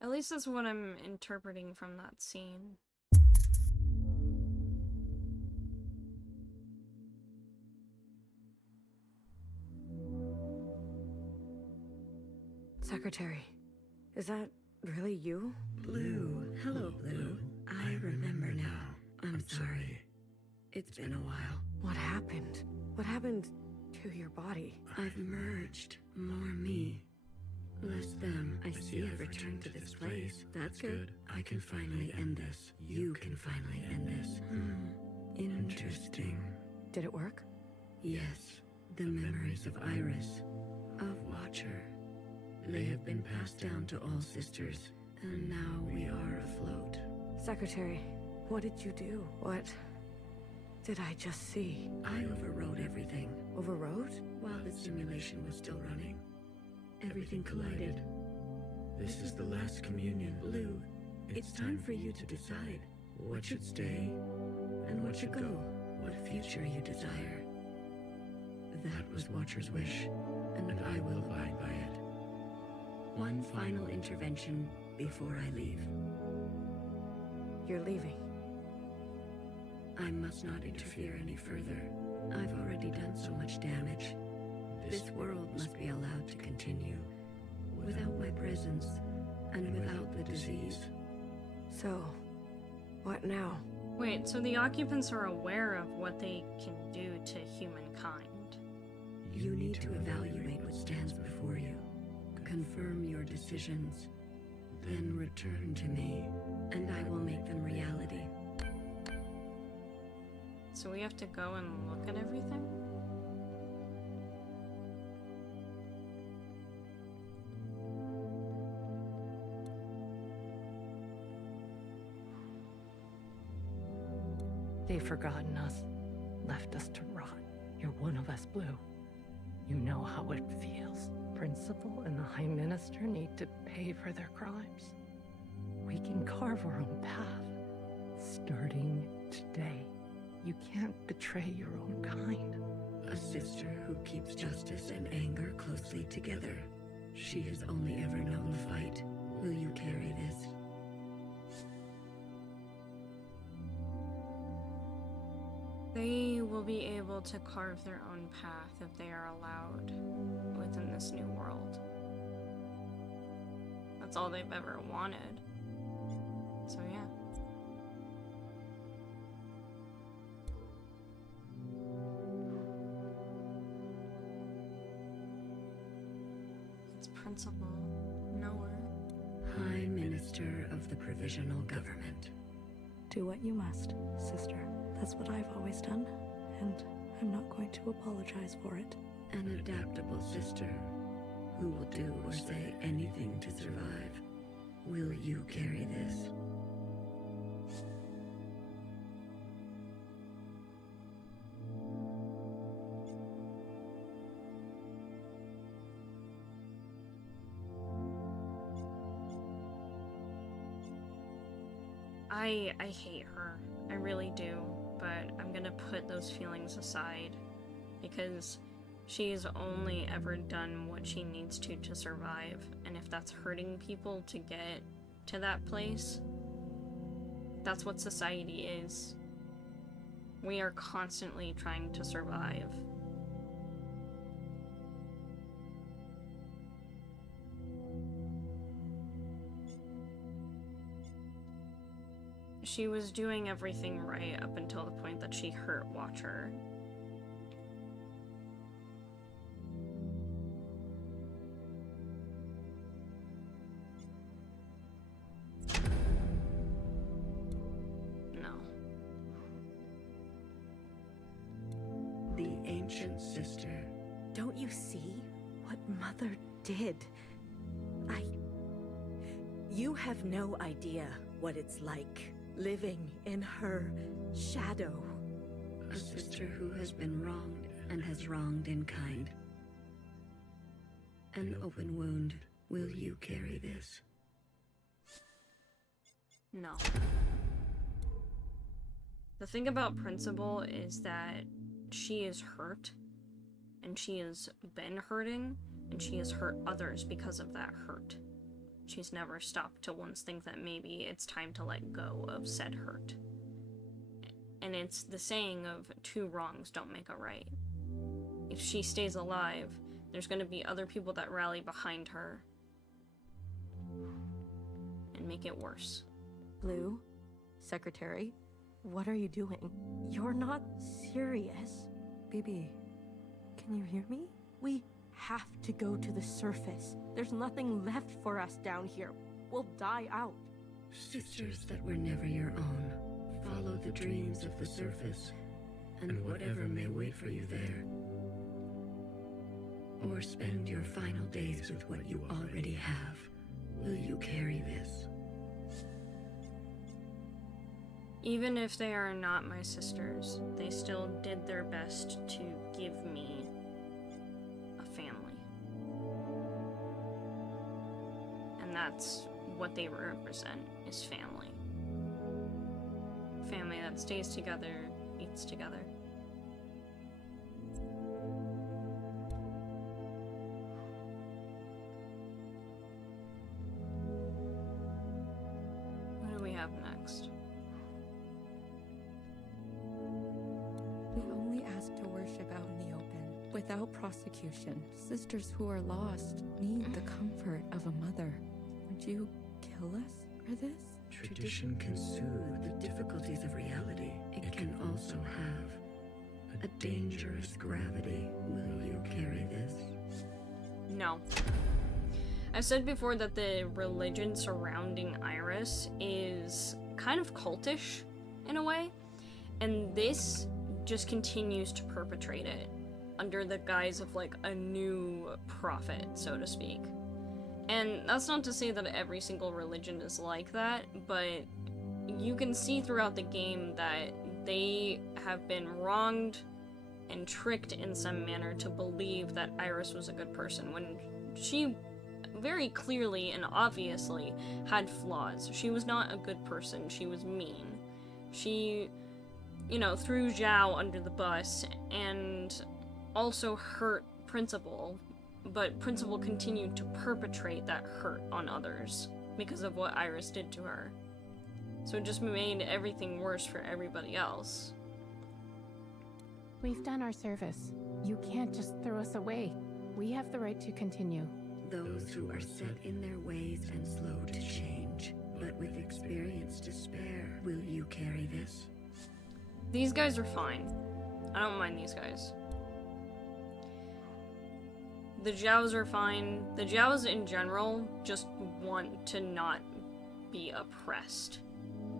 At least that's what I'm interpreting from that scene. Secretary, is that really you? Blue. Hello, Blue. I remember now. I'm sorry. It's been a while. What happened? What happened to your body? I've merged. More me. Less them. I see I've returned to this place. That's good. I can finally end this. You can finally end this. Interesting. Did it work? Yes. The memories of Iris. Of Watcher. They have been passed down to all sisters, and now we are afloat. Secretary, what did you do? What did I just see? I overrode everything. Overrode? While the simulation was still running. Everything collided. This is the last communion, Blue. It's time for you to decide what should stay and what should go, what future you desire. That was Watcher's wish, and I will abide by it. One final intervention before I leave. You're leaving. I must not interfere any further. I've already done so much damage. This world must be allowed to continue. Without my presence, and without the disease. So, what now? Wait, so the occupants are aware of what they can do to humankind. You need to evaluate what stands before you. Confirm your decisions. Then return to me, and I will make them reality. So we have to go and look at everything? They've forgotten us, left us to rot. You're one of us, Blue. You know how it feels. Principal and the High Minister need to pay for their crimes. We can carve our own path, starting today. You can't betray your own kind. A sister who keeps justice and anger closely together. She has only ever known fight. Will you carry this? They will be able to carve their own path if they are allowed within this new world. That's all they've ever wanted. So yeah. It's Principal Noah. High Minister of the Provisional Government. Do what you must, sister. That's what I've always done, and I'm not going to apologize for it. An adaptable sister who will do or say anything to survive. Will you carry this? I hate her. I really do, but I'm gonna put those feelings aside because she's only ever done what she needs to survive, and if that's hurting people to get to that place, that's what society is. We are constantly trying to survive. She was doing everything right up until the point that she hurt Watcher. No. The ancient sister. Don't you see what Mother did? You have no idea what it's like. Living in her shadow. A sister who has been wronged and has wronged in kind. An open wound. Will you carry this? No. The thing about Principal is that she is hurt, and she has been hurting, and she has hurt others because of that hurt. She's never stopped to once think that maybe it's time to let go of said hurt. And it's the saying of 2 wrongs don't make a right. If she stays alive, there's going to be other people that rally behind her and make it worse. Blue, Secretary, what are you doing? You're not serious. BB, can you hear me? We have to go to the surface. There's nothing left for us down here. We'll die out. Sisters that were never your own. Follow the dreams of the surface, and whatever may wait for you there. Or spend your final days with what you already have. Will you carry this? Even if they are not my sisters, they still did their best to give me a family. And that's what they represent, is family. Family that stays together, eats together. What do we have next? We only ask to worship out in the open, without prosecution. Sisters who are lost need the comfort of a mother. Would you kill us for this? Tradition can soothe the difficulties of reality. It can also have a dangerous gravity. Will you carry this? No. I've said before that the religion surrounding Iris is kind of cultish in a way, and this just continues to perpetrate it under the guise of like a new prophet, so to speak. And that's not to say that every single religion is like that, but you can see throughout the game that they have been wronged and tricked in some manner to believe that Iris was a good person when she very clearly and obviously had flaws. She was not a good person. She was mean. She, you know, threw Zhao under the bus and also hurt Principal, but Principal continued to perpetrate that hurt on others because of what Iris did to her. So it just made everything worse for everybody else. We've done our service. You can't just throw us away. We have the right to continue. Those who are set in their ways and slow to change, but with experience to spare, will you carry this? These guys are fine. I don't mind these guys. The Zhaos are fine. The Zhaos in general just want to not be oppressed.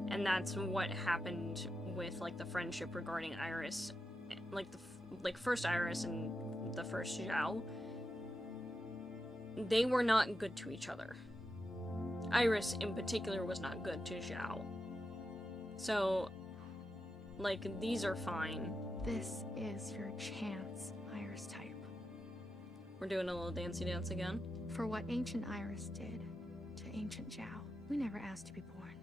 And that's what happened with, like, the friendship regarding Iris. Like, first Iris and the first Zhao. They were not good to each other. Iris, in particular, was not good to Zhao. So, like, these are fine. This is your chance, Iris type. We're doing a little dancey dance again. For what ancient Iris did to ancient Zhao, we never asked to be born.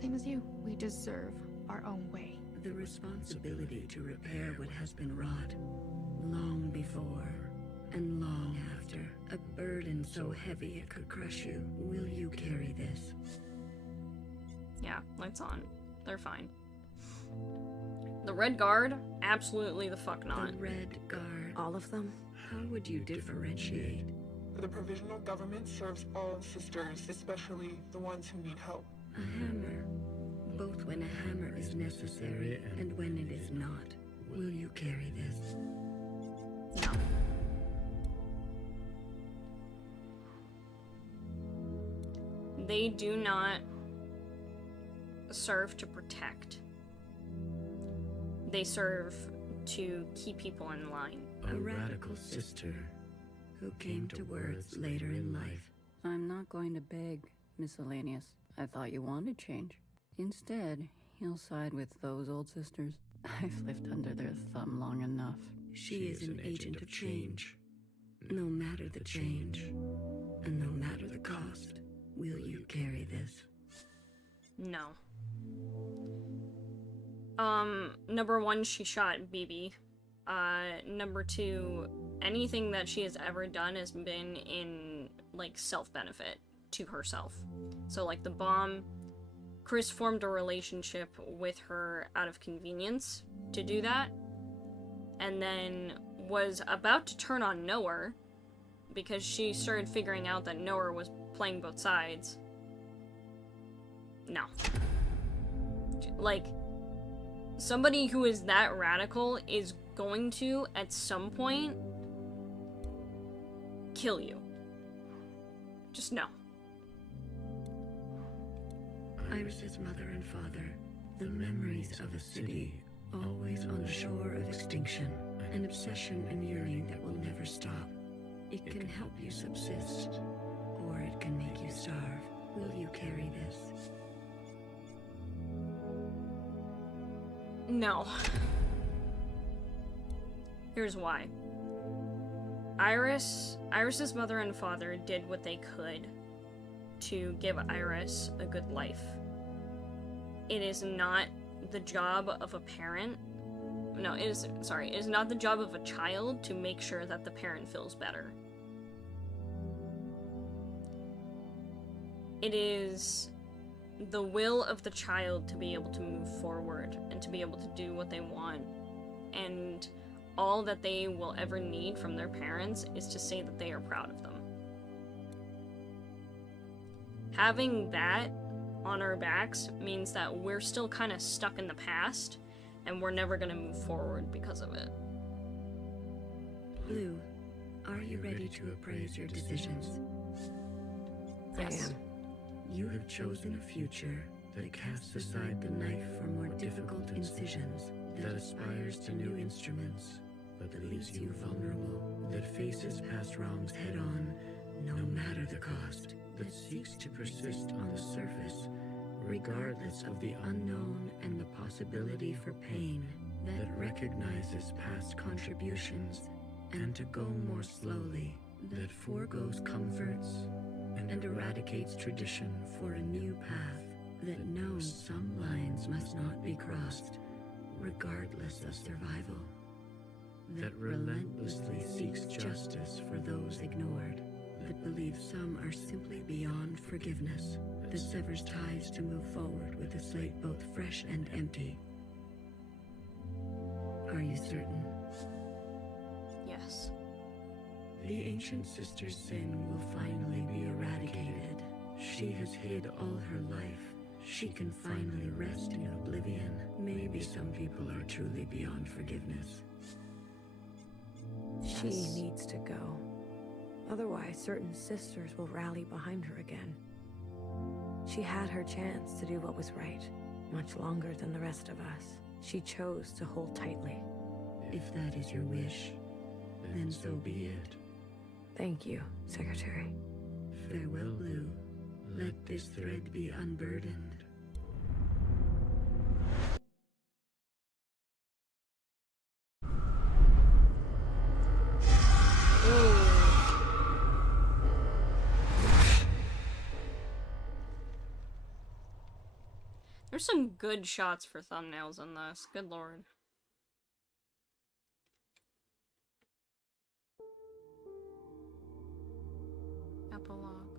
Same as you, we deserve our own way. The responsibility to repair what has been wrought, long before and long after, a burden so heavy it could crush you. Will you carry this? Yeah, lights on. They're fine. The Red Guard? Absolutely the fuck not. The Red Guard. All of them? How would you differentiate? The provisional government serves all sisters, especially the ones who need help. A hammer. Both when a hammer is necessary and when it is not. Will you carry this? No. They do not serve to protect. They serve to keep people in line. A radical sister who came to words later in life. I'm not going to beg, Miscellaneous. I thought you wanted change. Instead, he'll side with those old sisters. I've lived under their thumb long enough. She is an agent of change. No matter the change, and no matter the cost, will you carry this? No. Number one, she shot BB. Number two, anything that she has ever done has been in, like, self-benefit to herself. So, like, the bomb, Chris formed a relationship with her out of convenience to do that, and then was about to turn on Noah because she started figuring out that Noah was playing both sides. No. Like, somebody who is that radical is going to, at some point, kill you. Just no. Iris's mother and father, the memories of a city, always on the shore of extinction, an obsession and yearning that will never stop. It can help you subsist, or it can make you starve. Will you carry this? No. Here's why. Iris's mother and father did what they could to give Iris a good life. It is not the job of a parent. No, it is not the job of a child to make sure that the parent feels better. It is the will of the child to be able to move forward and to be able to do what they want. And all that they will ever need from their parents is to say that they are proud of them. Having that on our backs means that we're still kind of stuck in the past, and we're never going to move forward because of it. Blue, are you ready to appraise your decisions? Yes. You have chosen a future that casts aside the knife for more difficult incisions, that aspires to new instruments, but that leaves you vulnerable, that faces past wrongs head-on, no matter the cost, that seeks to persist on the surface, regardless of the unknown and the possibility for pain, that recognizes past contributions, and to go more slowly, that foregoes comforts, and eradicates tradition for a new path, that knows some lines must not be crossed, regardless of survival, that relentlessly seeks justice for those ignored, that believes some are simply beyond forgiveness, that severs ties to move forward with a slate both fresh and empty. Are you certain? Yes. The ancient sister's sin will finally be eradicated. She has hid all her life. She can finally rest in oblivion. Maybe some people are truly beyond forgiveness. She needs to go. Otherwise, certain sisters will rally behind her again. She had her chance to do what was right, much longer than the rest of us. She chose to hold tightly. If that is your wish, then so be it. Thank you, Secretary. Farewell, Blue. Let this thread be unburdened. There's some good shots for thumbnails in this. Good lord. Epilogue.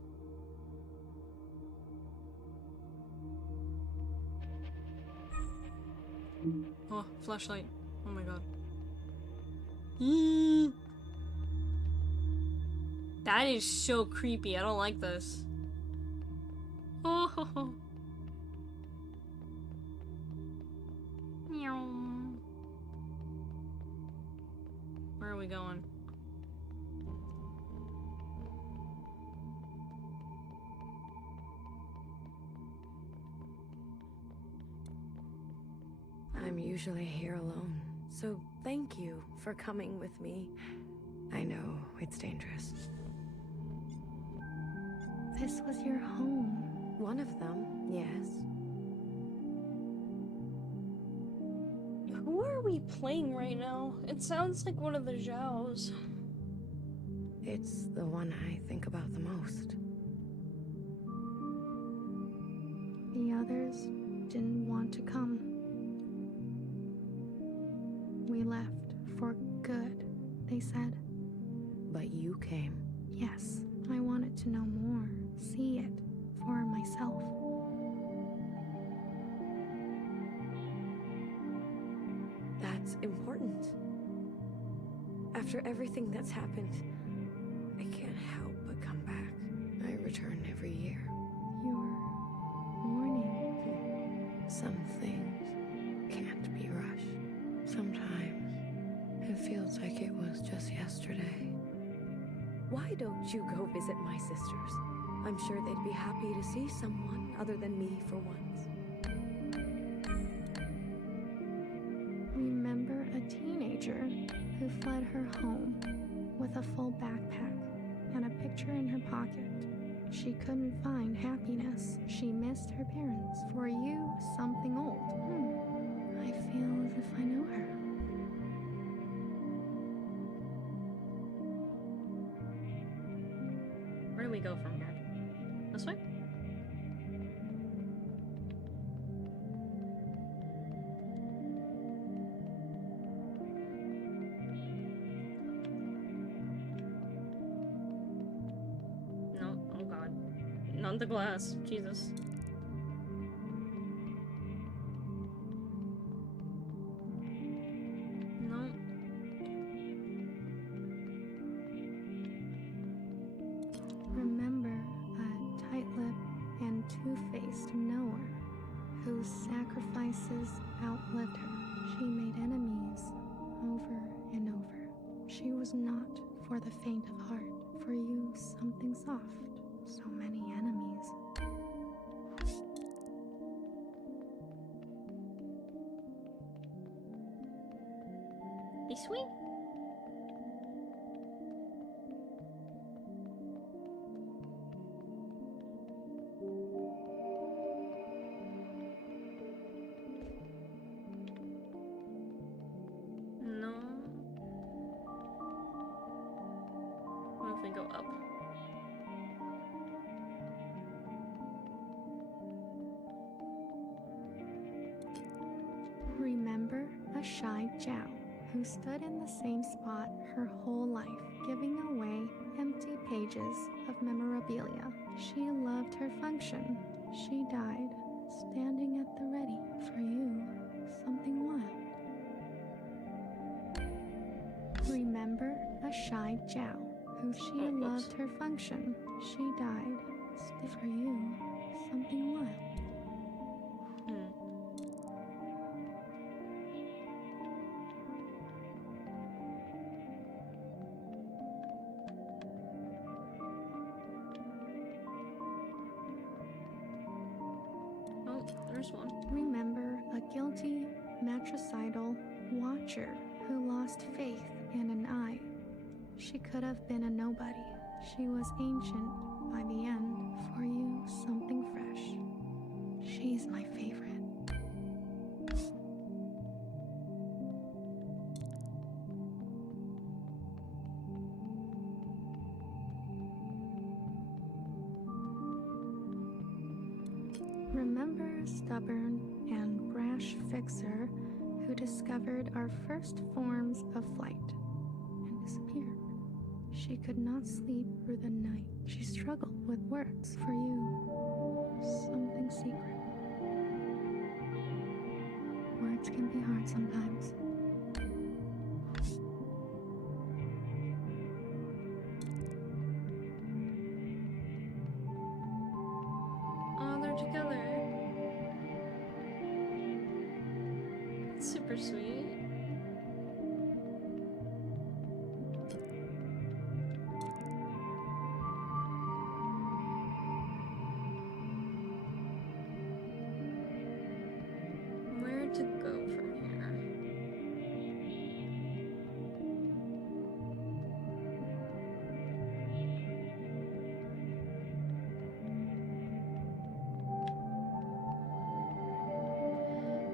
Oh, flashlight. Oh my god. That is so creepy. I don't like this. Oh. Meow. Where are we going? I'm usually here alone, so thank you for coming with me. I know it's dangerous. This was your home. One of them, yes. Who are we playing right now? It sounds like one of the Zhaos. It's the one I think about the most. The others didn't want to come. We left for good, they said. But you came. Yes, I wanted to know more, see it for myself. That's important. After everything that's happened, I can't help but come back. I return every year. You're mourning. Some things can't be rushed. Sometimes it feels like it was just yesterday. Why don't you go visit my sisters? I'm sure they'd be happy to see someone other than me for once. Remember a teenager who fled her home with a full backpack and a picture in her pocket. She couldn't find happiness. She missed her parents. For you, something old. I feel as if I know her. Where do we go from here? This way? No, oh god. Not the glass, Jesus. No. Remember a tight-lipped and two-faced knower whose sacrifices outlived her. She made enemies over and over. She was not for the faint of heart. For you, something soft. So many enemies. This way? No. What if we go up? Remember a shy Zhao who stood in the same spot her whole life, giving away empty pages of memorabilia. She loved her function. She died, standing at the ready. For you, something wild. Remember a shy Jiao, who she loved her function. She died. Still for you, something wild. Oh, there's one. Remember a guilty, matricidal watcher who lost faith in an eye. She could have been a nobody. She was ancient by the end. For you, something fresh. She's my favorite. Remember a stubborn and brash fixer who discovered our first forms of flight and disappeared. She could not sleep through the night. She struggled with words. For you, something secret. Words can be hard sometimes. Oh, they're together. It's super sweet. Where to go from here?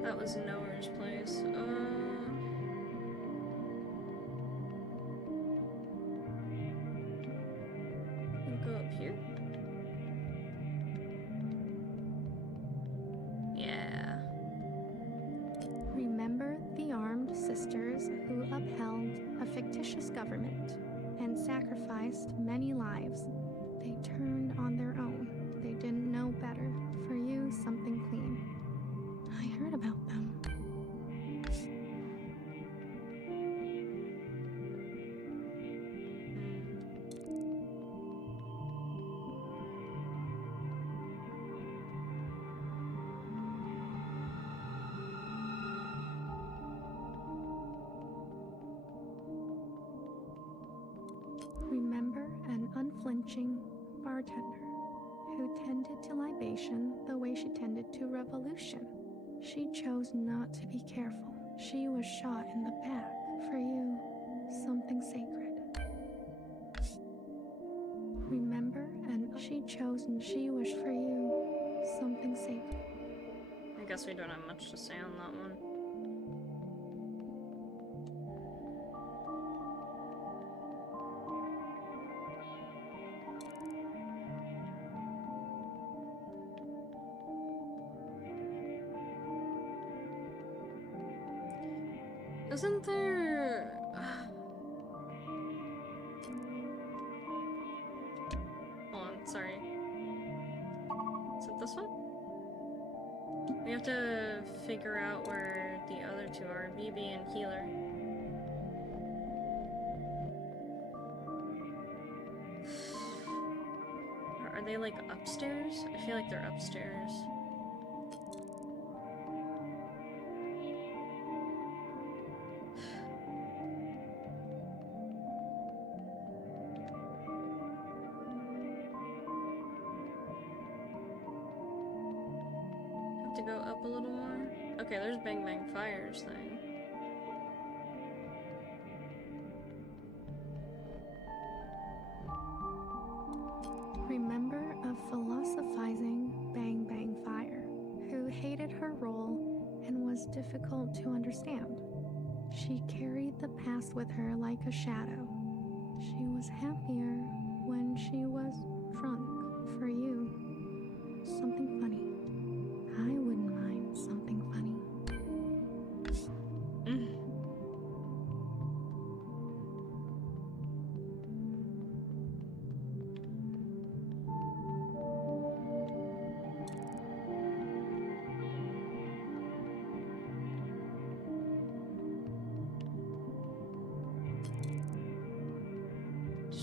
That was Noah's place. We'll go up here. Yeah. Remember the armed sisters who upheld a fictitious government and sacrificed many lives. They turned on their own. They didn't know better. For you, something clean. I heard about them. Remember an unflinching bartender who tended to libation the way she tended to revolution. She chose not to be careful. She was shot in the back. For you, something sacred. Remember, and she chose, and she was for you, something sacred. I guess we don't have much to say on that one. Isn't there... Hold on, sorry. Is it this one? We have to figure out where the other two are, BB and Healer. Are they like upstairs? I feel like they're upstairs. To go up a little more? Okay, there's Bang Bang Fire's thing. Remember a philosophizing Bang Bang Fire who hated her role and was difficult to understand. She carried the past with her like a shadow. She was happier when she was drunk. For you, something funny. I wouldn't mind something funny.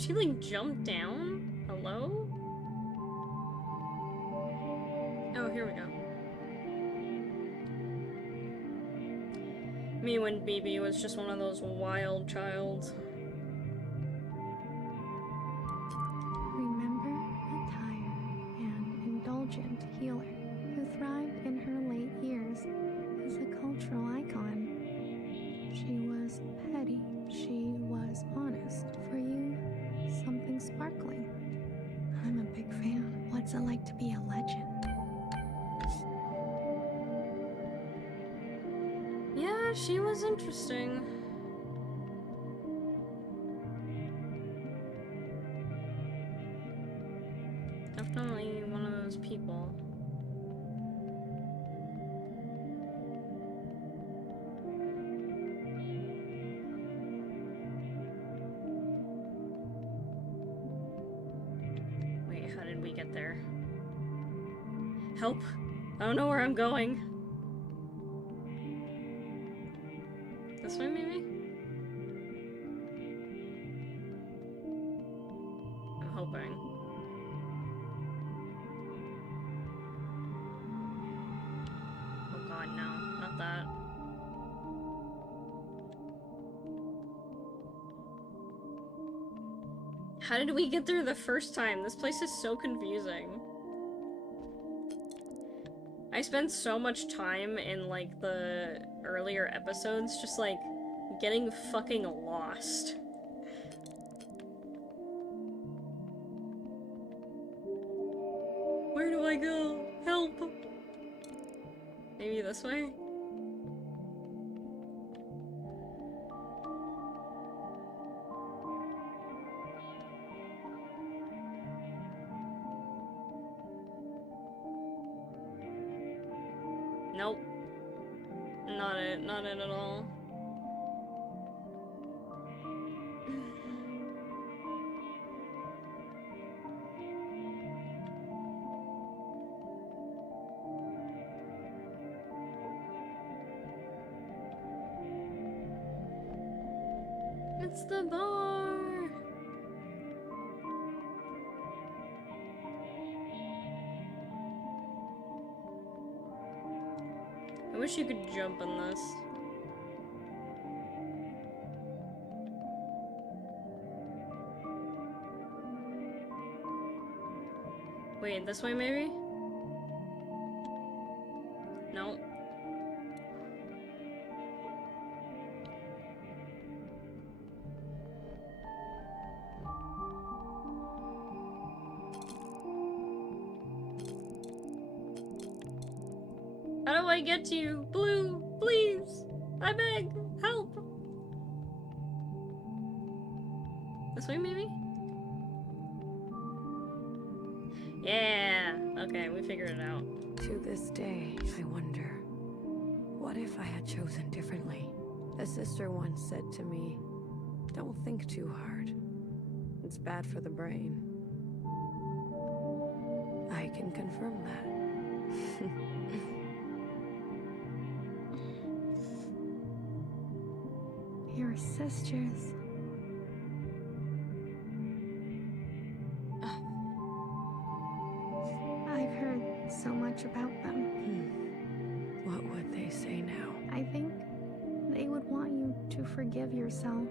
she like jump down? Hello? Oh, here we go. Me when BB was just one of those wild childs. Remember a tired and indulgent healer who thrived in her late years as a cultural icon. She was petty. She was honest. For you, something sparkling. I'm a big fan. What's it like to be a legend? Yeah, she was interesting. Definitely one of those people. Wait, how did we get there? Help! I don't know where I'm going. This way, maybe? I'm hoping. Oh god, no. Not that. How did we get there the first time? This place is so confusing. I spent so much time in, like, the earlier episodes just, like, getting fucking lost. Where do I go? Help! Maybe this way? Nope. Not it. Not it at all. It's the bar! I wish you could jump in this. Wait, this way maybe? No. How do I get to you? Blue, please! I beg! Help! This way, maybe? Yeah! Okay, we figured it out. To this day, I wonder, what if I had chosen differently? A sister once said to me, don't think too hard. It's bad for the brain. I can confirm that. Your sisters. I've heard so much about them. What would they say now? I think they would want you to forgive yourself.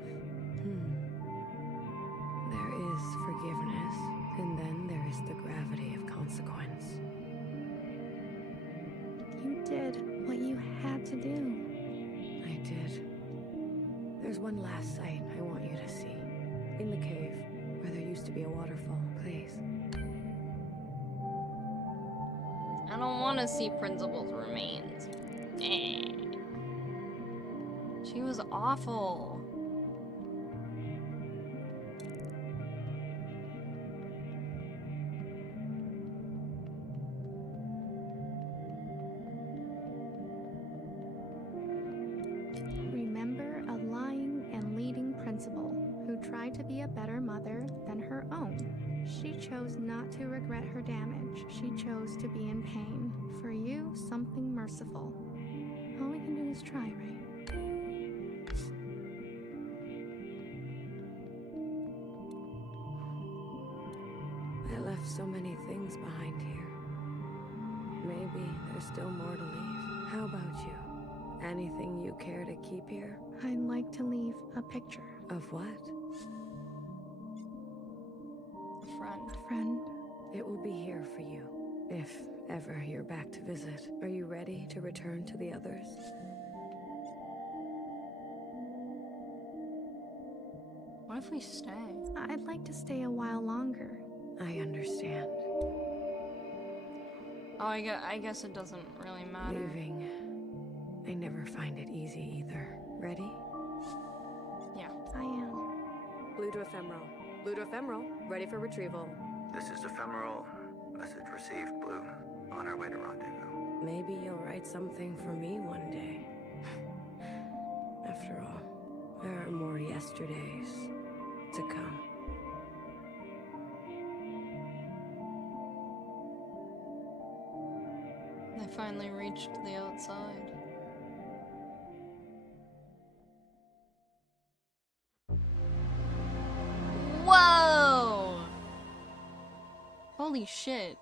There is forgiveness, and then there is the gravity of consequence. You did what you had to do. I did. There's one last sight I want you to see. In the cave, where there used to be a waterfall. Please. I don't want to see Principal's remains. She was awful. Remember a lying and leading principal who tried to be a better mother than her own. She chose not to regret her damage. She chose to be in pain. For you, something merciful. All we can do is try, right? I left so many things behind here. Maybe there's still more to leave. How about you? Anything you care to keep here? I'd like to leave a picture. Of what? A friend. A friend. It will be here for you, if ever you're back to visit. Are you ready to return to the others? What if we stay? I'd like to stay a while longer. I understand. Oh, I guess it doesn't really matter. Leaving. I never find it easy either. Ready? Yeah. I am. Blue to Ephemeral. Blue to Ephemeral. Ready for retrieval. This is Ephemeral. Message received, Blue. On our way to rendezvous. Maybe you'll write something for me one day. After all, there are more yesterdays to come. They finally reached the outside. Whoa! Holy shit.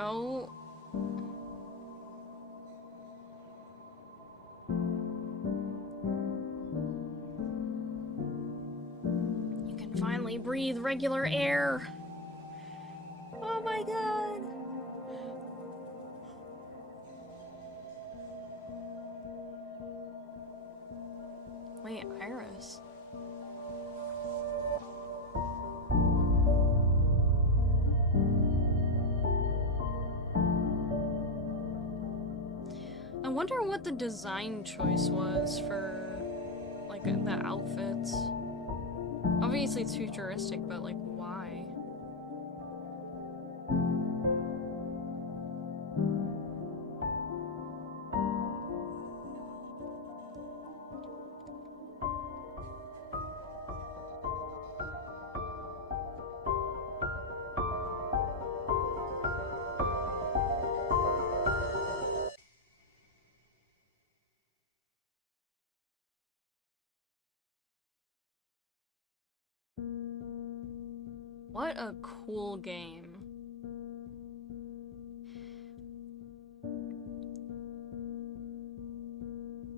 Oh. You can finally breathe regular air. Oh my god. Wait, Iris. I wonder what the design choice was for, like, the outfits. Obviously it's futuristic, but, like, why? What a cool game.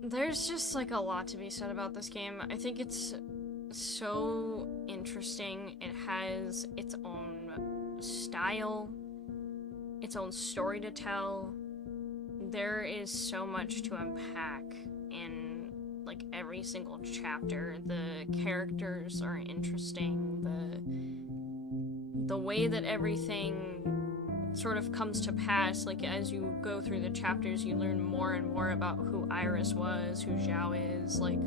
There's just like a lot to be said about this game. I think it's so interesting. It has its own style, its own story to tell. There is so much to unpack in like every single chapter. The characters are interesting. The way that everything sort of comes to pass, like as you go through the chapters, you learn more and more about who Iris was, who Zhao is, like,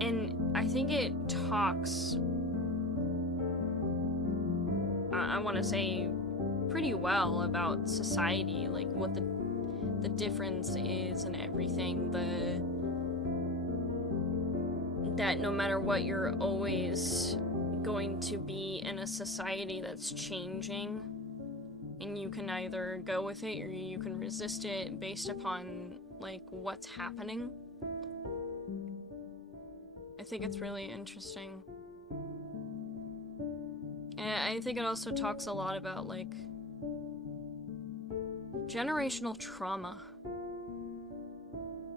and I think it talks, I want to say, pretty well about society, like what the difference is and everything, that no matter what, you're always going to be in a society that's changing, and you can either go with it or you can resist it based upon like what's happening. I think it's really interesting, and I think it also talks a lot about like generational trauma,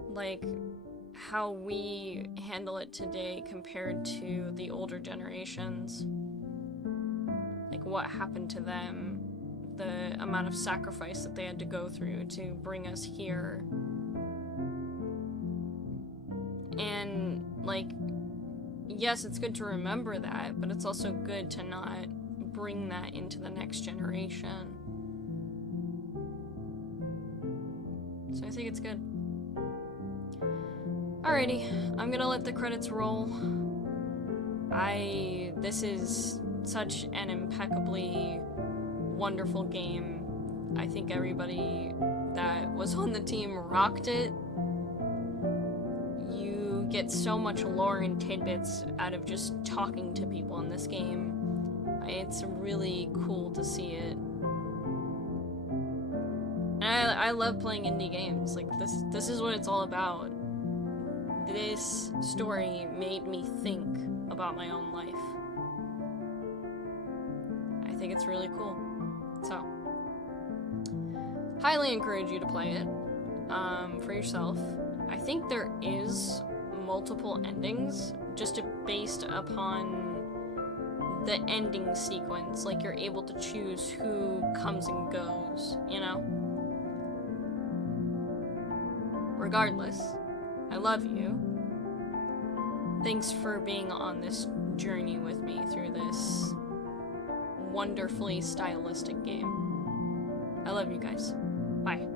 like how we handle it today compared to the older generations. Like what happened to them, the amount of sacrifice that they had to go through to bring us here. And like, yes, it's good to remember that, but it's also good to not bring that into the next generation. So I think it's good. Alrighty, I'm gonna let the credits roll. This is such an impeccably wonderful game. I think everybody that was on the team rocked it. You get so much lore and tidbits out of just talking to people in this game. It's really cool to see it. And I love playing indie games. Like, this is what it's all about. This story made me think about my own life. I think it's really cool. So, highly encourage you to play it for yourself. I think there is multiple endings, just based upon the ending sequence. Like, you're able to choose who comes and goes, you know? Regardless, I love you. Thanks for being on this journey with me through this wonderfully stylistic game. I love you guys. Bye.